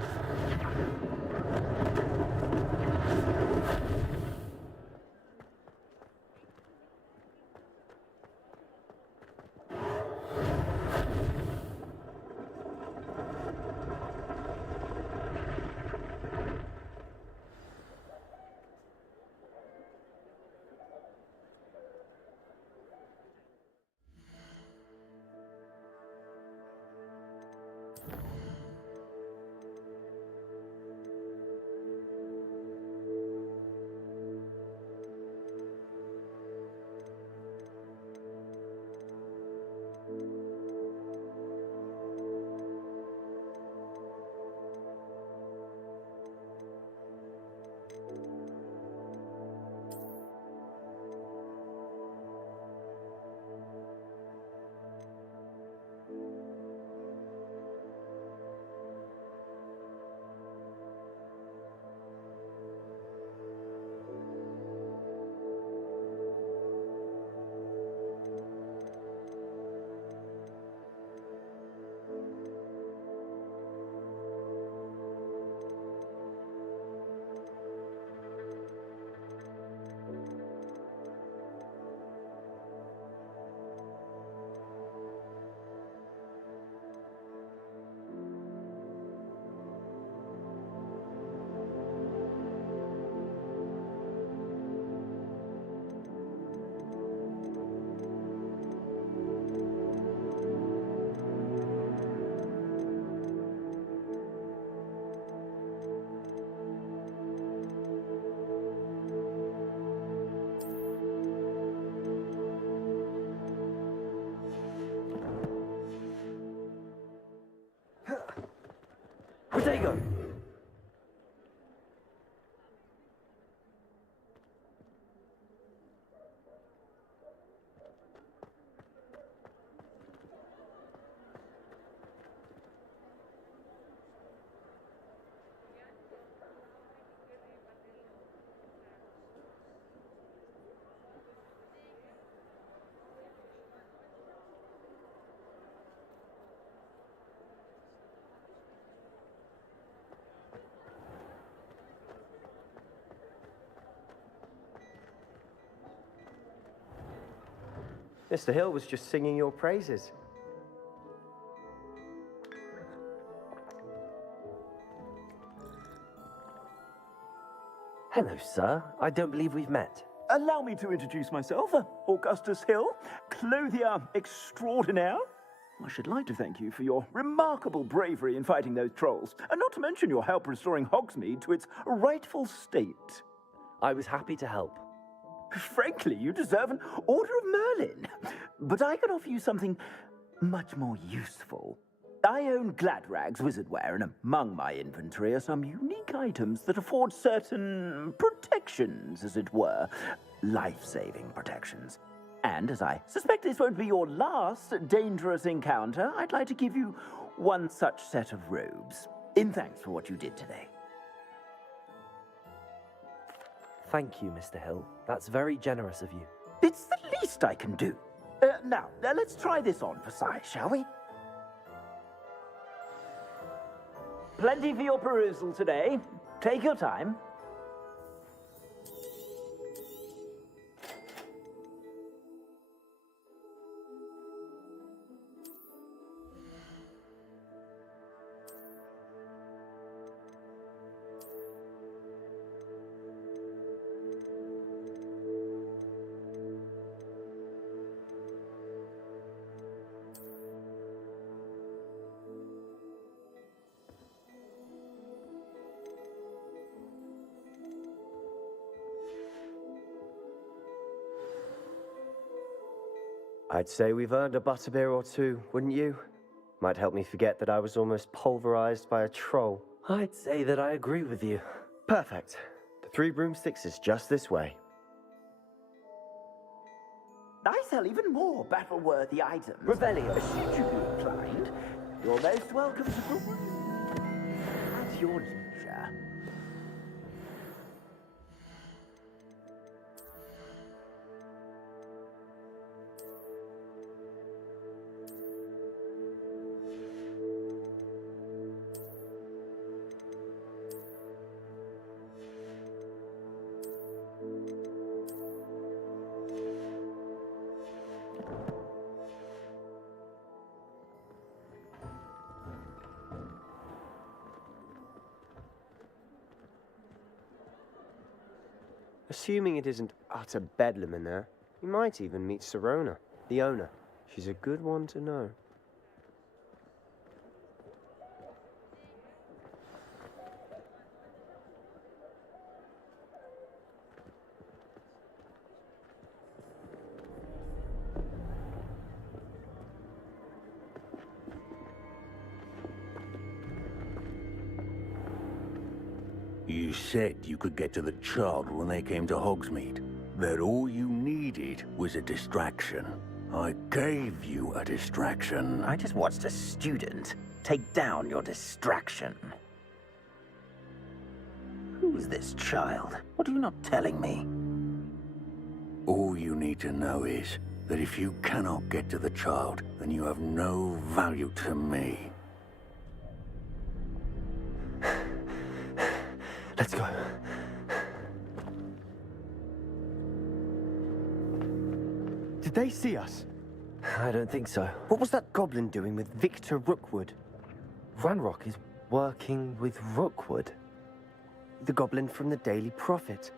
Protego! Mr. Hill was just singing your praises. Hello, sir. I don't believe we've met. Allow me to introduce myself, Augustus Hill, clothier extraordinaire. I should like to thank you for your remarkable bravery in fighting those trolls, and not to mention your help restoring Hogsmeade to its rightful state. I was happy to help. Frankly, you deserve an Order of Merlin. But I can offer you something much more useful. I own Gladrag's wizardware, and among my inventory are some unique items that afford certain protections, as it were. Life-saving protections. And as I suspect this won't be your last dangerous encounter, I'd like to give you one such set of robes, in thanks for what you did today. Thank you, Mr. Hill. That's very generous of you. It's the least I can do. Now, let's try this on for size, shall we? Plenty for your perusal today. Take your time. I'd say we've earned a butterbeer or two, wouldn't you? Might help me forget that I was almost pulverized by a troll. I'd say that I agree with you. Perfect. The 3 broomsticks is just this way. I sell even more battle-worthy items. Revelio, should you be inclined, you're most welcome to peruse at your leisure. Assuming it isn't utter bedlam in there, you might even meet Sirona, the owner. She's a good one to know. You said you could get to the child when they came to Hogsmeade. That all you needed was a distraction. I gave you a distraction. I just watched a student take down your distraction. Who's this child? What are you not telling me? All you need to know is that if you cannot get to the child, then you have no value to me. Let's go. Did they see us? I don't think so. What was that goblin doing with Victor Rookwood? Ranrock is working with Rookwood. The goblin from the Daily Prophet.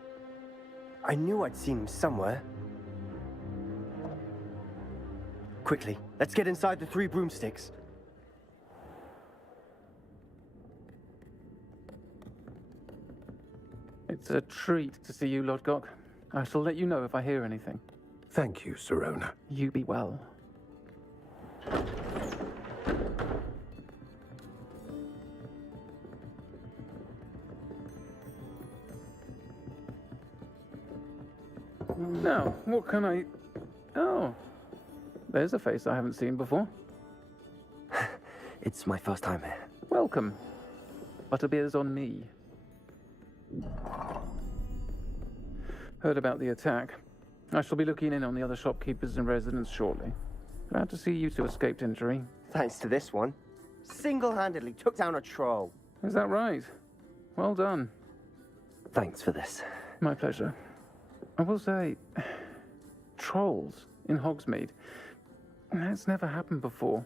I knew I'd seen him somewhere. Quickly, let's get inside the 3 broomsticks. It's a treat to see you, Lodgok. I shall let you know if I hear anything. Thank you, Sirona. You be well. Now, what can I... Oh, there's a face I haven't seen before. It's my first time here. Welcome. Butterbeer's on me. Heard about the attack. I shall be looking in on the other shopkeepers and residents shortly. Glad to see you two escaped injury. Thanks to this one. Single-handedly took down a troll. Is that right? Well done. Thanks for this. My pleasure. I will say, trolls in Hogsmeade. That's never happened before.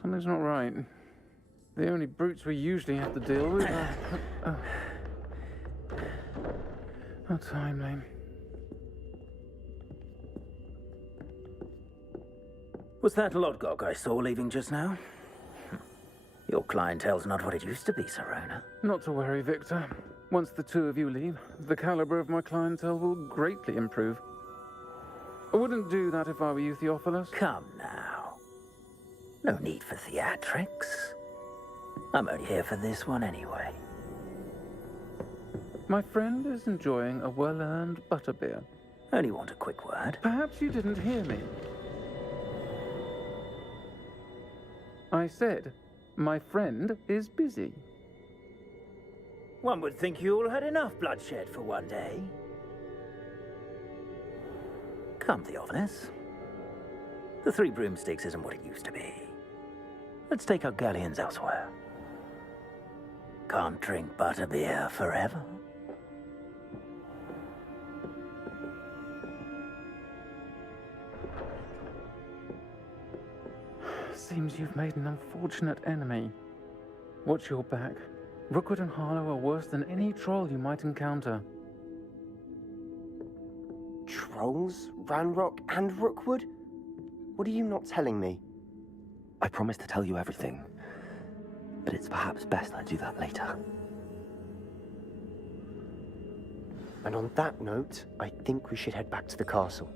Something's not right. The only brutes we usually have to deal with are... How timely. Was that Lodgok I saw leaving just now? Your clientele's not what it used to be, Sirona. Not to worry, Victor. Once the two of you leave, the caliber of my clientele will greatly improve. I wouldn't do that if I were you, Theophilus. Come now. No need for theatrics. I'm only here for this one anyway. My friend is enjoying a well-earned butterbeer. Only want a quick word. Perhaps you didn't hear me. I said, my friend is busy. One would think you all had enough bloodshed for one day. Come, Theophilus. The Three Broomsticks isn't what it used to be. Let's take our galleons elsewhere. Can't drink butterbeer forever. Seems you've made an unfortunate enemy. Watch your back. Rookwood and Harlow are worse than any troll you might encounter. Trolls? Ranrock and Rookwood? What are you not telling me? I promised to tell you everything, but it's perhaps best I do that later. And on that note, I think we should head back to the castle.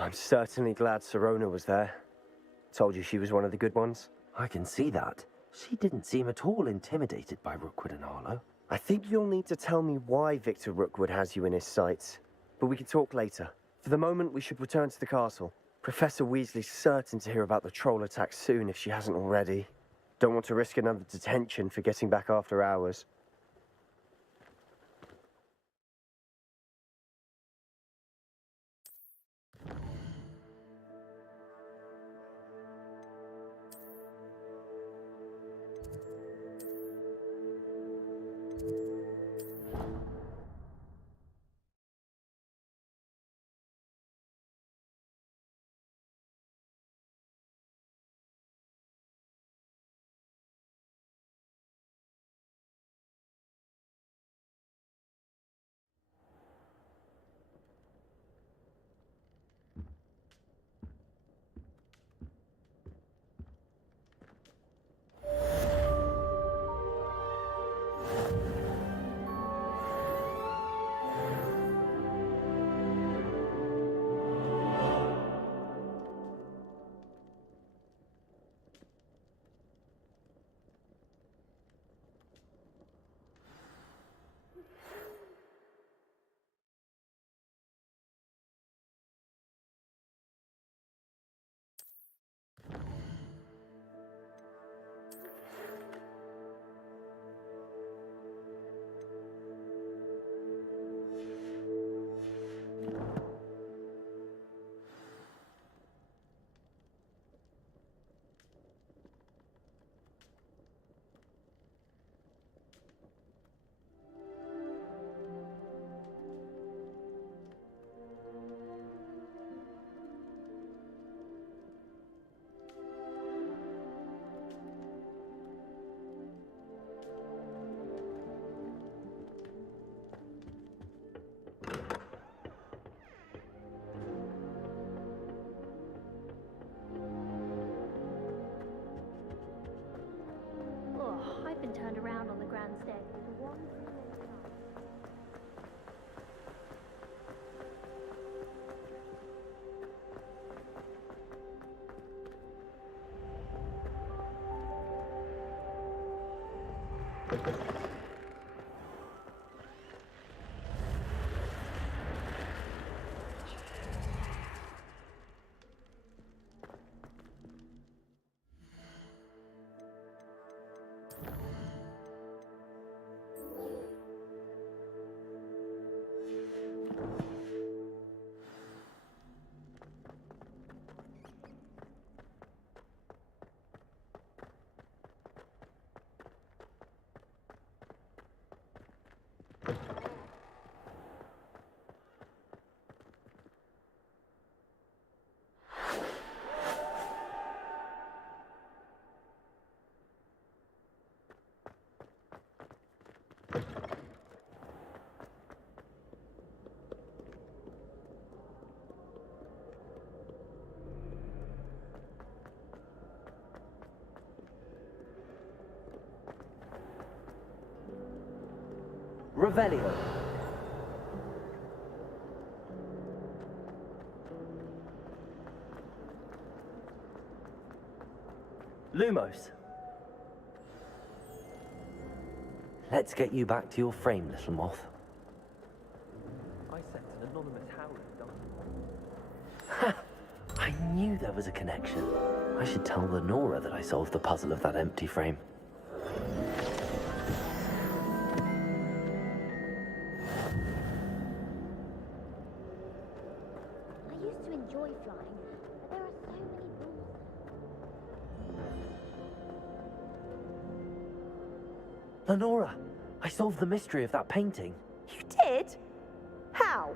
I'm certainly glad Serona was there. Told you she was one of the good ones. I can see that. She didn't seem at all intimidated by Rookwood and Harlow. I think you'll need to tell me why Victor Rookwood has you in his sights. But we can talk later. For the moment, we should return to the castle. Professor Weasley's certain to hear about the troll attack soon if she hasn't already. Don't want to risk another detention for getting back after hours. Oh, I've been turned around on the grand staircase once. Revelio. Lumos. Let's get you back to your frame, little moth. I sent an anonymous howler. I knew there was a connection. I should tell the Nora that I solved the puzzle of that empty frame. I used to enjoy flying, but there are so many rules. Lenora, I solved the mystery of that painting. You did? How?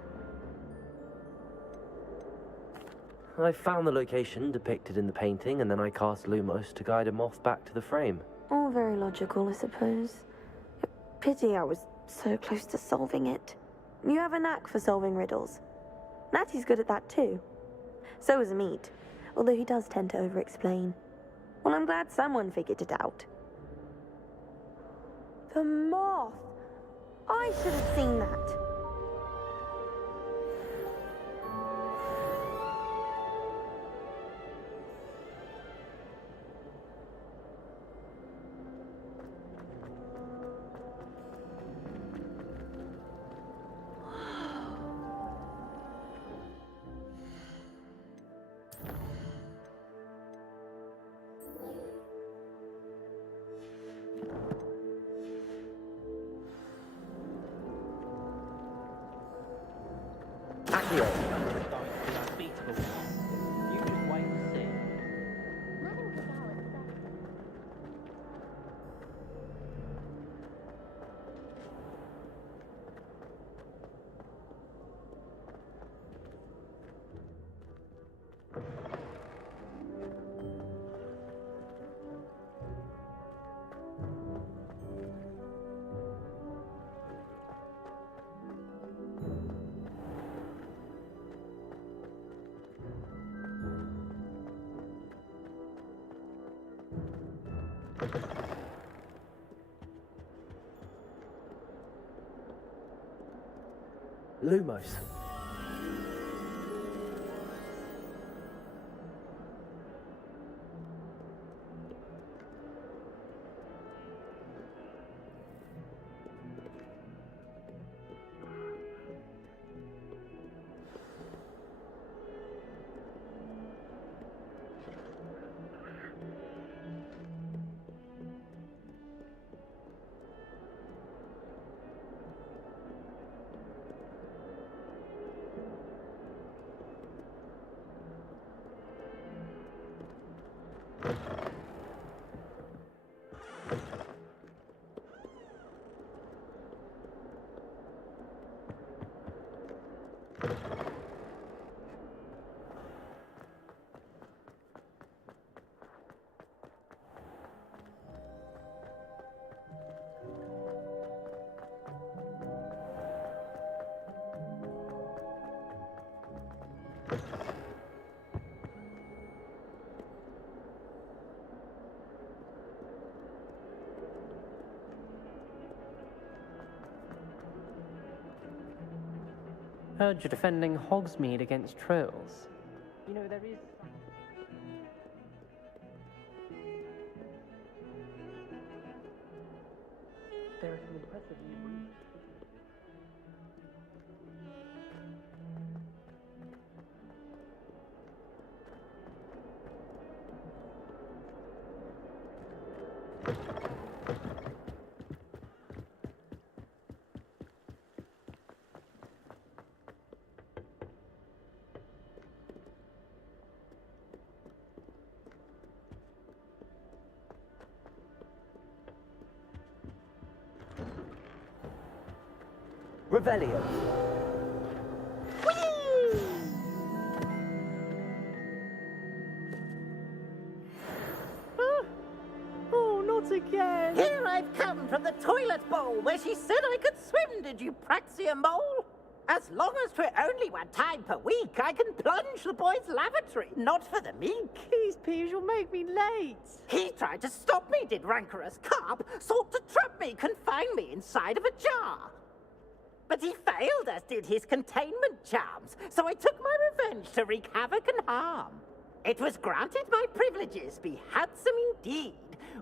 I found the location depicted in the painting, and then I cast Lumos to guide a moth back to the frame. All very logical, I suppose. Pity I was so close to solving it. You have a knack for solving riddles. Natty's good at that too. So is Meat, although he does tend to over-explain. Well, I'm glad someone figured it out. The moth! I should have seen that. Accio. Unbeatable. You just wait and see. Madame Kagawa said. Lumos. Heard you're defending Hogsmeade against trolls. You know, there is... There are some impressive new rooms. Revelio. Oh, not again. Here I've come from the toilet bowl where she said I could swim, did you praxia mole? As long as 'twere only one time per week, I can plunge the boy's lavatory, not for the meek. These peeves will make me late. He tried to stop me, did rancorous carp, sought to trap me, confine me inside of a jar. But he failed, as did his containment charms, so I took my revenge to wreak havoc and harm. It was granted my privileges be handsome indeed,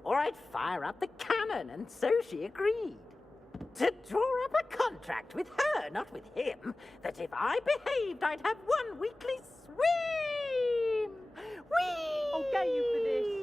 or I'd fire up the cannon, and so she agreed. To draw up a contract with her, not with him, that if I behaved, I'd have one weekly swim! Whee! I'll get you for this.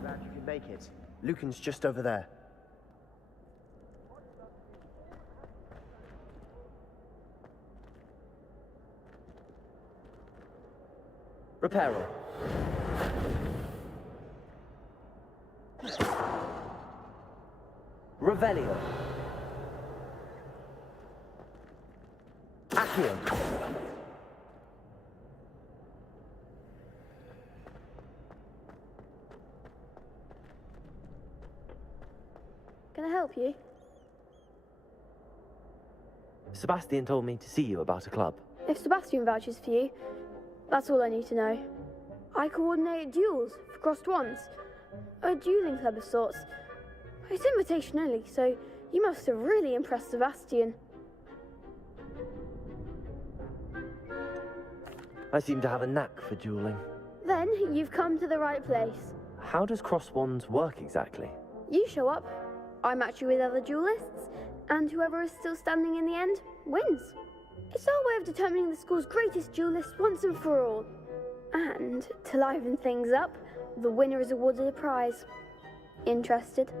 Glad you can make it. Lucan's just over there. Reparo. Revelio. Accio. Can I help you? Sebastian told me to see you about a club. If Sebastian vouches for you, that's all I need to know. I coordinate duels for crossed ones. A dueling club of sorts. It's invitation only, so you must have really impressed Sebastian. I seem to have a knack for dueling. Then you've come to the right place. How does cross wands work exactly? You show up, I match you with other duelists, and whoever is still standing in the end wins. It's our way of determining the school's greatest duelist once and for all. And to liven things up, the winner is awarded a prize. Interested?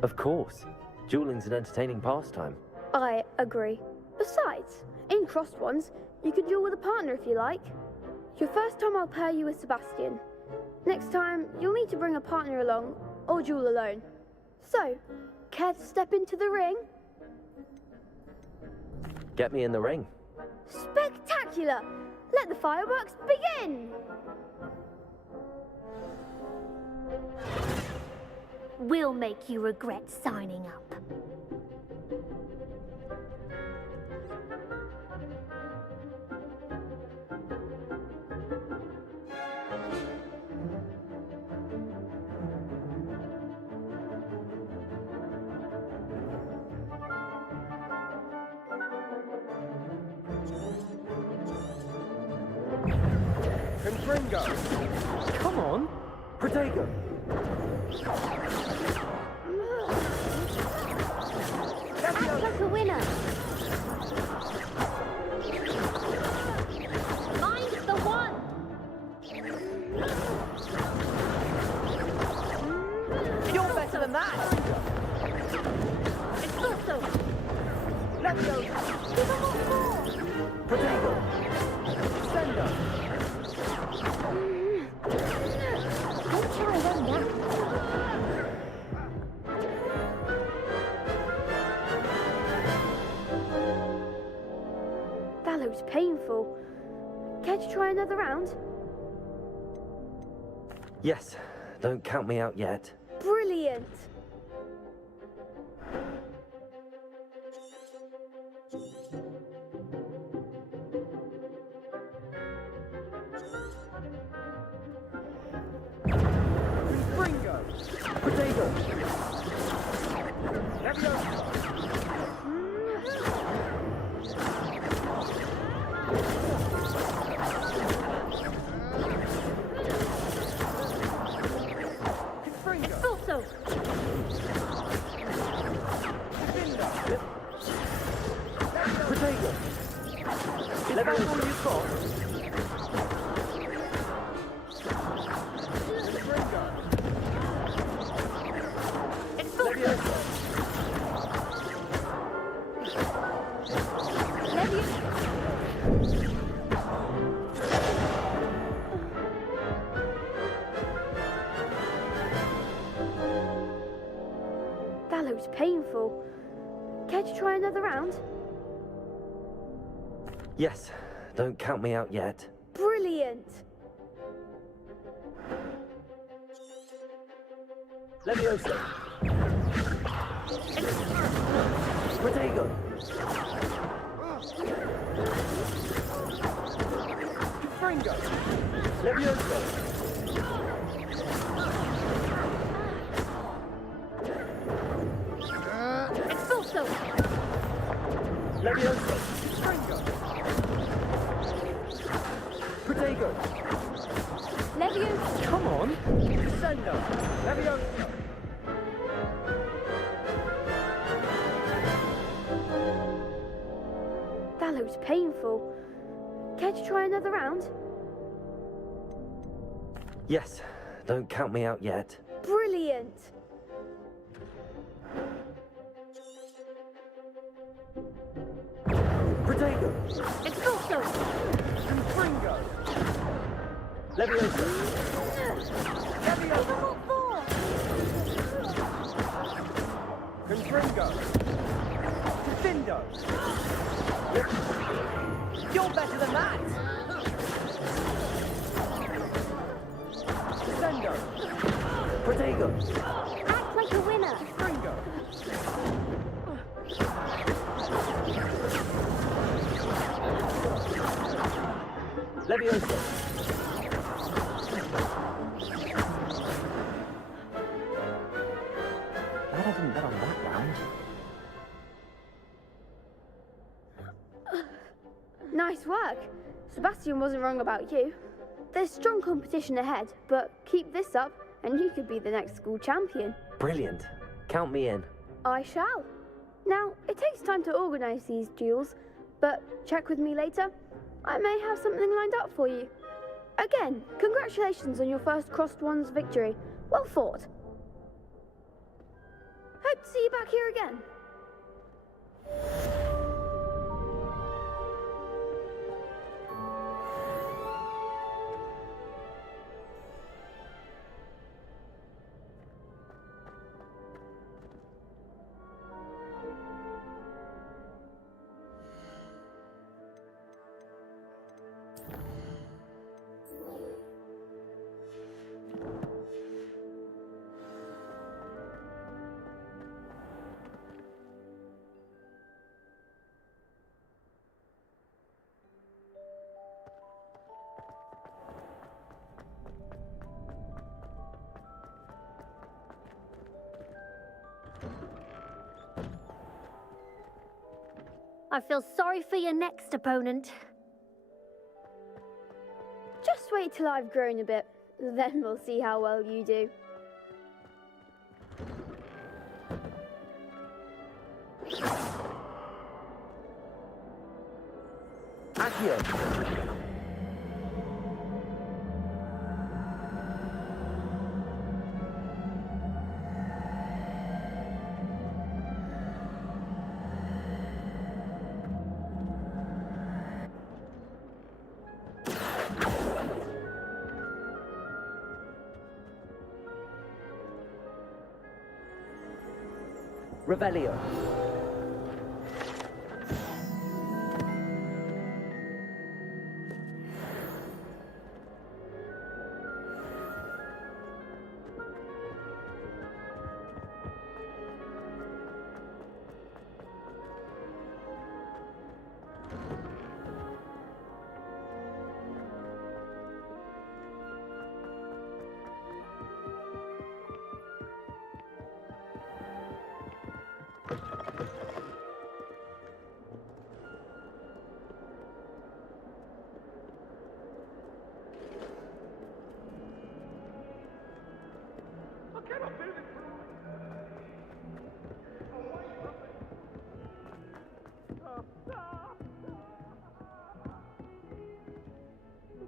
Of course. Dueling's an entertaining pastime. I agree. Besides, in crossed ones, you can duel with a partner if you like. Your first time I'll pair you with Sebastian. Next time, you'll need to bring a partner along, or duel alone. So, care to step into the ring? Get me in the ring. Spectacular! Let the fireworks begin! We'll make you regret signing up. Confringo! Come on! Protego! Act like a winner! Mind the one! You're better than that! It's also... Let me go! Give a lot more! Protego! Sendo! Don't try them now. That looks painful. Care to try another round? Yes. Don't count me out yet. Brilliant! Confringo! Protego! Leviosa! Expulso! Protego! Is that all you've got? That looks painful. Care Care to try another round? Yes, don't count me out yet. Brilliant! Leviosa. Protego. Fringo. Leviosa. Expulso! Leviosa. Fringo. Protego. Leviosa! Come on. Descendo. Leviosa. That looks painful. Care to try another round? Yes, don't count me out yet. Brilliant! Protego. Expulso! Fringo. Leviosa. Leviosa. Confringo. Defendo. You're better than that! Descendo. Protego. Act like a winner! Fringo. Leviosa. Glad I didn't bet on that round. Nice work. Sebastian wasn't wrong about you. There's strong competition ahead, but keep this up and you could be the next school champion. Brilliant. Count me in. I shall. Now, it takes time to organise these duels, but check with me later. I may have something lined up for you. Again, congratulations on your first Crossed Ones victory. Well fought. Hope to see you back here again. I feel sorry for your next opponent. Just wait till I've grown a bit, then we'll see how well you do. Accio. Revelio.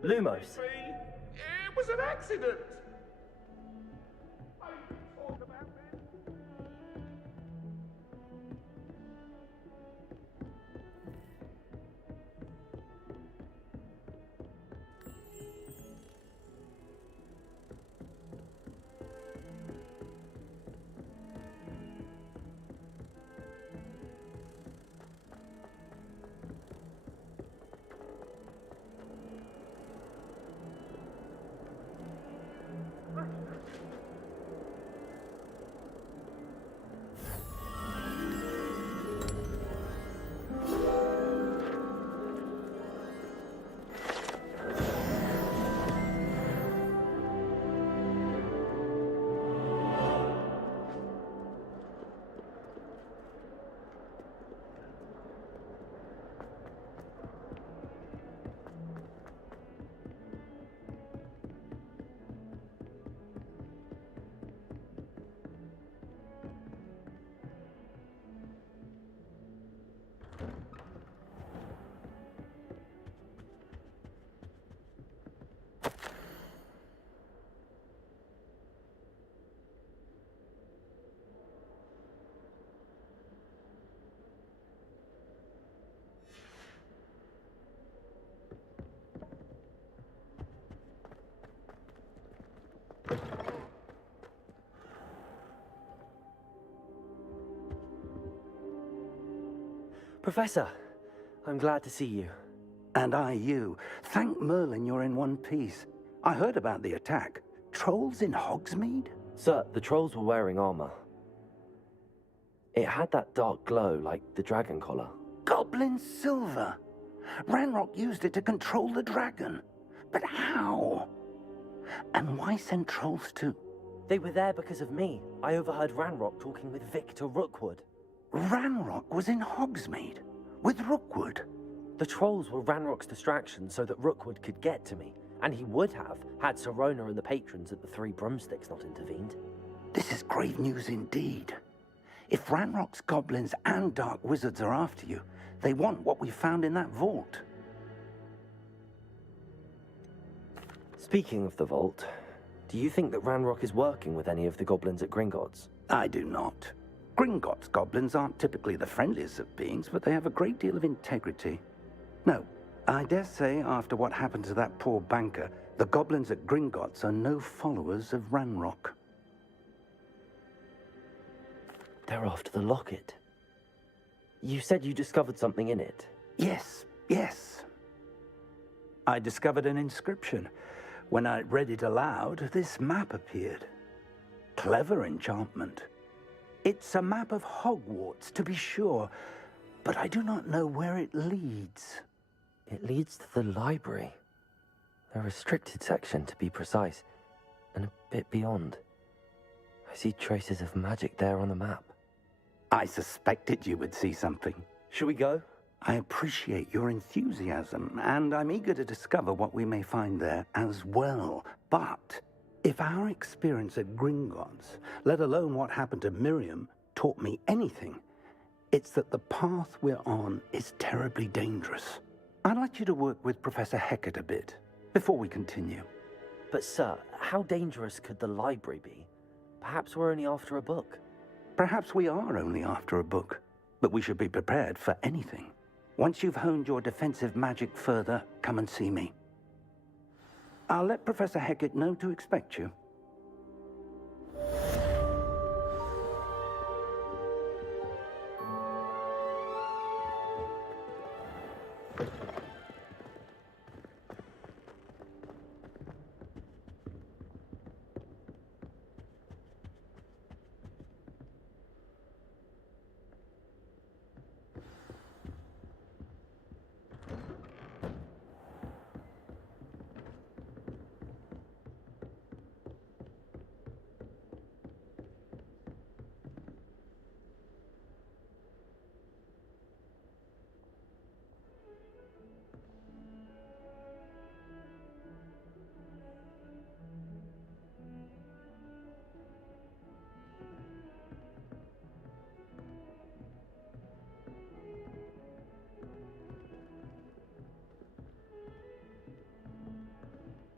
Lumos. It was an accident. Professor, I'm glad to see you. And I you. Thank Merlin you're in one piece. I heard about the attack. Trolls in Hogsmeade? Sir, the trolls were wearing armor. It had that dark glow like the dragon collar. Goblin silver. Ranrock used it to control the dragon. But how? And why send trolls too? They were there because of me. I overheard Ranrock talking with Victor Rookwood. Ranrock was in Hogsmeade? With Rookwood? The trolls were Ranrock's distraction so that Rookwood could get to me. And he would have, had Serona and the patrons at the Three Broomsticks not intervened. This is grave news indeed. If Ranrock's goblins and dark wizards are after you, they want what we found in that vault. Speaking of the vault, do you think that Ranrock is working with any of the goblins at Gringotts? I do not. Gringotts goblins aren't typically the friendliest of beings, but they have a great deal of integrity. No, I dare say after what happened to that poor banker, the goblins at Gringotts are no followers of Ranrock. They're after the locket. You said you discovered something in it. Yes, yes. I discovered an inscription. When I read it aloud, this map appeared. Clever enchantment. It's a map of Hogwarts, to be sure, but I do not know where it leads. It leads to the library. A restricted section, to be precise, and a bit beyond. I see traces of magic there on the map. I suspected you would see something. Shall we go? I appreciate your enthusiasm, and I'm eager to discover what we may find there as well. But if our experience at Gringotts, let alone what happened to Miriam, taught me anything, it's that the path we're on is terribly dangerous. I'd like you to work with Professor Hecat a bit before we continue. But sir, how dangerous could the library be? Perhaps we're only after a book. Perhaps we are only after a book, but we should be prepared for anything. Once you've honed your defensive magic further, come and see me. I'll let Professor Hecat know to expect you.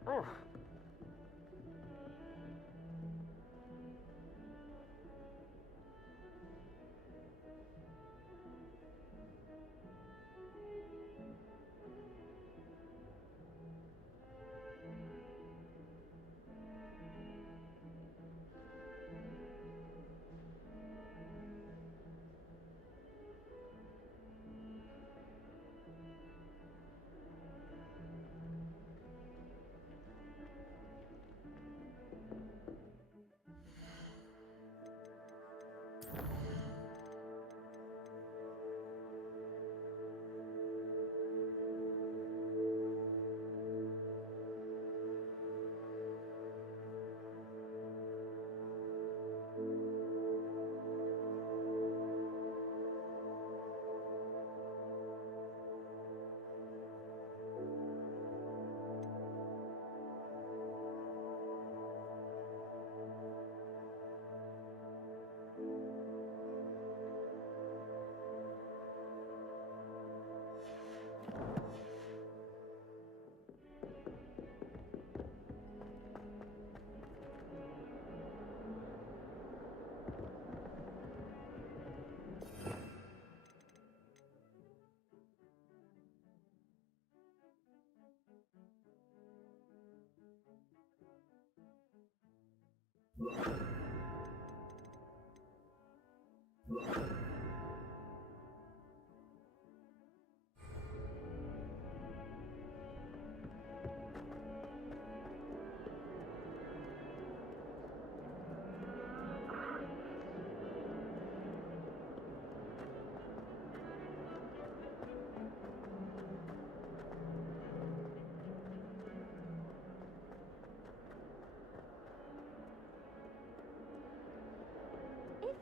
Oh.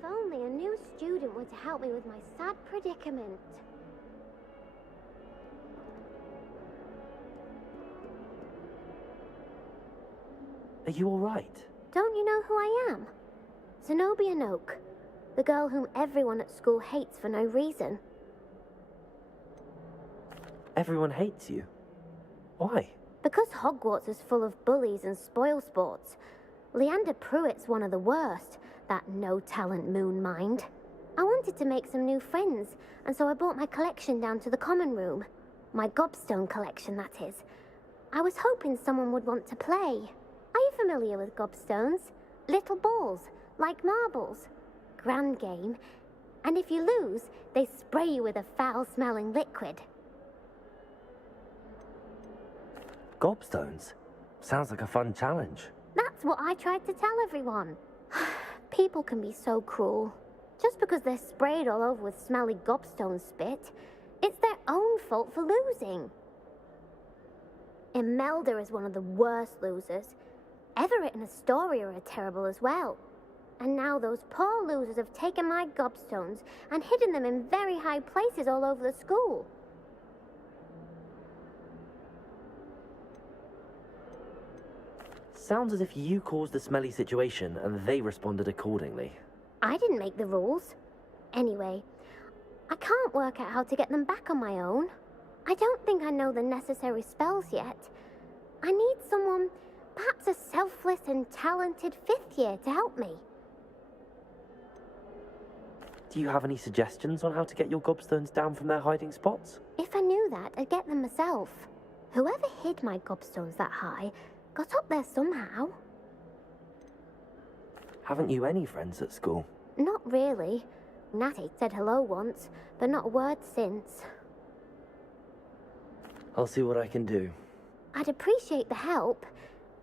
only a new student were to help me with my sad predicament. Are you all right? Don't you know who I am? Zenobia Noak, the girl whom everyone at school hates for no reason. Everyone hates you. Why? Because Hogwarts is full of bullies and spoilsports. Leander Pruitt's one of the worst, that no-talent moon mind. I wanted to make some new friends, and so I brought my collection down to the common room. My gobstone collection, that is. I was hoping someone would want to play. Are you familiar with gobstones? Little balls, like marbles. Grand game. And if you lose, they spray you with a foul-smelling liquid. Gobstones? Sounds like a fun challenge. That's what I tried to tell everyone. People can be so cruel. Just because they're sprayed all over with smelly gobstone spit, it's their own fault for losing. Imelda is one of the worst losers. Everett and Astoria are terrible as well. And now those poor losers have taken my gobstones and hidden them in very high places all over the school. Sounds as if you caused the smelly situation and they responded accordingly. I didn't make the rules. Anyway, I can't work out how to get them back on my own. I don't think I know the necessary spells yet. I need someone, perhaps a selfless and talented fifth year to help me. Do you have any suggestions on how to get your gobstones down from their hiding spots? If I knew that, I'd get them myself. Whoever hid my gobstones that high got up there somehow. Haven't you any friends at school? Not really. Natty said hello once, but not a word since. I'll see what I can do. I'd appreciate the help.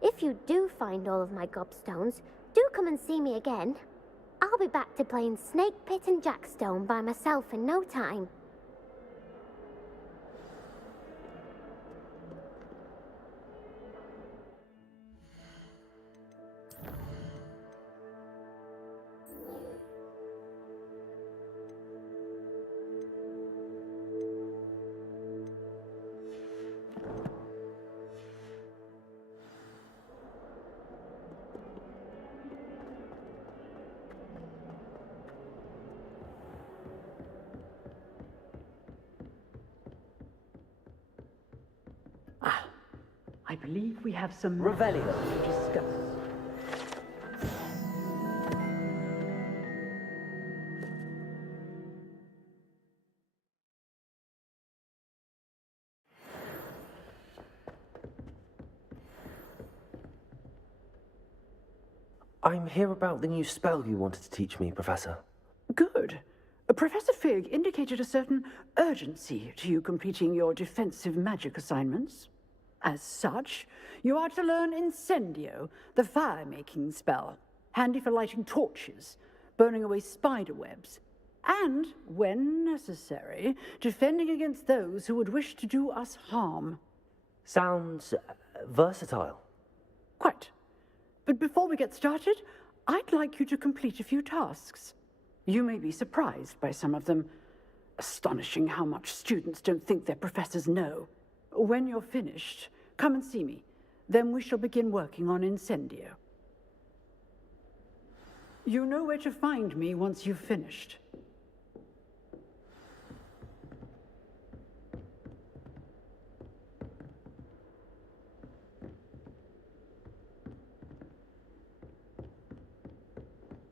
If you do find all of my gobstones, do come and see me again. I'll be back to playing Snake Pit and Jackstone by myself in no time. I believe we have some Revelio to discuss. I'm here about the new spell you wanted to teach me, Professor. Good. Professor Fig indicated a certain urgency to you completing your defensive magic assignments. As such, you are to learn Incendio, the fire-making spell, handy for lighting torches, burning away spider webs, and, when necessary, defending against those who would wish to do us harm. Sounds versatile. Quite. But before we get started, I'd like you to complete a few tasks. You may be surprised by some of them. Astonishing how much students don't think their professors know. When you're finished, come and see me. Then we shall begin working on Incendio. You know where to find me once you've finished.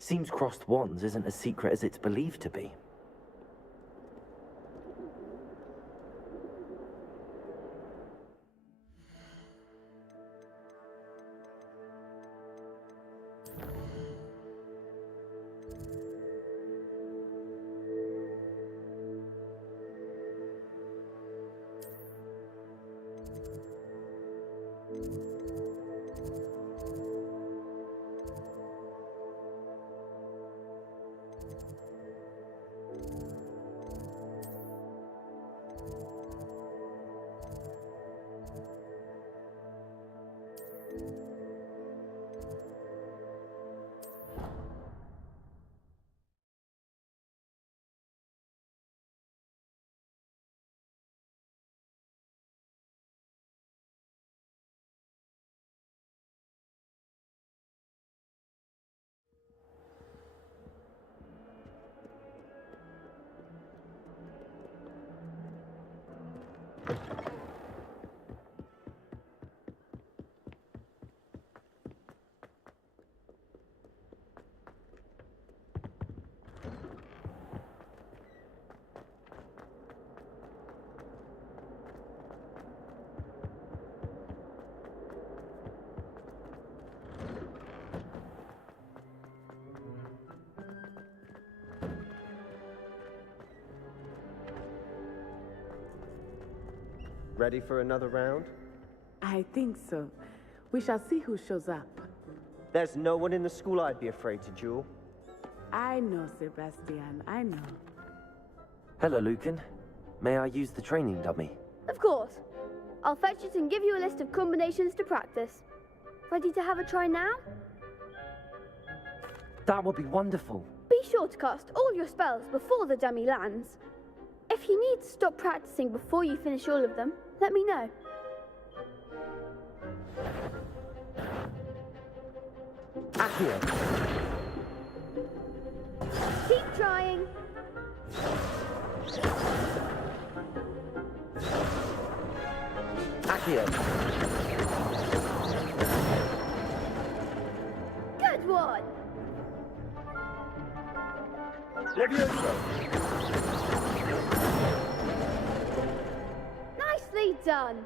Seems crossed wands isn't as secret as it's believed to be. Ready for another round? I think so. We shall see who shows up. There's no one in the school I'd be afraid to duel. I know, Sebastian, I know. Hello, Lucan. May I use the training dummy? Of course. I'll fetch it and give you a list of combinations to practice. Ready to have a try now? That would be wonderful. Be sure to cast all your spells before the dummy lands. If you need to stop practicing before you finish all of them, let me know. Accio. Keep trying. Accio. Good one. Levioso. Nicely done.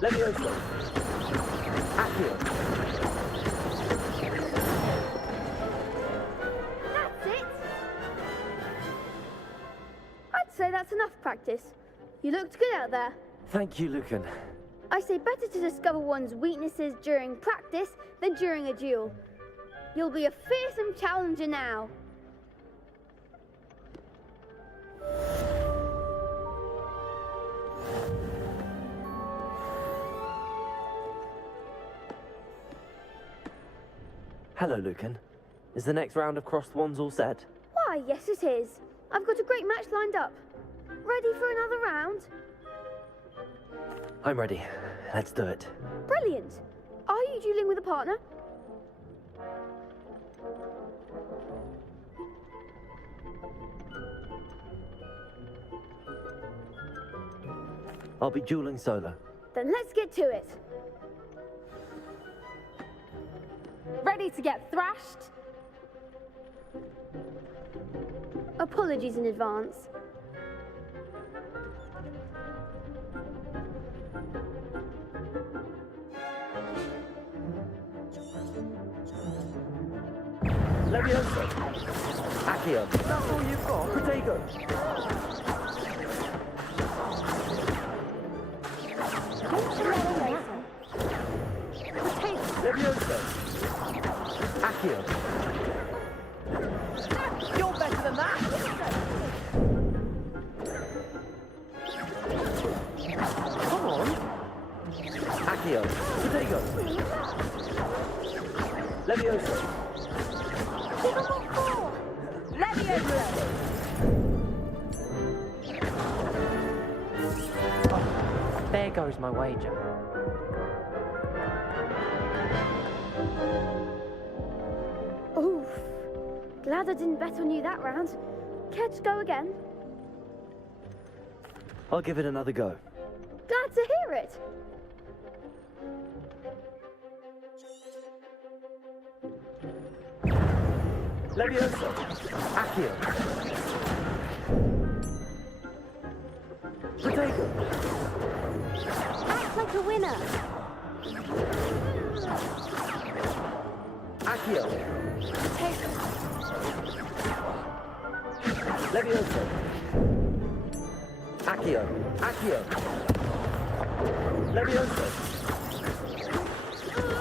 Levioso. Accio. That's it. I'd say that's enough practice. You looked good out there. Thank you, Lucan. I say better to discover one's weaknesses during practice than during a duel. You'll be a fearsome challenger now. Hello, Lucan. Is the next round of crossed wands all set? Why, yes it is. I've got a great match lined up. Ready for another round? I'm ready. Let's do it. Brilliant. Are you dueling with a partner? I'll be dueling solo. Then let's get to it. Ready to get thrashed? Apologies in advance. Levioso. Accio. That's all you've got. Protego. Levioso. Accio. You're better than that! Come on. Accio. Protego. Levioso. Levioso. There goes my wager. Oof. Glad I didn't bet on you that round. Care to go again? I'll give it another go. Glad to hear it. Levioso. Accio. Protego. Act like a winner. Accio. Levioso. Accio. Accio. Levioso.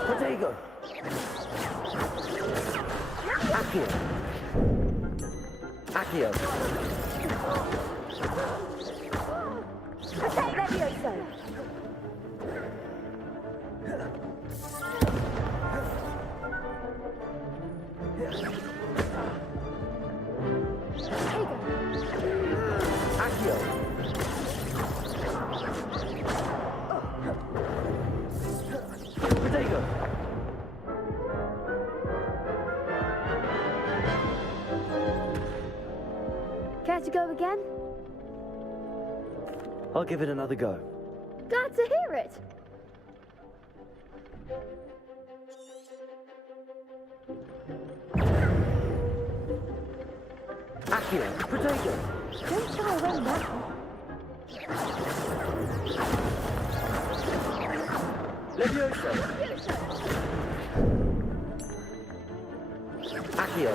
Protego. Accio. Accio. Protect Levioso. Accio. Protego. Care to go again? I'll give it another go. Glad to hear it. Accio. Protego. Don't shy away now. Levioso. Accio.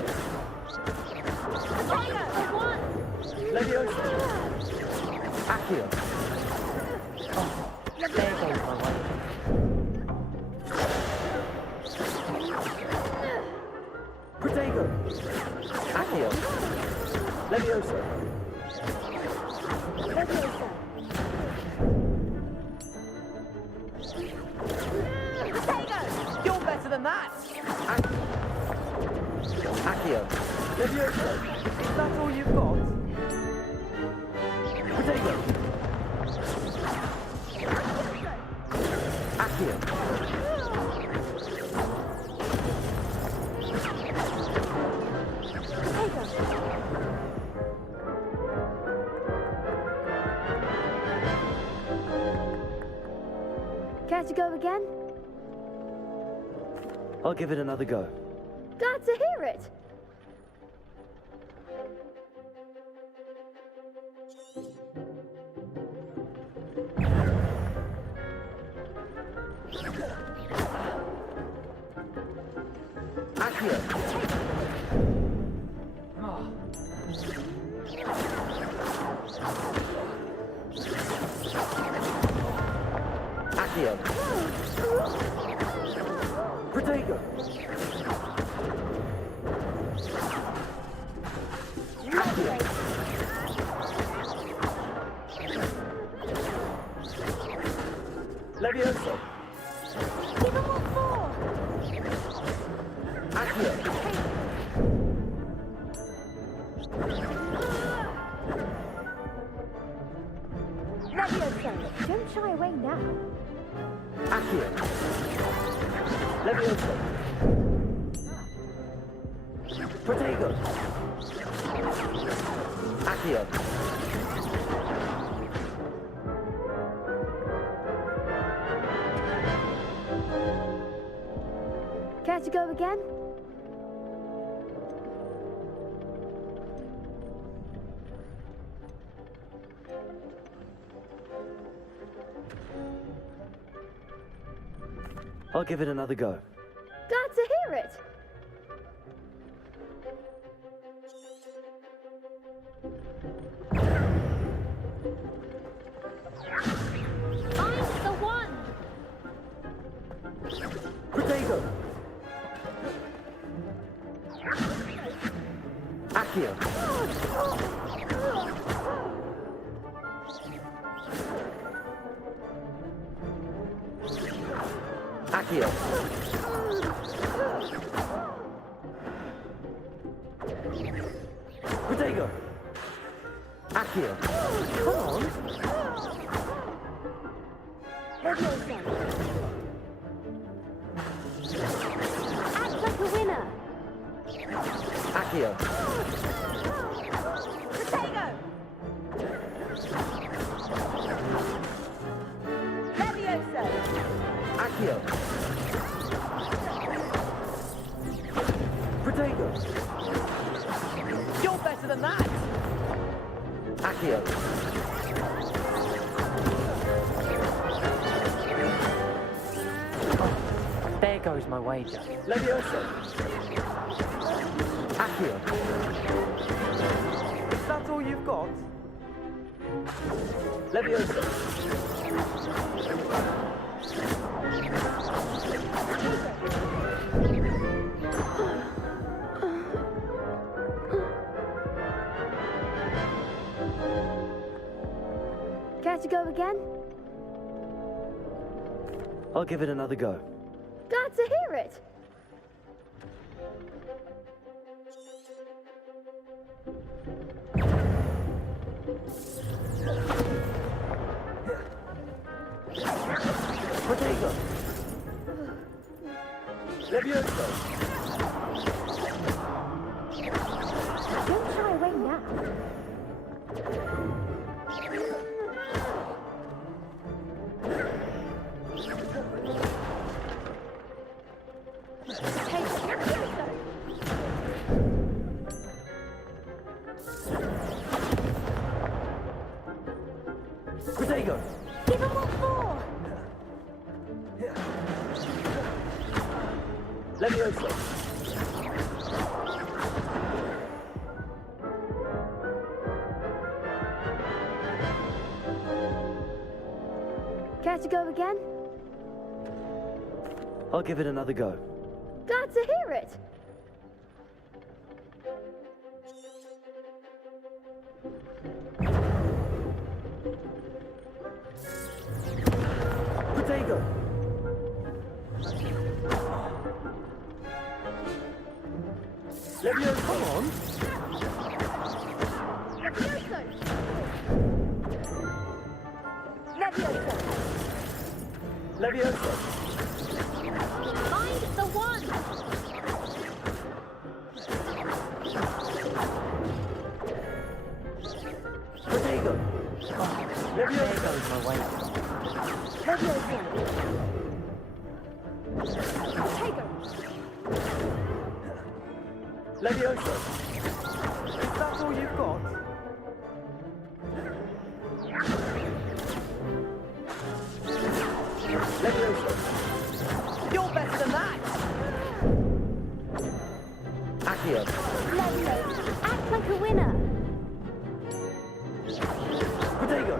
Protego, one. Levioso. Accio. Oh, there goes my way. Protego. Accio. Levioso. Leviosa. Protego! You're better than that! Accio. Levioso. Is that all you've got? Protego. Accio. Care to go again? I'll give it another go. Glad to hear it. Accio. Accio. Protego. Accio. Levioso. Give him what for? Accio. Leviosa. Don't shy away now. Accio. Levioso. Protego. Accio. Care to go again? I'll give it another go. Glad to hear it. I'm the one! Protego. Accio. Accio. Protego. Accio. Come on. Leviosa. Act like a winner. Accio. Protego! Levioso! Accio. Protego. You're better than that! Accio. There goes my wager. Levioso. Accio. Is that all you've got? Levioso. Care to go again? I'll give it another go. Glad to hear it. Protego. Levioso. Don't shy away now. Protego. Give him what for? Levioso. Care to go again? I'll give it another go. Glad to hear it. Potato! Levio, come on! Levioso! Find the one! Potato! Levioso! There goes my way. Levioso! Potato! Levioso! Is that all you've got? Levioso! You're better than that! Accio! Levio, act like a winner. Potato!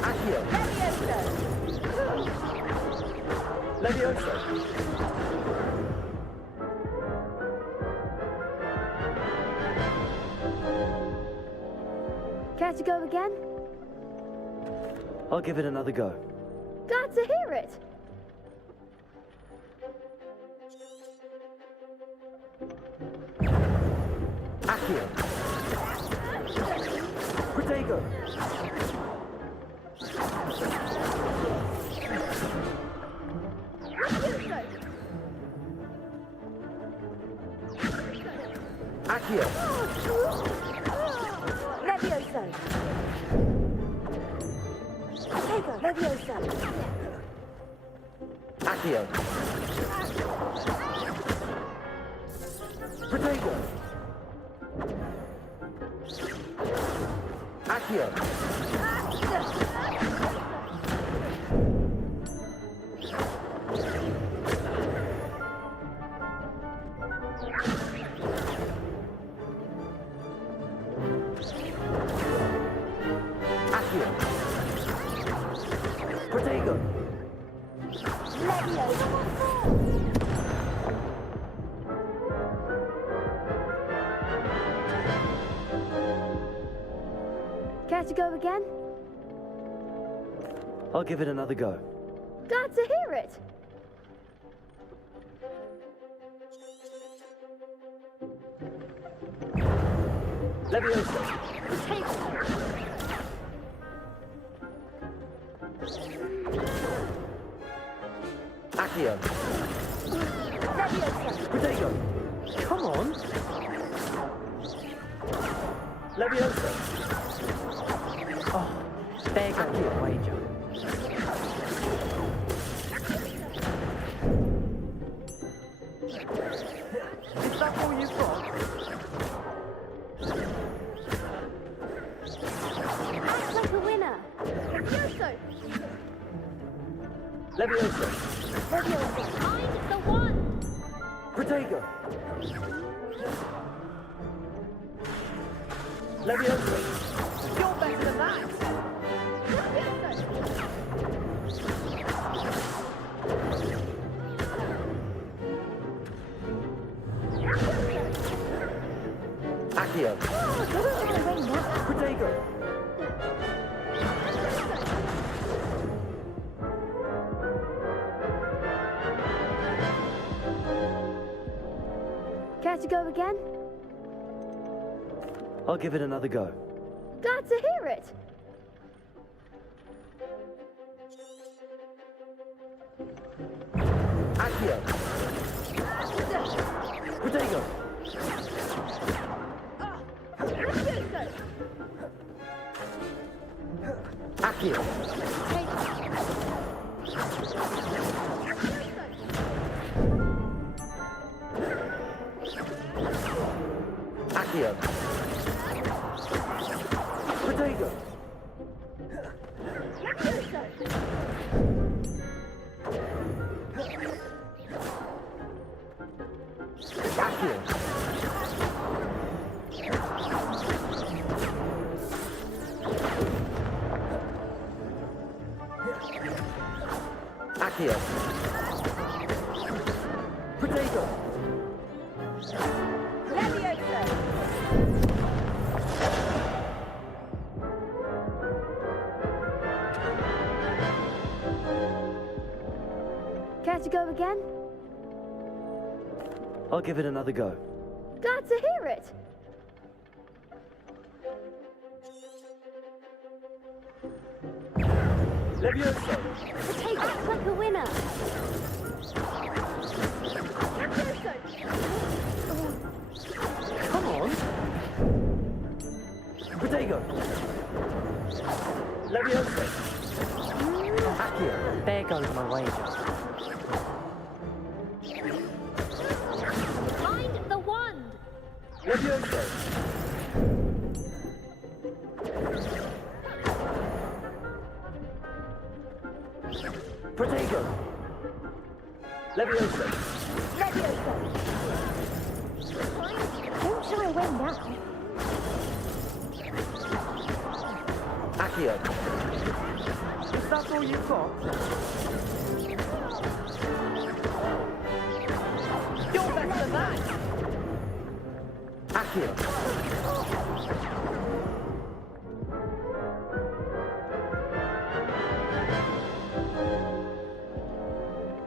Accio! Levioso! Care to go again? I'll give it another go. Glad to hear it. Accio! Potato! Accio! Levioso. Potato, Levioso. Accio! Potato! Accio! Accio! Potato! Care to go again? I'll give it another go. Glad to hear it. Levioso! Accio! Potato! Come on! Levioso! Oh, there goes your wager. Is that all you've got? Act like a winner. Levioso. Levioso! Levioso. Find the one! Potato! Levioso! You're better than that! Accio! Potato! Care to go again? I'll give it another go. Glad to hear it. Accio! Potato! Accio! Accio! Potato! Accio. Potato. Leviosa! Care to go again? I'll give it another go. Glad to hear it. Levioso. Potato, act like a winner. Come on. Potato. Levioso. Accio. There goes my wager. Find the wand! Levioso. Potato. Levioso. Don't shy away now. Accio. Is that all you've got? You're better than that. Accio.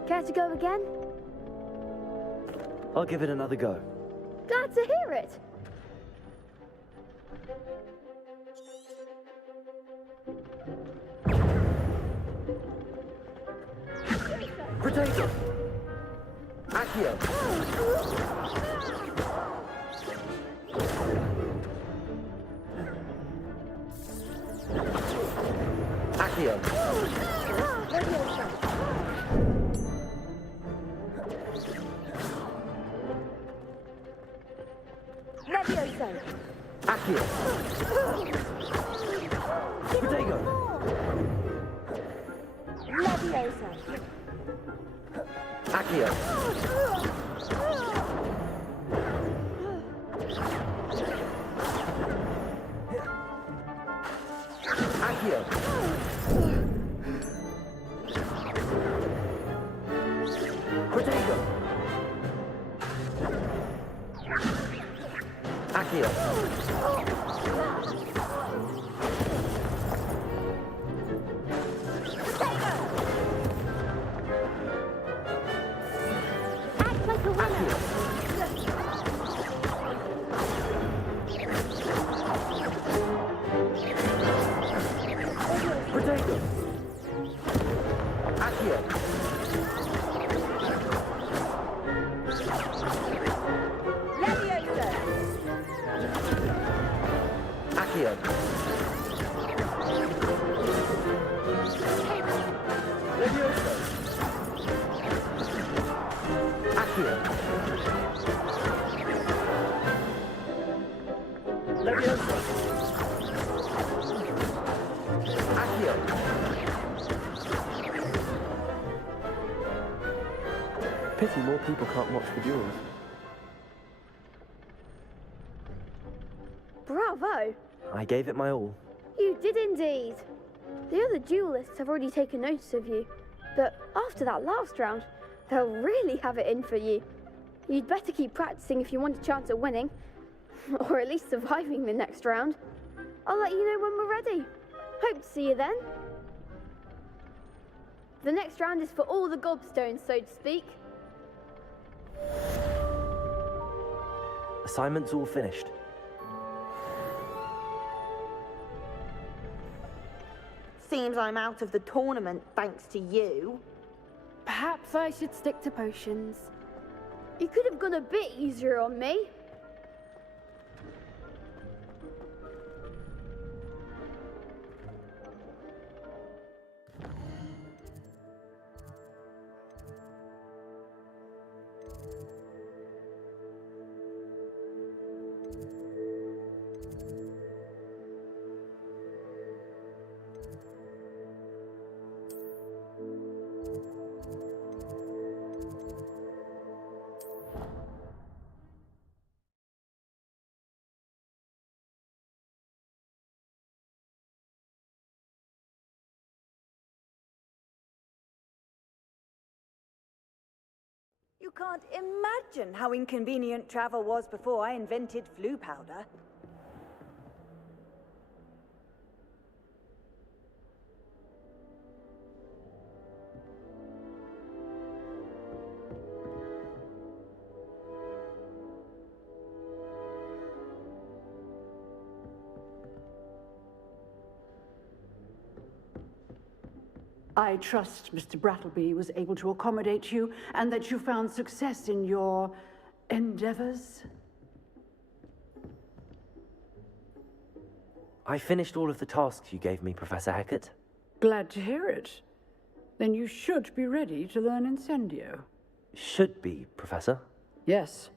Care to go again? I'll give it another go. Glad to hear it. Potato. Accio. Accio. Levioso! Accio. Potato. Levioso! Accio. Accio. Potato. Accio. Act like a winner. Potato. Accio. Levioso! Accio. Levioso. Accio. Levioso. Accio. Pity more people can't watch the duels. Bravo! I gave it my all. You did indeed. The other duelists have already taken notice of you, but after that last round, they'll really have it in for you. You'd better keep practicing if you want a chance at winning, or at least surviving the next round. I'll let you know when we're ready. Hope to see you then. The next round is for all the gobstones, so to speak. Assignment's all finished. Seems I'm out of the tournament thanks to you. Perhaps I should stick to potions. You could have gone a bit easier on me. You can't imagine how inconvenient travel was before I invented flu powder. I trust Mr. Brattleby was able to accommodate you and that you found success in your endeavors. I finished all of the tasks you gave me, Professor Hecat. Glad to hear it. Then you should be ready to learn Incendio. Should be, Professor. Yes.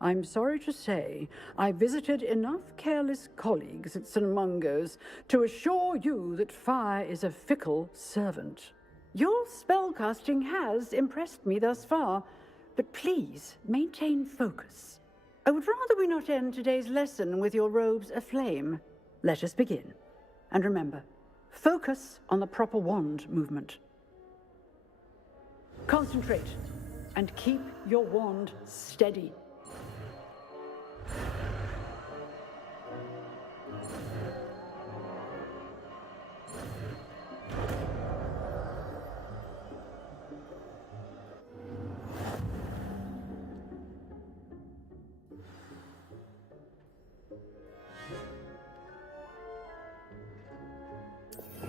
I'm sorry to say, I visited enough careless colleagues at St. Mungo's to assure you that fire is a fickle servant. Your spellcasting has impressed me thus far, but please maintain focus. I would rather we not end today's lesson with your robes aflame. Let us begin. And remember, focus on the proper wand movement. Concentrate, and keep your wand steady.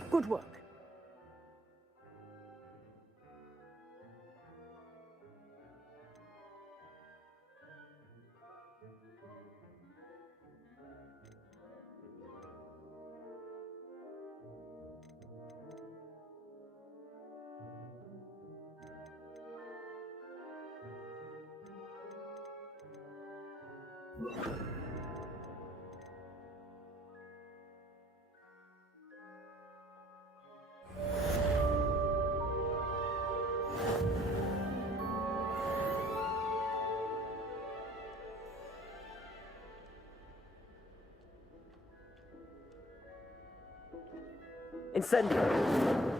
Good work. Incendio!